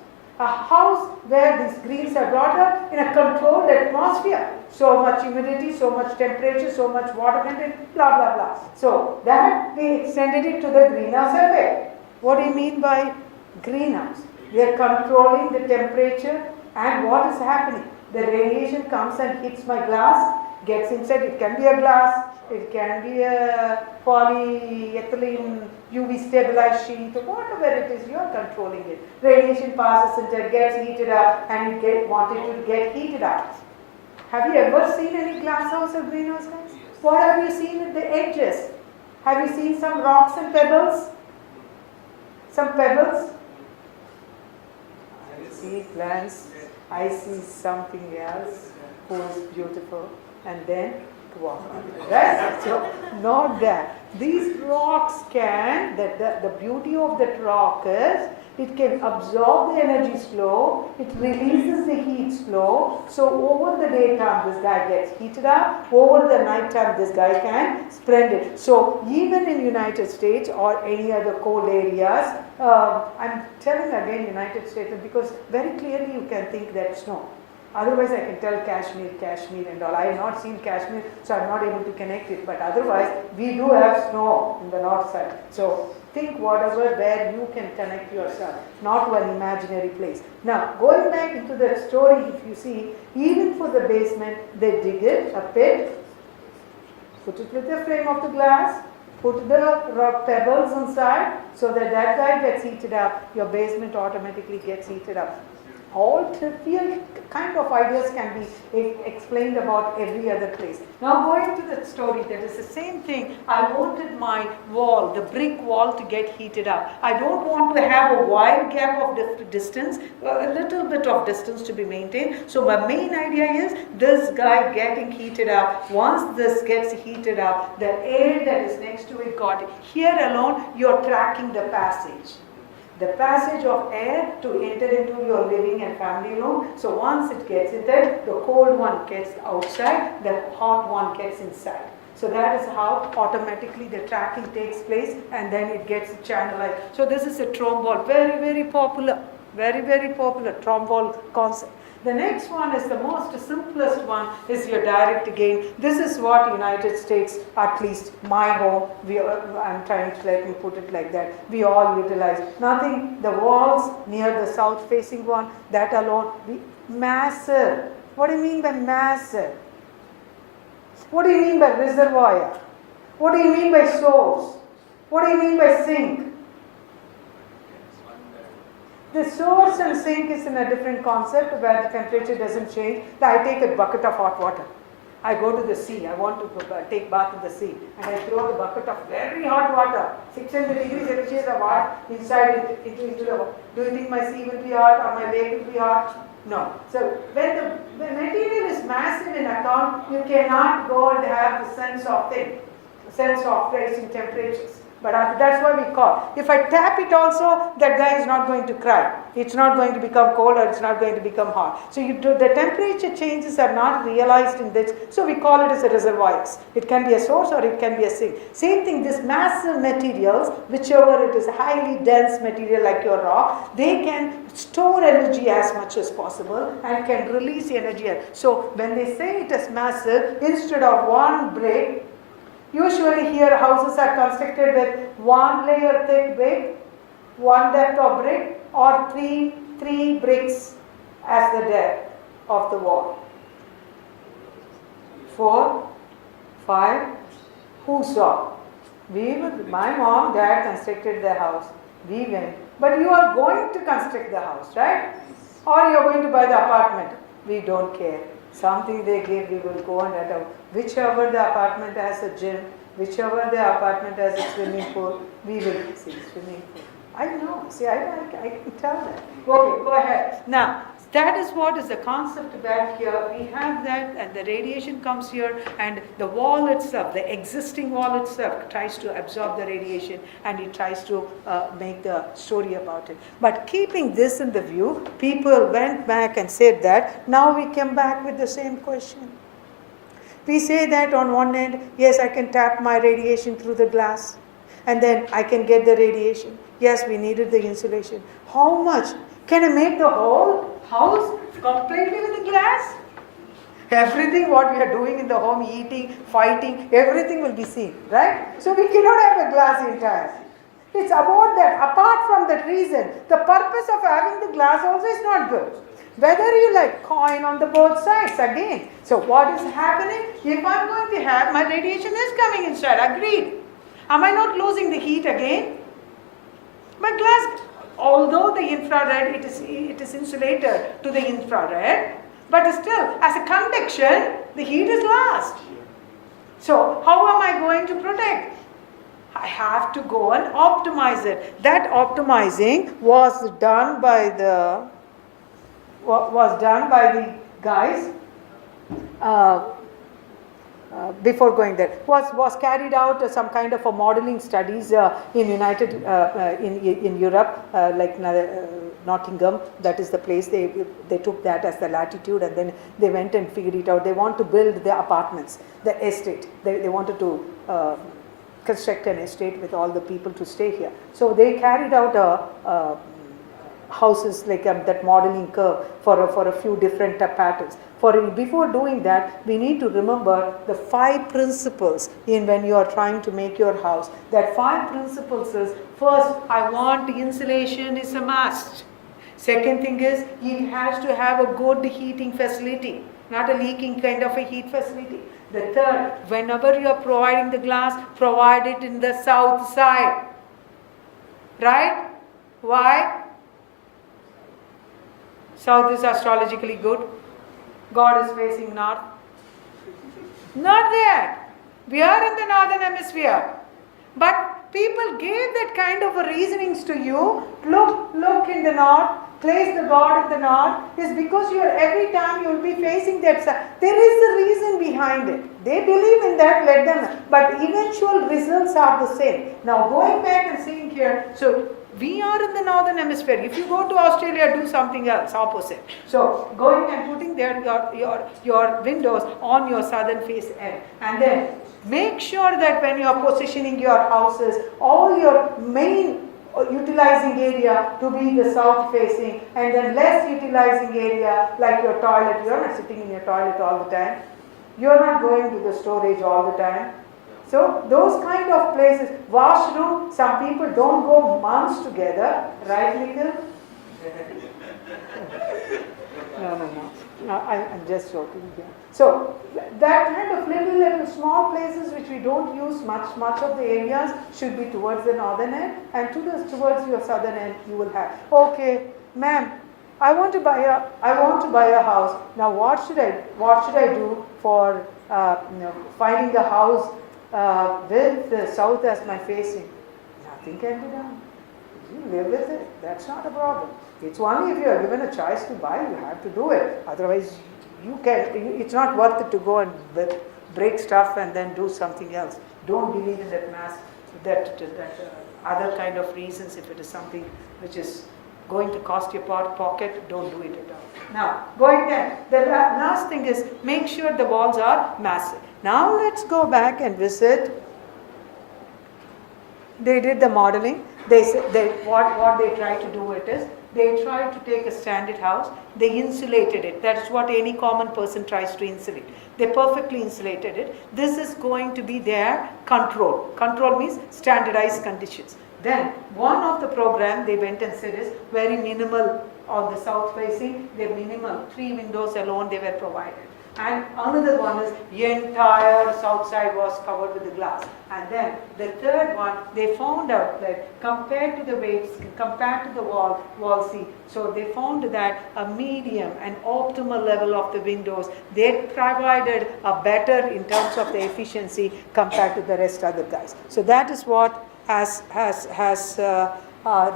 A house where these greens are brought up in a controlled atmosphere. So much humidity, so much temperature, so much water content, blah blah blah. So that we extended it to the greenhouse effect. What do you mean by greenhouse? We are controlling the temperature and what is happening. The radiation comes and hits my glass, gets inside. It can be a glass. It can be a polyethylene UV stabilized sheet or whatever it is, you are controlling it. Radiation passes into, gets heated up and it wanted to get heated up. Have you ever seen any glass house or greenhouse guys? What have you seen at the edges? Have you seen some rocks and pebbles? Some pebbles? I see plants. I see something else who is beautiful. And then to walk on it, right? So, not that. These rocks can, the beauty of that rock is, it can absorb the energy slow, it releases the heat slow, so over the daytime this guy gets heated up, over the night time this guy can spread it. So even in United States or any other cold areas, I'm telling again United States because very clearly you can think that snow. Otherwise I can tell Kashmir and all. I have not seen Kashmir, so I'm not able to connect it. But otherwise, we do have snow in the north side. So think whatever where you can connect yourself, not to an imaginary place. Now, going back into that story, if you see, even for the basement, they dig it, a pit, put it with the frame of the glass, put the rock pebbles inside, so that that guy gets heated up, your basement automatically gets heated up. All trivial kind of ideas can be explained about every other place. Now going to the story, that is the same thing. I wanted my wall, the brick wall, to get heated up. I don't want to have a wide gap of distance, a little bit of distance to be maintained. So my main idea is this guy getting heated up. Once this gets heated up, the air that is next to it got, here alone you're tracking the passage. The passage of air to enter into your living and family room. So once it gets in there, the cold one gets outside, the hot one gets inside. So that is how automatically the tracking takes place, and then it gets channelized. So this is a trombone, very, very popular trombone concept. The next one is the most simplest one, is your direct gain. This is what United States, at least my home, I'm trying to let me put it like that, we all utilize. Nothing, the walls near the south facing one, that alone, massive. What do you mean by massive? What do you mean by reservoir? What do you mean by source? What do you mean by sink? The source and sink is in a different concept where the temperature doesn't change. I take a bucket of hot water. I go to the sea. I want to take bath in the sea. And I throw the bucket of very hot water, 600 degrees Celsius of hot, inside into the water. Do you think my sea will be hot or my lake will be hot? No. So when the material is massive in account, you cannot go and have the sense of raising temperatures. But that's why we call. If I tap it also, that guy is not going to cry. It's not going to become cold or it's not going to become hot. So the temperature changes are not realized in this. So we call it as a reservoirs. It can be a source or it can be a sink. Same thing, this massive materials, whichever it is highly dense material like your rock, they can store energy as much as possible and can release energy. So when they say it is massive, instead of one brick, usually here houses are constructed with one layer thick brick, one depth of brick, or three bricks as the depth of the wall. 4, 5, who saw? My mom, dad constructed the house. We went. But you are going to construct the house, right? Or you are going to buy the apartment. We don't care. Something they give, we will go and let out. Whichever the apartment has a gym, whichever the apartment has a swimming pool, we will see swimming pool. I know, see, I can tell that. Okay, go ahead. Now, that is what is the concept back here. We have that, and the radiation comes here, and the wall itself, the existing wall itself, tries to absorb the radiation, and it tries to make the story about it. But keeping this in the view, people went back and said that. Now we come back with the same question. We say that on one end, yes, I can tap my radiation through the glass, and then I can get the radiation. Yes, we needed the insulation. How much? Can I make the whole house completely with the glass? Everything what we are doing in the home, eating, fighting, everything will be seen, right? So we cannot have a glass entire. It's about that. Apart from that reason, the purpose of having the glass also is not good. Whether you like coin on the both sides again. So what is happening? If I'm going to have, my radiation is coming inside, agreed. Am I not losing the heat again? But glass, although the infrared, it is insulated to the infrared, but still, as a conduction, the heat is lost. So how am I going to protect? I have to go and optimize it. That optimizing was done by the guys before going there, was carried out some kind of a modeling studies in Europe, like Nottingham. That is the place they took that as the latitude, and then they went and figured it out. They want to build the apartments, the estate. They wanted to construct an estate with all the people to stay here. So they carried out houses like that modeling curve for a few different patterns. Before doing that, we need to remember the 5 principles in when you are trying to make your house. That 5 principles is, first, I want insulation is a must. Second thing is, it has to have a good heating facility, not a leaking kind of a heat facility. The third, whenever you are providing the glass, provide it in the south side. Right? Why? South is astrologically good. God is facing north. Not that. We are in the northern hemisphere. But people gave that kind of a reasonings to you. Look in the north. Place the God in the north. Is because you are every time you will be facing that side. There is a reason behind it. They believe in that, let them. But eventual results are the same. Now going back and seeing here. So we are in the northern hemisphere. If you go to Australia, do something else, opposite. So going and putting there your windows on your southern face end. And then make sure that when you are positioning your houses, all your main utilizing area to be the south facing, and then less utilizing area like your toilet. You are not sitting in your toilet all the time. You are not going to the storage all the time. So those kind of places, washroom, some people don't go months together, right, Nikhil? No, I'm just joking here. So that kind of little small places which we don't use much of the areas should be towards the northern end, and towards your southern end you will have. Okay, ma'am, I want to buy a house. Now what should I do for finding a house with the south as my facing? Nothing can be done. You live with it. That's not a problem. It's only if you are given a choice to buy, you have to do it. Otherwise, it's not worth it to go and break stuff and then do something else. Don't believe in that other kind of reasons. If it is something which is going to cost your pocket, don't do it at all. Now, going there, the last thing is make sure the walls are massive. Now let's go back and visit. They did the modeling. What they tried to do it is, they tried to take a standard house, they insulated it. That's what any common person tries to insulate. They perfectly insulated it. This is going to be their control. Control means standardized conditions. Then one of the program they went and said is very minimal on the south facing, they're minimal, 3 windows alone they were provided. And another one is the entire south side was covered with the glass. And then the third one, they found out that compared to the weights, compared to the wall seat, so they found that a medium and optimal level of the windows, they provided a better in terms of the efficiency compared to the rest other guys. So that is what has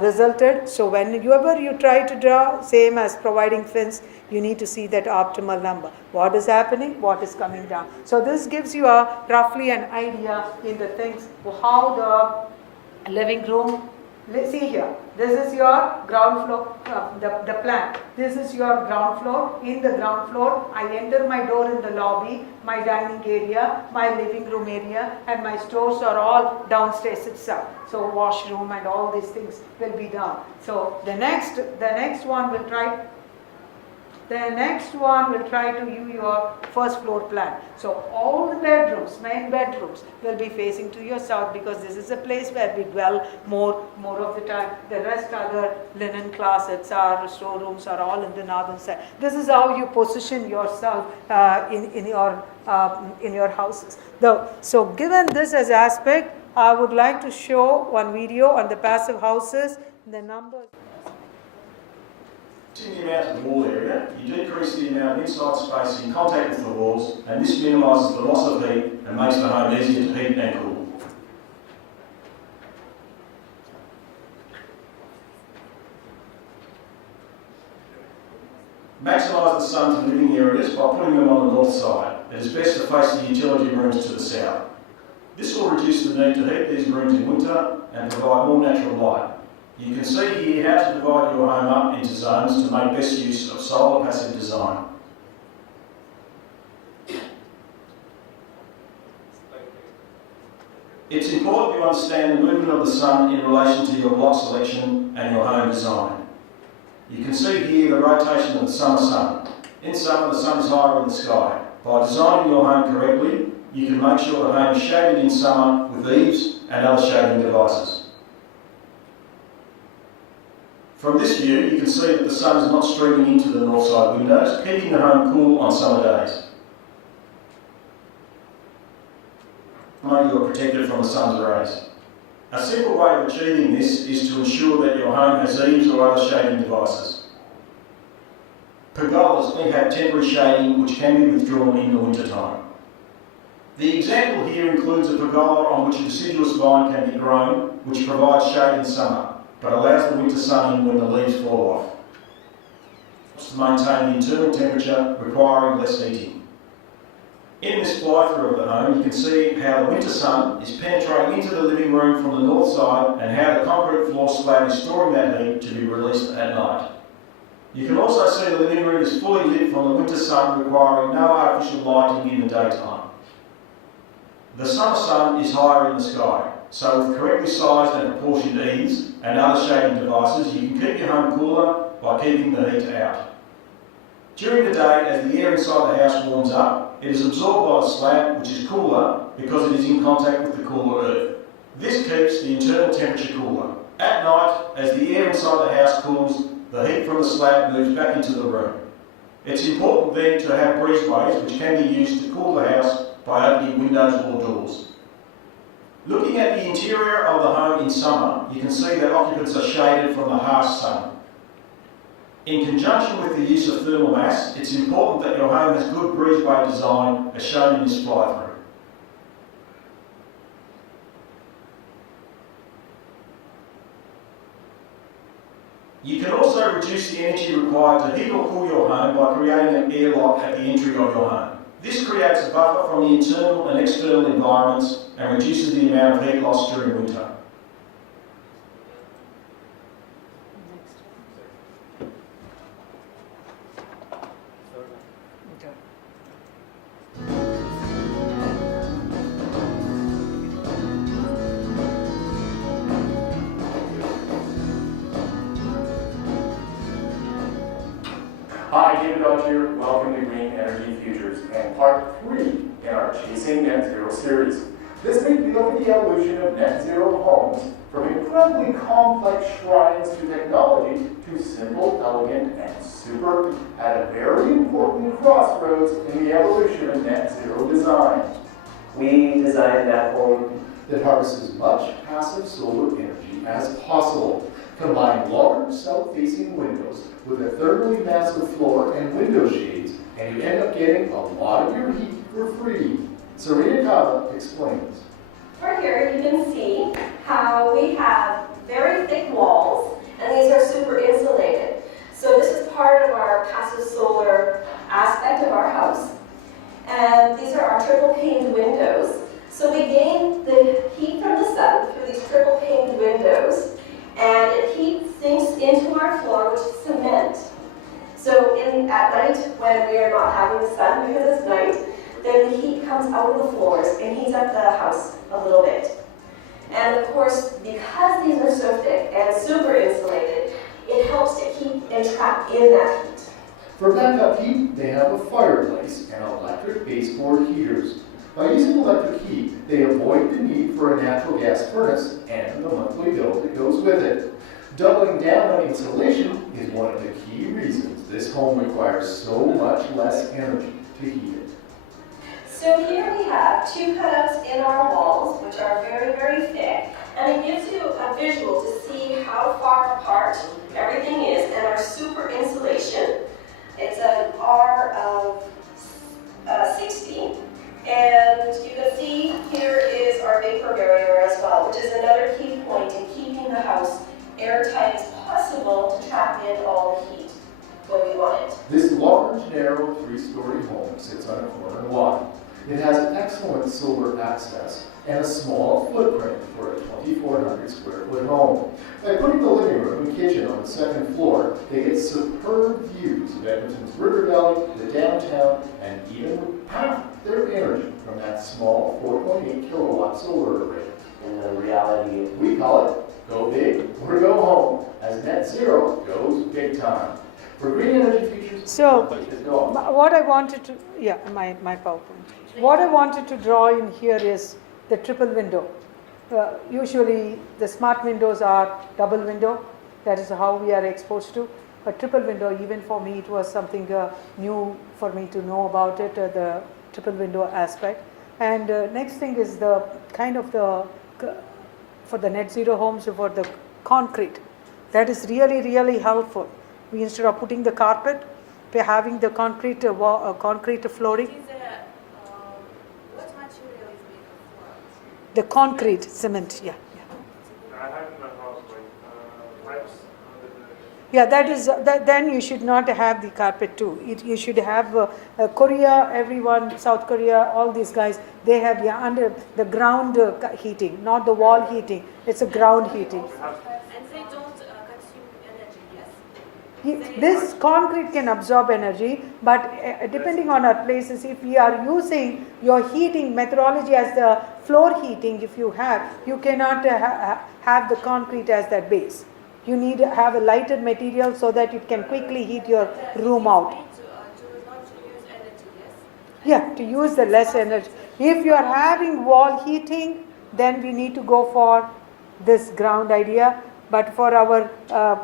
resulted. So whenever you try to draw, same as providing fence, you need to see that optimal number. What is happening? What is coming down? So this gives you roughly an idea in the things, how the living room. See here, this is your ground floor, the plan. This is your ground floor. In the ground floor, I enter my door in the lobby, my dining area, my living room area, and my stores are all downstairs itself. So washroom and all these things will be down. So the next one will try. The next one will try to use your first floor plan. So all the bedrooms, main bedrooms, will be facing to your south, because this is a place where we dwell more of the time. The rest other linen closets, our storerooms are all in the northern side. This is how you position yourself in your houses. So given this as aspect, I would like to show one video on the passive houses. The numbers. In the amount of wall area, you decrease the amount of inside space in contact with the walls, and this minimises the loss of heat and makes the home easier to heat and cool. Maximise the sun's living areas by putting them on the north side. it is best to face the utility rooms to the south. This will reduce the need to heat these rooms in winter and provide more natural light. You can see here how to divide your home up into zones to make best use of solar passive design. It's important you understand the movement of the sun in relation to your block selection and your home design. You can see here the rotation of the summer sun. In summer, the sun is higher in the sky. By designing your home correctly, you can make sure the home is shaded in summer with eaves and other shading devices. From this view, you can see that the sun is not streaming into the north side windows, keeping the home cool on summer days. You are protected from the sun's rays. A simple way of achieving this is to ensure that your home has eaves or other shading devices. Pergolas may have temporary shading which can be withdrawn in the winter time. The example here includes a pergola on which a deciduous vine can be grown, which provides shade in summer, but allows the winter sun in when the leaves fall off. To maintain the internal temperature, requiring less heating. In this fly-through of the home, you can see how the winter sun is penetrating into the living room from the north side and how the concrete floor slab is storing that heat to be released at night. You can also see the living room is fully lit from the winter sun, requiring no artificial lighting in the daytime. The summer sun is higher in the sky, so with correctly sized and proportioned eaves and other shading devices, you can keep your home cooler by keeping the heat out. During the day, as the air inside the house warms up, it is absorbed by the slab, which is cooler because it is in contact with the cooler earth. This keeps the internal temperature cooler. At night, as the air inside the house cools, the heat from the slab moves back into the room. It's important then to have breezeways which can be used to cool the house by opening windows or doors. Looking at the interior of the home in summer, you can see that occupants are shaded from the harsh sun. In conjunction with the use of thermal mass, it's important that your home has good breezeway design as shown in this fly-through. You can also reduce the energy required to heat or cool your home by creating an airlock at the entry of your home. This creates a buffer from the internal and external environments and reduces the amount of heat loss during winter. Hi, David Dodge here. Welcome to Green Energy Futures and part 3 in our Chasing Net Zero series. This week we look at the evolution of net zero homes from incredibly complex shrines to technology to simple, elegant, and super at a very important crossroads in the evolution of net zero design. We designed that home that harvests as much passive solar energy as possible. Combine large south-facing windows with a thermally massive floor and window shades, and you end up getting a lot of your heat for free. Serena Cava explains. Right here you can see how we have very thick walls, and these are super insulated. So this is part of our passive solar aspect of our house. And these are our triple paned windows. So we gain the heat from the sun through these triple paned windows, and it heat sinks into our floor, which is cement. So at night, when we are not having the sun because it's night, then the heat comes out of the floors and heats up the house a little bit. And of course, because these are so thick and super insulated, it helps to keep and trap in that heat. For backup heat, they have a fireplace and electric baseboard heaters. By using electric heat, they avoid the need for a natural gas furnace and the monthly bill that goes with it. Doubling down on insulation is one of the key reasons this home requires so much less energy to heat it. So here we have two cutouts in our walls, which are very, very thick, and it gives you a visual to see how far apart everything is, and our super insulation. It's an R of 60. And you can see here is our vapor barrier as well, which is another key point in keeping the house airtight as possible to trap in all the heat when we want it. This large narrow 3-story home sits on a corner lot. It has excellent solar access and a small footprint for a 2,400 square foot home. By putting the living room and kitchen on the second floor, they get superb views of Edmonton's River Valley, the downtown, and even half their energy from that small 4.8 kilowatt solar array. And the reality of We call it go big or go home, as net zero goes big time. For green energy futures, So, is go. what I wanted to, yeah, my PowerPoint. What I wanted to draw in here is the triple window. Usually the smart windows are double window. That is how we are exposed to. But triple window, even for me, it was something new for me to know about it, the triple window aspect. And next thing is the kind of for the net zero homes, for the concrete. That is really, really helpful. We, instead of putting the carpet, we're having the concrete concrete flooring. What material is made of? The concrete cement, yeah. I have in my house pipes. Yeah, that is, then you should not have the carpet too. You should have Korea, everyone, South Korea, all these guys, they have under the ground heating, not the wall heating. It's a ground heating. And they don't consume energy, yes? This concrete can absorb energy, but depending on our places, if we are using your heating methodology as the floor heating, if you have, you cannot have the concrete as that base. You need to have a lighter material so that it can quickly heat your room out. To not to use energy, yes? Yeah, to use the less energy. If you are having wall heating, then we need to go for this ground idea. But for our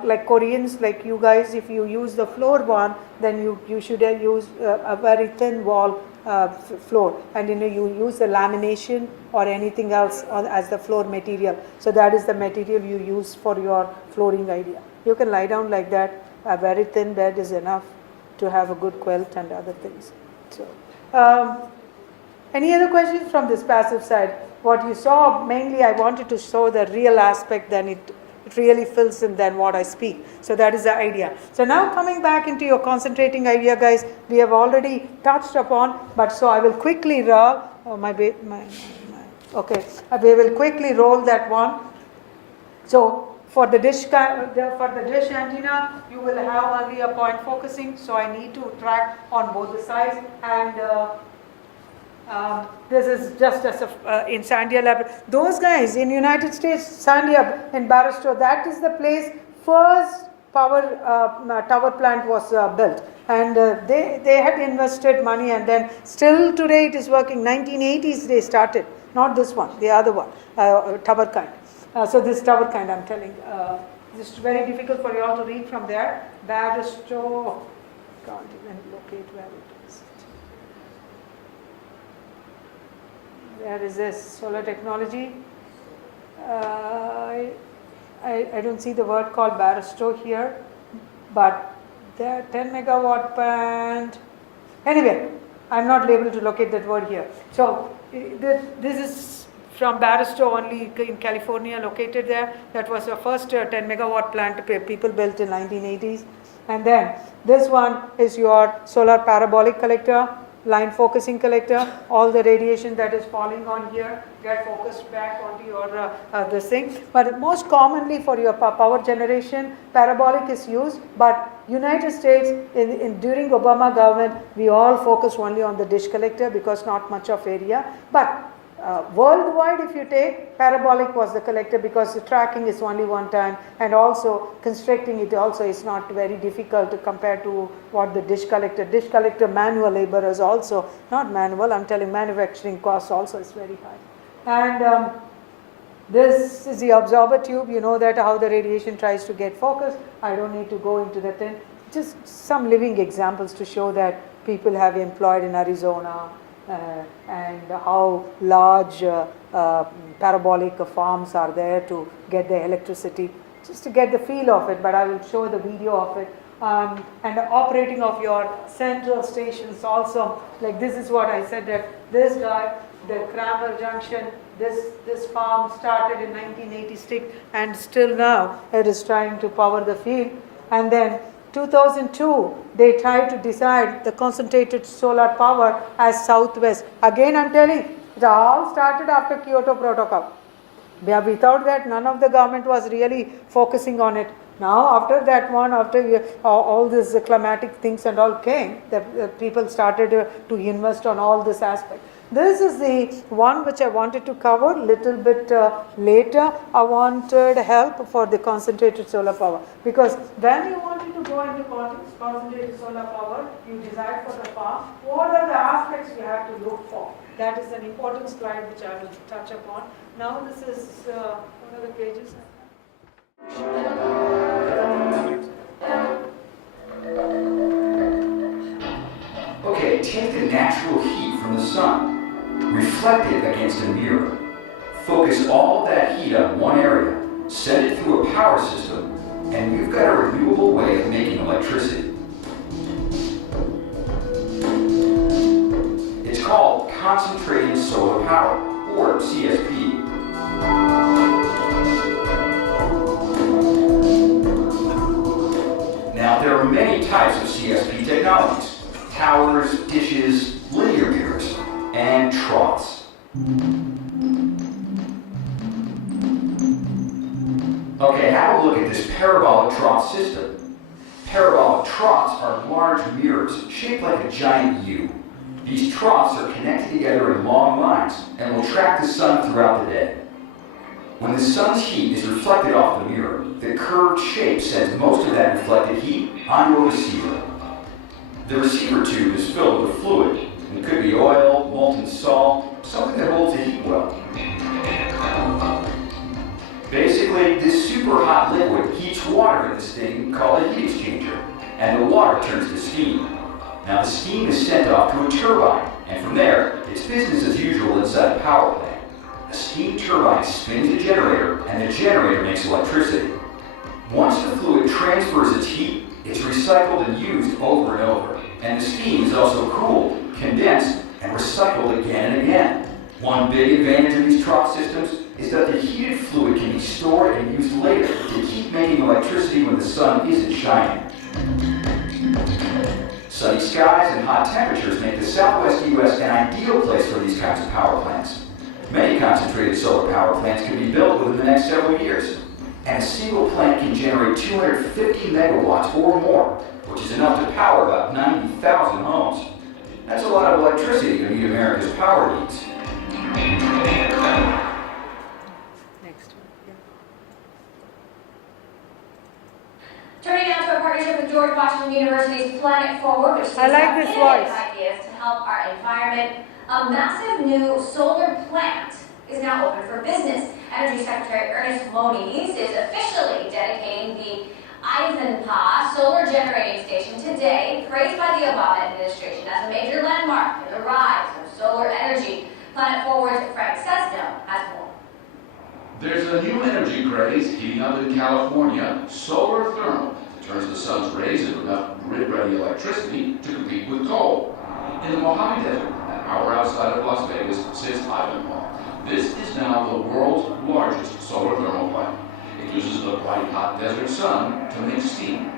like Koreans, like you guys, if you use the floor one, then you should use a very thin wall floor, and you use the lamination or anything else as the floor material. So that is the material you use for your flooring idea. You can lie down like that. A very thin bed is enough to have a good quilt and other things. So, any other questions from this passive side? What you saw, mainly I wanted to show the real aspect, then it really fills in then what I speak. So that is the idea. So now coming back into your concentrating idea, guys, we have already touched upon, but so I will quickly roll, okay, we will quickly roll that one. So for the dish antenna, you will have only a point focusing, so I need to track on both the sides, and this is just as in Sandia Lab. Those guys in United States, Sandia in Barstow, that is the place first power tower plant was built, and they had invested money, and then still today it is working. 1980s they started, not this one, the other one, tower kind. So this tower kind I'm telling. This is very difficult for you all to read from there. Barstow, can't even locate where it is. Where is this? Solar technology. I don't see the word called Barstow here, but there 10 megawatt plant. Anyway, I'm not able to locate that word here. So this is from Barstow, only in California, located there. That was the first 10 megawatt plant people built in 1980s. And then this one is your solar parabolic collector, line focusing collector. All the radiation that is falling on here get focused back onto your this thing. But most commonly for your power generation, parabolic is used. But United States, during Obama government, we all focus only on the dish collector because not much of area. But worldwide, if you take, parabolic was the collector because the tracking is only one time, and also constructing it also is not very difficult compared to what the dish collector manual labor is also not manual. I'm telling manufacturing cost also is very high. And this is the absorber tube. You know that how the radiation tries to get focused. I don't need to go into the thing. Just some living examples to show that people have employed in Arizona. And how large parabolic farms are there to get the electricity, just to get the feel of it, but I will show the video of it. And the operating of your central stations also, like this is what I said, that this guy, the Cranwell Junction, this farm started in 1986 and still now it is trying to power the field. And then 2002, they tried to decide the concentrated solar power as Southwest. Again, I'm telling, it all started after Kyoto Protocol. Without that, none of the government was really focusing on it. Now, after that one, after all these climatic things and all came, the people started to invest on all this aspect. This is the one which I wanted to cover little bit later. I wanted help for the concentrated solar power, because when you wanted to go into concentrated solar power, you decide for the farm, what are the aspects you have to look for. That is an important slide which I will touch upon. Now this is, what are the pages? Okay, take the natural heat from the sun, reflect it against a mirror, focus all of that heat on one area, send it through a power system, and you've got a renewable way of making electricity. It's called concentrated solar power, or CSP. Now, there are many types of CSP technologies: towers, dishes, linear mirrors, and troughs. Okay, have a look at this parabolic trough system. Parabolic troughs are large mirrors shaped like a giant U. These troughs are connected together in long lines and will track the sun throughout the day. When the sun's heat is reflected off the mirror, the curved shape sends most of that reflected heat onto a receiver. The receiver tube is filled with fluid. It could be oil, molten salt, something that holds the heat well. Basically, this super hot liquid heats water in this thing called a heat exchanger, and the water turns to steam. Now the steam is sent off to a turbine, and from there, it's business as usual inside a power plant. A steam turbine spins the generator, and the generator makes electricity. Once the fluid transfers its heat, it's recycled and used over and over. And the steam is also cooled, condensed, and recycled again and again. One big advantage of these trough systems is that the heated fluid can be stored and used later to keep making electricity when the sun isn't shining. Sunny skies and hot temperatures make the southwest U.S. an ideal place for these kinds of power plants. Many concentrated solar power plants can be built within the next several years, and a single plant can generate 250 megawatts or more, which is enough to power about 90,000 homes. That's a lot of electricity to meet America's power needs. Next one. Turning now to a partnership with George Washington University's Planet Forward, which seeks I like out this innovative voice. ideas to help our environment. A massive new solar plant is now open for business. Energy Secretary Ernest Moniz is officially dedicating the Ivanpah solar generating station today, praised by the Obama administration as a major landmark in the rise of solar energy. Planet Forward's Frank Sesno has more. There's a new energy craze heating up in California, solar thermal, that turns the sun's rays into enough grid-ready electricity to compete with coal. In the Mojave Desert, an hour outside of Las Vegas, sits Ivanpah. This is now the world's largest solar thermal plant. It uses the bright, hot desert sun to make steam.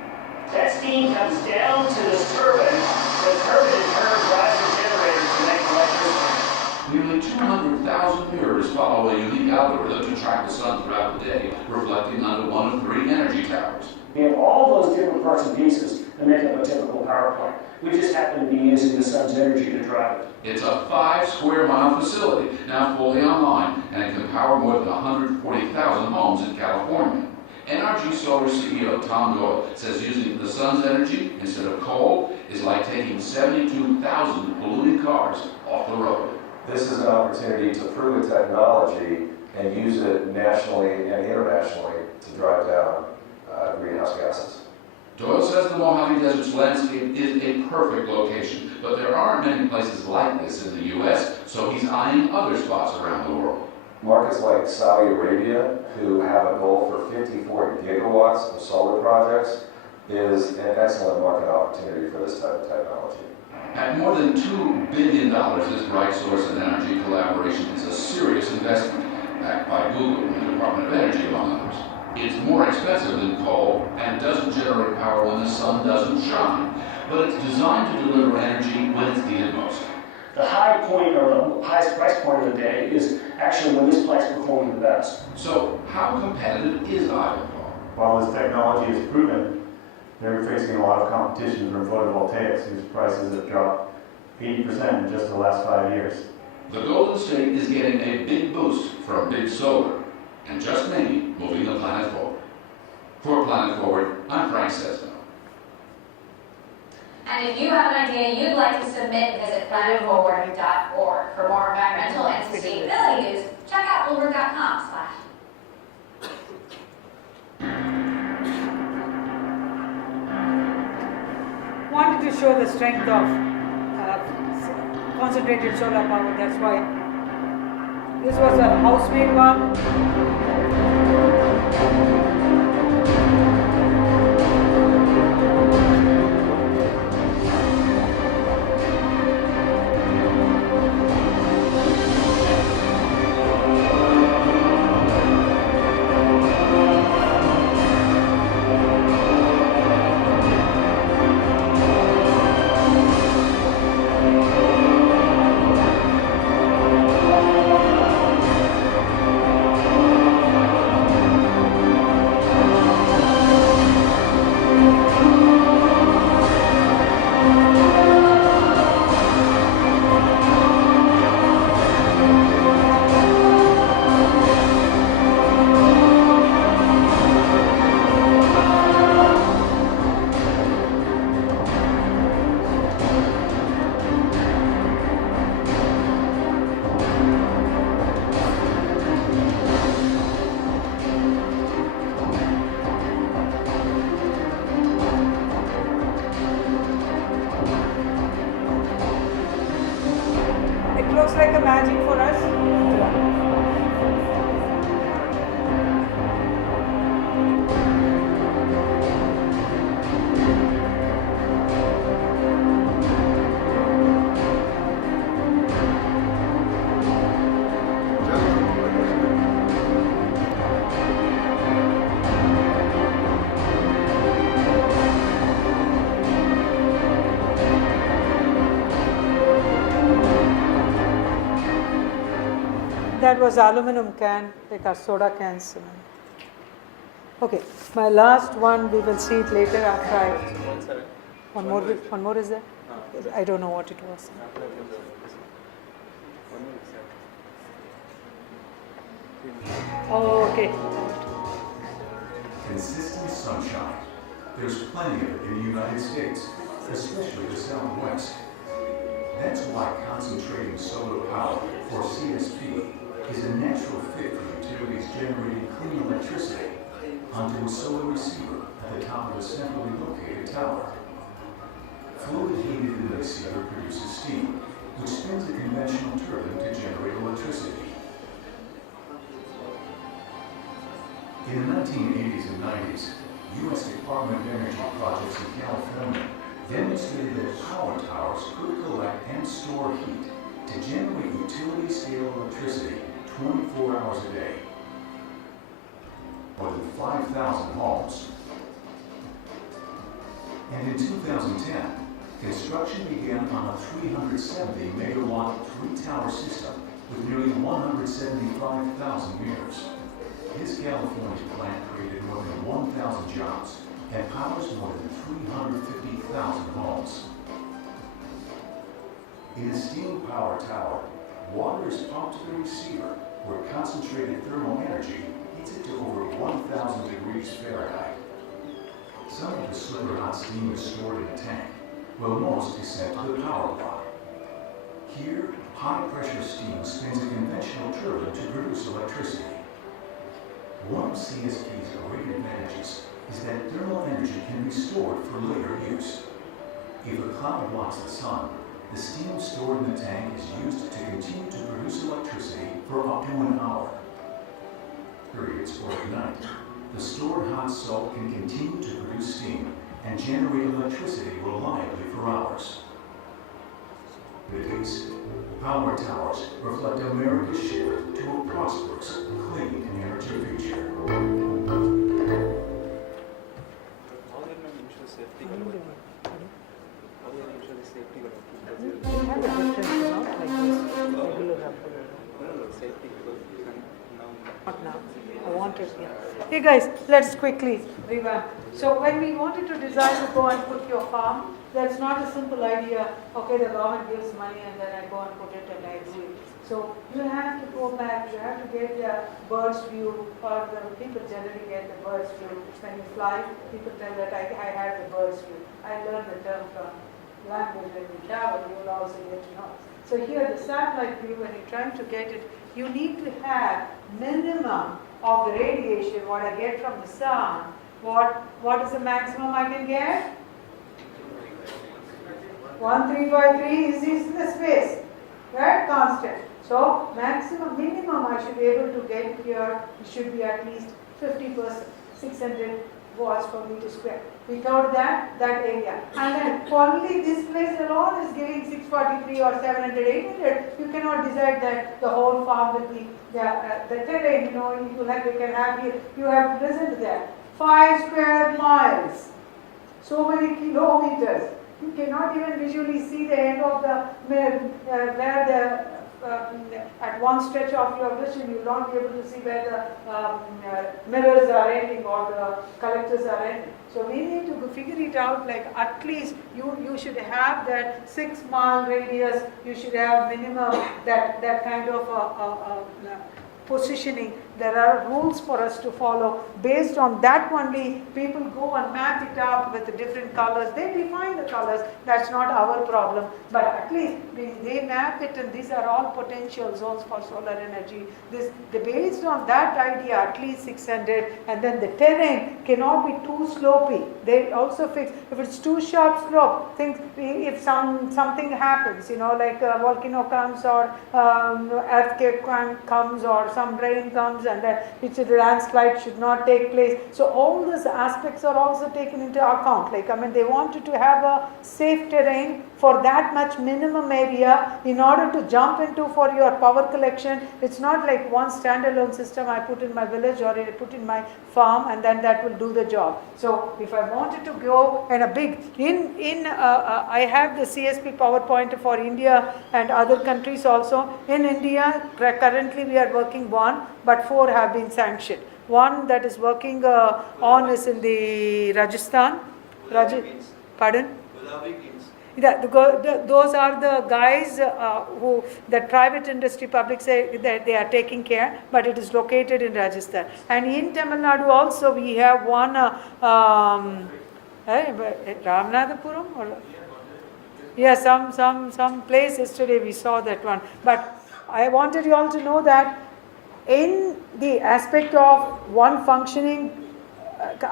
That steam comes down to this turbine. The turbine in turn drives the generator to make electricity. Nearly 200,000 mirrors follow a unique algorithm to track the sun throughout the day, reflecting onto one of 3 energy towers. We have all those different parts and pieces that make up a typical power plant. We just happen to be using the sun's energy to drive it. It's a 5-square-mile facility, now fully online, and it can power more than 140,000 homes in California. NRG Solar CEO Tom Doyle says using the sun's energy instead of coal is like taking 72,000 polluting cars off the road. This is an opportunity to prove a technology and use it nationally and internationally to drive down greenhouse gases. Doyle says the Mojave Desert's landscape is a perfect location, but there aren't many places like this in the U.S., so he's eyeing other spots around the world. Markets like Saudi Arabia, who have a goal for 54 gigawatts of solar projects, is an excellent market opportunity for this type of technology. At more than $2 billion, this bright source of energy collaboration is a serious investment, backed by Google and the Department of Energy, among others. It's more expensive than coal and doesn't generate power when the sun doesn't shine, but it's designed to deliver energy when it's needed most. The high point or the highest price point of the day is actually when this plant's performing the best. So how competitive is Ivanpah? While this technology is proven, they're facing a lot of competition from photovoltaics, whose prices have dropped 80% in just the last 5 years. The Golden State is getting a big boost from big solar, and just maybe moving the planet forward. For Planet Forward, I'm Frank Sesno. And if you have an idea you'd like to submit, visit planetforward.org. For more environmental and sustainability news, check out bloomberg.com/. Wanted to show the strength of concentrated solar power, that's why. This was a house-made one. Looks like a magic for us. That was aluminum can, like our soda cans. Okay, my last one, we will see it later after I. One more is there? I don't know what it was. Oh, okay. Consistent sunshine. There's plenty of it in the United States, especially the Southwest. That's why concentrating solar power, or CSP, is a natural fit for utilities generating clean electricity onto a solar receiver at the top of a centrally located tower. Fluid heated in the receiver produces steam, which spins a conventional turbine to generate electricity. In the 1980s and 90s, U.S. Department of Energy projects in California demonstrated that power towers could collect and store heat to generate utility-scale electricity 24 hours a day. More than 5,000 homes. And in 2010, construction began on a 370 megawatt three-tower system with nearly 175,000 meters. This California plant created more than 1,000 jobs and powers more than 350,000 homes. In a steam power tower, water is pumped to the receiver where concentrated thermal energy heats it to over 1,000 degrees Fahrenheit. Some of the super hot steam is stored in a tank, while most is sent to the power block. Here, high pressure steam spins a conventional turbine to produce electricity. One of CSP's great advantages is that thermal energy can be stored for later use. If a cloud blocks the sun, the steam stored in the tank is used to continue to produce electricity for up to an hour. Periods or at night, the stored hot salt can continue to produce steam and generate electricity reliably for hours. These power towers reflect America's shift to a prosperous, clean energy future. Not now. I wanted, yeah. Hey guys, let's quickly revamp. So when we wanted to decide to go and put your farm, that's not a simple idea. Okay, the government gives money and then I go and put it and I do it. So you have to go back, you have to get the bird's view, or the people generally get the bird's view. When you fly, people tell that I had the bird's view. I learned the term from language when you travel, you will also get to know. So here the satellite view, when you're trying to get it, you need to have minimum of the radiation, what I get from the sun. What is the maximum I can get? 1353 is in the space, right? Constant. So minimum I should be able to get here, it should be at least 50%, 600 watts per meter square. Without that area. And then only this place alone is giving 643 or 700, 800. You cannot decide that the whole farm will be the terrain, you know, you can have here. You have to listen to that. 5 square miles. So many kilometers. You cannot even visually see the end of the where the at one stretch of your vision, you will not be able to see where the mirrors are ending or the collectors are ending. So we need to figure it out, like at least you should have that 6 mile radius, you should have minimum that kind of positioning. There are rules for us to follow. Based on that only, people go and map it up with the different colors. They define the colors. That's not our problem. But at least they map it, and these are all potential zones for solar energy. Based on that idea, at least 600, and then the terrain cannot be too slopey. They also fix, if it's too sharp slope, if something happens, you know, like a volcano comes or earthquake comes or some rain comes, and then the landslide should not take place. So all these aspects are also taken into account. Like, I mean, they wanted to have a safe terrain for that much minimum area in order to jump into for your power collection. It's not like one standalone system I put in my village or I put in my farm and then that will do the job. So if I wanted to go in a big, I have the CSP PowerPoint for India and other countries also. In India, currently we are working one, but 4 have been sanctioned. One that is working on is in the Rajasthan. Pardon? Yeah, those are the guys who the private industry, public say that they are taking care, but it is located in Rajasthan. And in Tamil Nadu also we have one Ramanathapuram or yeah, some place yesterday we saw that one. But I wanted you all to know that in the aspect of one functioning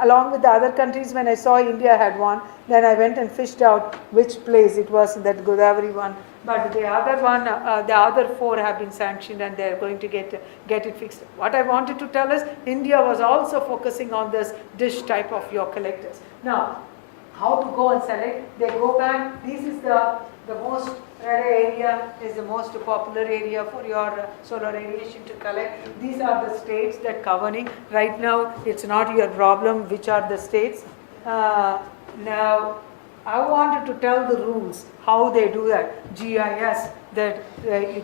along with the other countries, when I saw India had one, then I went and fished out which place it was, that Godavari one. But the other one, the other 4 have been sanctioned and they are going to get it fixed. What I wanted to tell is, India was also focusing on this dish type of your collectors. Now, how to go and select? They go back. This is the most area is the most popular area for your solar radiation to collect. These are the states that governing. Right now, it's not your problem which are the states. Now, I wanted to tell the rules, how they do that. GIS, the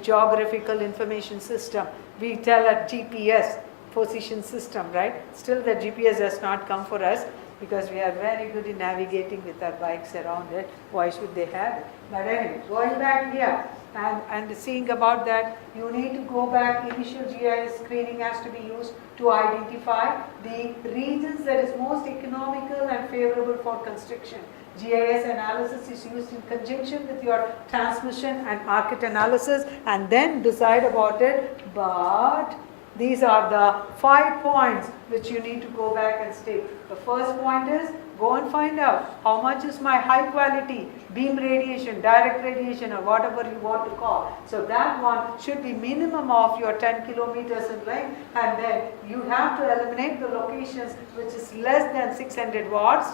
Geographical Information System. We tell at GPS, position system, right? Still the GPS has not come for us, because we are very good in navigating with our bikes around it. Why should they have it? But anyway, going back here and seeing about that, you need to go back. Initial GIS screening has to be used to identify the regions that is most economical and favorable for construction. GIS analysis is used in conjunction with your transmission and market analysis, and then decide about it. But these are the 5 points which you need to go back and state. The first point is, go and find out how much is my high quality beam radiation, direct radiation, or whatever you want to call. So that one should be minimum of your 10 kilometers in length, and then you have to eliminate the locations which is less than 600 watts.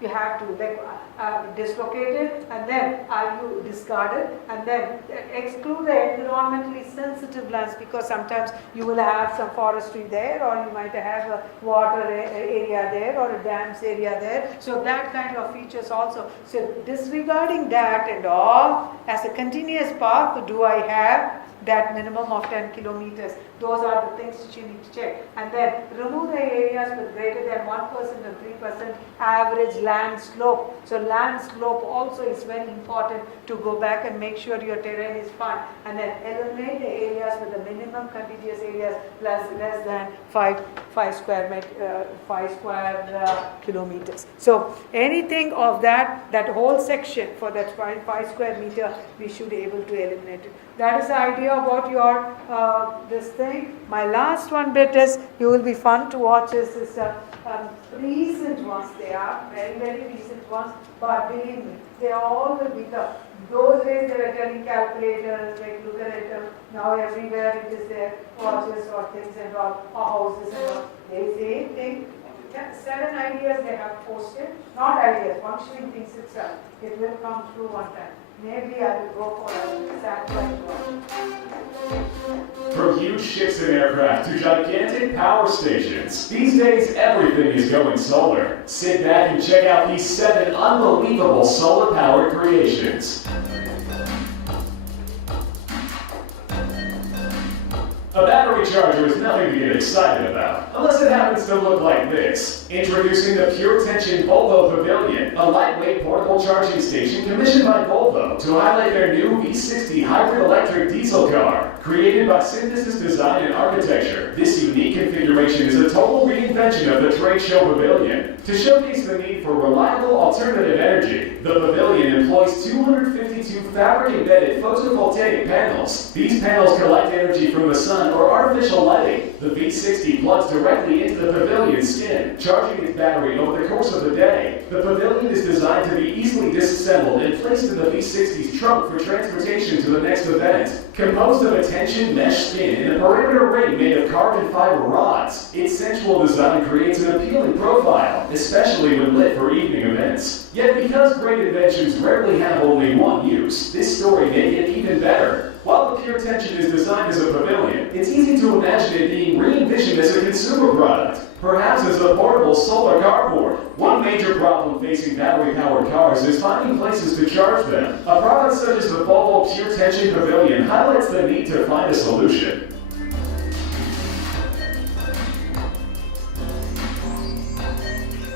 You have to dislocate it, and then you discard it, and then exclude the environmentally sensitive lands, because sometimes you will have some forestry there, or you might have a water area there, or a dams area there. So that kind of features also. So disregarding that and all, as a continuous path, do I have that minimum of 10 kilometers? Those are the things that you need to check. And then remove the areas with greater than 1% and 3% average land slope. So land slope also is very important to go back and make sure your terrain is fine. And then eliminate the areas with the minimum contiguous areas less than 5 square kilometers. So anything of that whole section for that 5 square meter, we should be able to eliminate it. That is the idea about your this thing. My last one bit is, you will be fun to watch is this recent ones. They are very, very recent ones, but believe me, they all will be tough. Those days they were telling calculators, like look at it, now everywhere it is there, watches or things and all, or houses and all. They say thing. 7 ideas they have posted, not ideas, functioning things itself. It will come through one time. Maybe I will go for a satellite one. From huge ships and aircraft to gigantic power stations, these days everything is going solar. Sit back and check out these 7 unbelievable solar-powered creations. A battery charger is nothing to get excited about, unless it happens to look like this. Introducing the Pure Tension Volvo Pavilion, a lightweight portable charging station commissioned by Volvo to highlight their new V60 hybrid electric diesel car. Created by Synthesis Design and Architecture, this unique configuration is a total reinvention of the trade show pavilion. To showcase the need for reliable alternative energy, the pavilion employs 252 fabric-embedded photovoltaic panels. These panels collect energy from the sun or artificial lighting. The V60 plugs directly into the pavilion's skin, charging its battery over the course of the day. The pavilion is designed to be easily disassembled and placed in the V60's trunk for transportation to the next event. Composed of a tension mesh skin and a perimeter ring made of carbon fiber rods, its sensual design creates an appealing profile, especially when lit for evening events. Yet because great inventions rarely have only one use, this story may get even better. While the Pure Tension is designed as a pavilion, it's easy to imagine it being re-envisioned as a consumer product, perhaps as a portable solar carport. One major problem facing battery-powered cars is finding places to charge them. A product such as the Volvo Pure Tension Pavilion highlights the need to find a solution.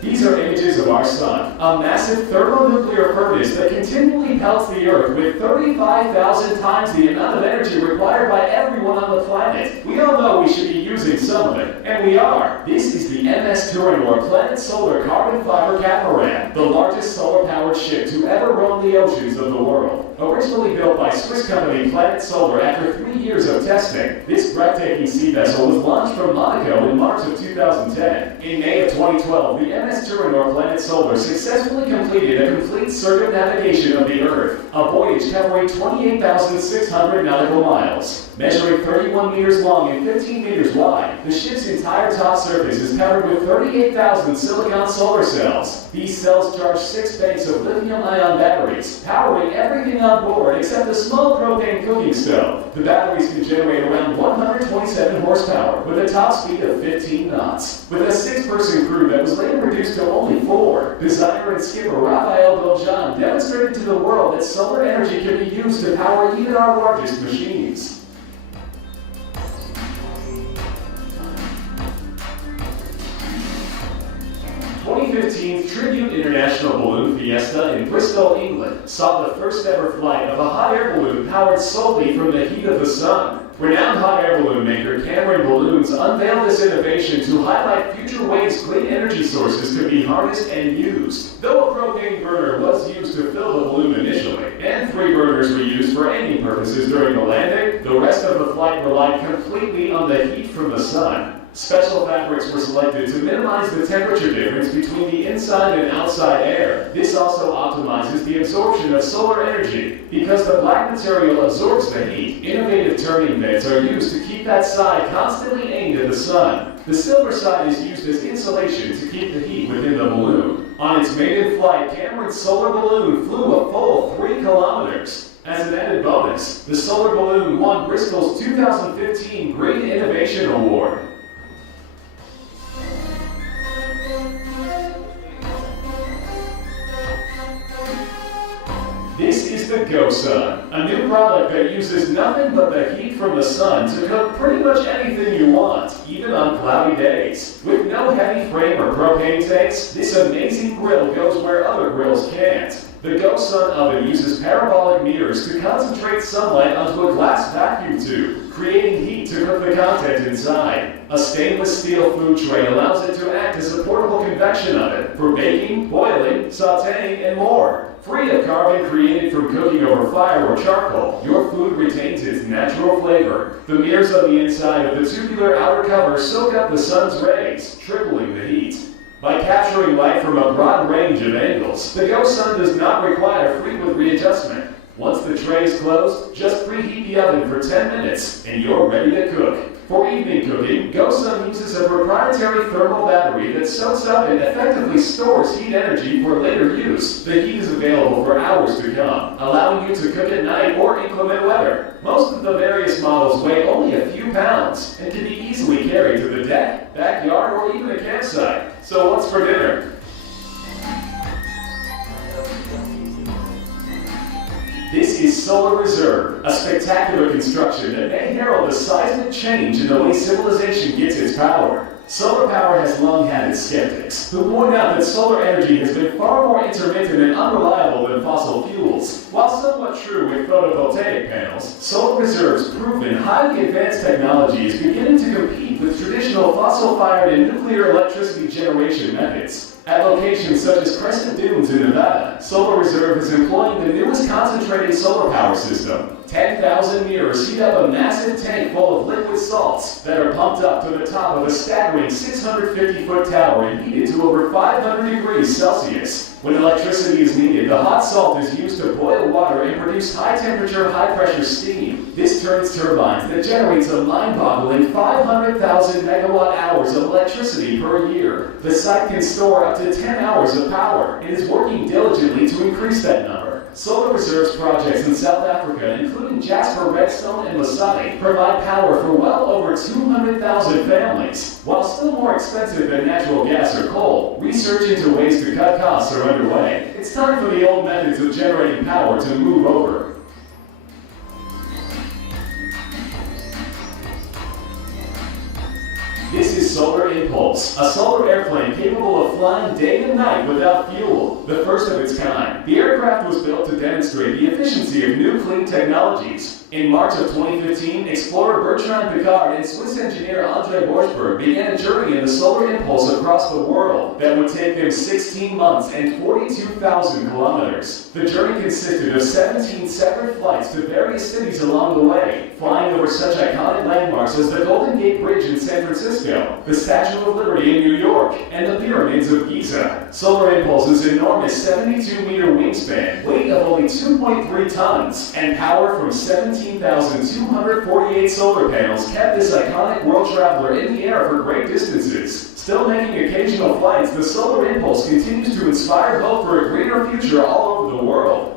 These are images of our sun, a massive thermonuclear furnace that continually pelts the Earth with 35,000 times the amount of energy required by everyone on the planet. We all know we should be using some of it, and we are. This is the MS Turinor Planet Solar Carbon Fiber Catamaran, the largest solar-powered ship to ever roam the oceans of the world. Originally built by Swiss company Planet Solar after 3 years of testing, this breathtaking sea vessel was launched from Monaco in March of 2010. In May of 2012, the MS Turinor Planet Solar successfully completed a complete circumnavigation of the Earth, a voyage covering 28,600 nautical miles. Measuring 31 meters long and 15 meters wide, the ship's entire top surface is covered with 38,000 silicon solar cells. These cells charge 6 banks of lithium-ion batteries, powering everything on board except a small propane cooking stove. The batteries can generate around 127 horsepower with a top speed of 15 knots. With a 6-person crew that was later reduced to only 4, designer and skipper Raphael Beljan demonstrated to the world that solar energy can be used to power even our largest machines. 2015's Tribute International Balloon Fiesta in Bristol, England, saw the first ever flight of a hot air balloon powered solely from the heat of the sun. Renowned hot air balloon maker Cameron Balloons unveiled this innovation to highlight future ways clean energy sources could be harnessed and used. Though a propane burner was used to fill the balloon initially, and 3 burners were used for engine purposes during the landing, the rest of the flight relied completely on the heat from the sun. Special fabrics were selected to minimize the temperature difference between the inside and outside air. This also optimizes the absorption of solar energy. Because the black material absorbs the heat, innovative turning vents are used to keep that side constantly aimed at the sun. The silver side is used as insulation to keep the heat within the balloon. On its maiden flight, Cameron's solar balloon flew a full 3 kilometers. As an added bonus, the solar balloon won Bristol's 2015 Green Innovation Award. This is the GoSun, a new product that uses nothing but the heat from the sun to cook pretty much anything you want, even on cloudy days. With no heavy frame or propane tanks, this amazing grill goes where other grills can't. The GoSun oven uses parabolic mirrors to concentrate sunlight onto a glass vacuum tube, creating heat to cook the content inside. A stainless steel food tray allows it to act as a portable convection oven for baking, boiling, sautéing, and more. Free of carbon created from cooking over fire or charcoal, your food retains its natural flavor. The mirrors on the inside of the tubular outer cover soak up the sun's rays, tripling the heat. By capturing light from a broad range of angles, the GoSun does not require frequent readjustment. Once the tray is closed, just preheat the oven for 10 minutes and you're ready to cook. For evening cooking, GoSun uses a proprietary thermal battery that soaks up and effectively stores heat energy for later use. The heat is available for hours to come, allowing you to cook at night or inclement weather. Most of the various models weigh only a few pounds and can be easily carried to the deck, backyard, or even a campsite. So what's for dinner? This is Solar Reserve, a spectacular construction that may herald a seismic change in the way civilization gets its power. Solar power has long had its skeptics, who point out that solar energy has been far more intermittent and unreliable than fossil fuels. While somewhat true with photovoltaic panels, Solar Reserve's proven, highly advanced technology is beginning to compete with traditional fossil-fired and nuclear electricity generation methods. At locations such as Crescent Dunes in Nevada, Solar Reserve is employing the newest concentrated solar power system. 10,000 mirrors heat up a massive tank full of liquid salts that are pumped up to the top of a staggering 650-foot tower and heated to over 500 degrees Celsius. When electricity is needed, the hot salt is used to boil water and produce high-temperature, high-pressure steam. This turns turbines that generates a mind-boggling 500,000 megawatt-hours of electricity per year. The site can store up to 10 hours of power and is working diligently to increase that number. Solar Reserve's projects in South Africa, including Jasper, Redstone, and Masai, provide power for well over 200,000 families. While still more expensive than natural gas or coal, research into ways to cut costs are underway. It's time for the old methods of generating power to move over. This is Solar Impulse, a solar airplane capable of flying day and night without fuel, the first of its kind. The aircraft was built to demonstrate the efficiency of new clean technologies. In March of 2015, explorer Bertrand Piccard and Swiss engineer André Borschberg began a journey in the Solar Impulse across the world that would take them 16 months and 42,000 kilometers. The journey consisted of 17 separate flights to various cities along the way, flying over such iconic landmarks as the Golden Gate Bridge in San Francisco, the Statue of Liberty in New York, and the pyramids of Giza. Solar Impulse's enormous 72-meter wingspan, weight of only 2.3 tons, and power from 17,248 solar panels kept this iconic world traveler in the air for great distances. Still making occasional flights, the Solar Impulse continues to inspire hope for a greener future all over the world.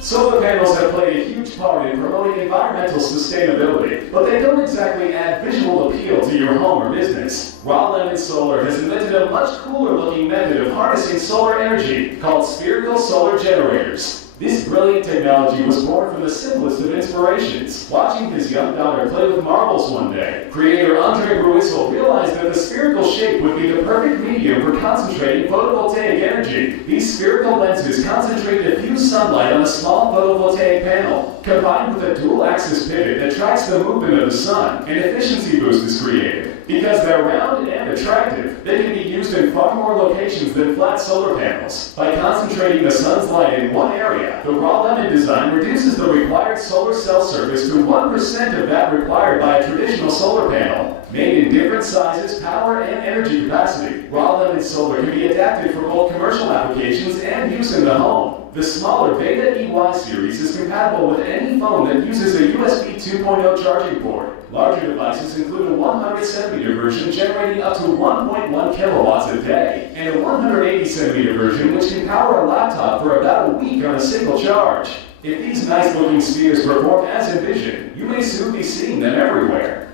Solar panels have played a huge part in promoting environmental sustainability, but they don't exactly add visual appeal to your home or business. Raw Lemon Solar has invented a much cooler looking method of harnessing solar energy called spherical solar generators. This brilliant technology was born from the simplest of inspirations. Watching his young daughter play with marbles one day, creator Andre Bruissel realized that the spherical shape would be the perfect medium for concentrating photovoltaic energy. These spherical lenses concentrate diffuse sunlight on a small photovoltaic panel. Combined with a dual-axis pivot that tracks the movement of the sun, an efficiency boost is created. Because they're round and attractive, they can be used in far more locations than flat solar panels. By concentrating the sun's light in one area, the Raw Lemon design reduces the required solar cell surface to 1% of that required by a traditional solar panel. Made in different sizes, power, and energy capacity, Raw Lemon Solar can be adapted for both commercial applications and use in the home. The smaller Beta EY series is compatible with any phone that uses a USB 2.0 charging port. Larger devices include a 100cm version generating up to 1.1 kilowatts a day, and a 180cm version which can power a laptop for about a week on a single charge. If these nice-looking spheres perform as envisioned, you may soon be seeing them everywhere.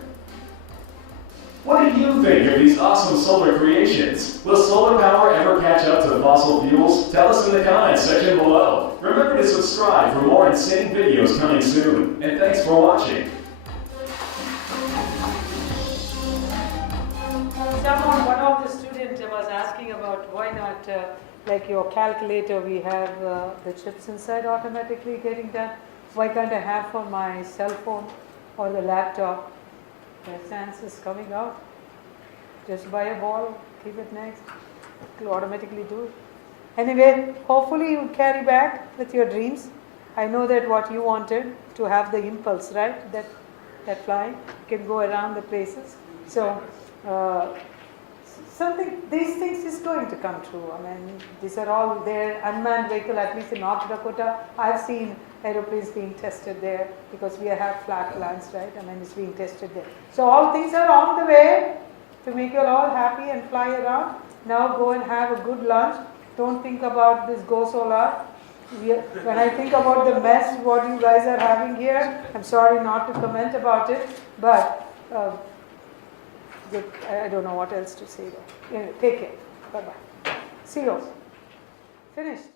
What do you think of these awesome solar creations? Will solar power ever catch up to fossil fuels? Tell us in the comments section below. Remember to subscribe for more insane videos coming soon. And thanks for watching. One of the students was asking about why not, like your calculator, we have the chips inside automatically getting done. Why can't I have for my cell phone or the laptop? The answer is coming out. Just buy a ball, keep it next. It will automatically do it. Anyway, hopefully you carry back with your dreams. I know that what you wanted to have the impulse, right? That flying can go around the places. So these things is going to come true. I mean, these are all there. Unmanned vehicle, at least in North Dakota, I've seen aeroplanes being tested there because we have flat lands, right? I mean, it's being tested there. So all things are on the way to make you all happy and fly around. Now go and have a good lunch. Don't think about this Go Solar. When I think about the mess what you guys are having here, I'm sorry not to comment about it, but I don't know what else to say there. Anyway, take care. Bye-bye. See you. Finished.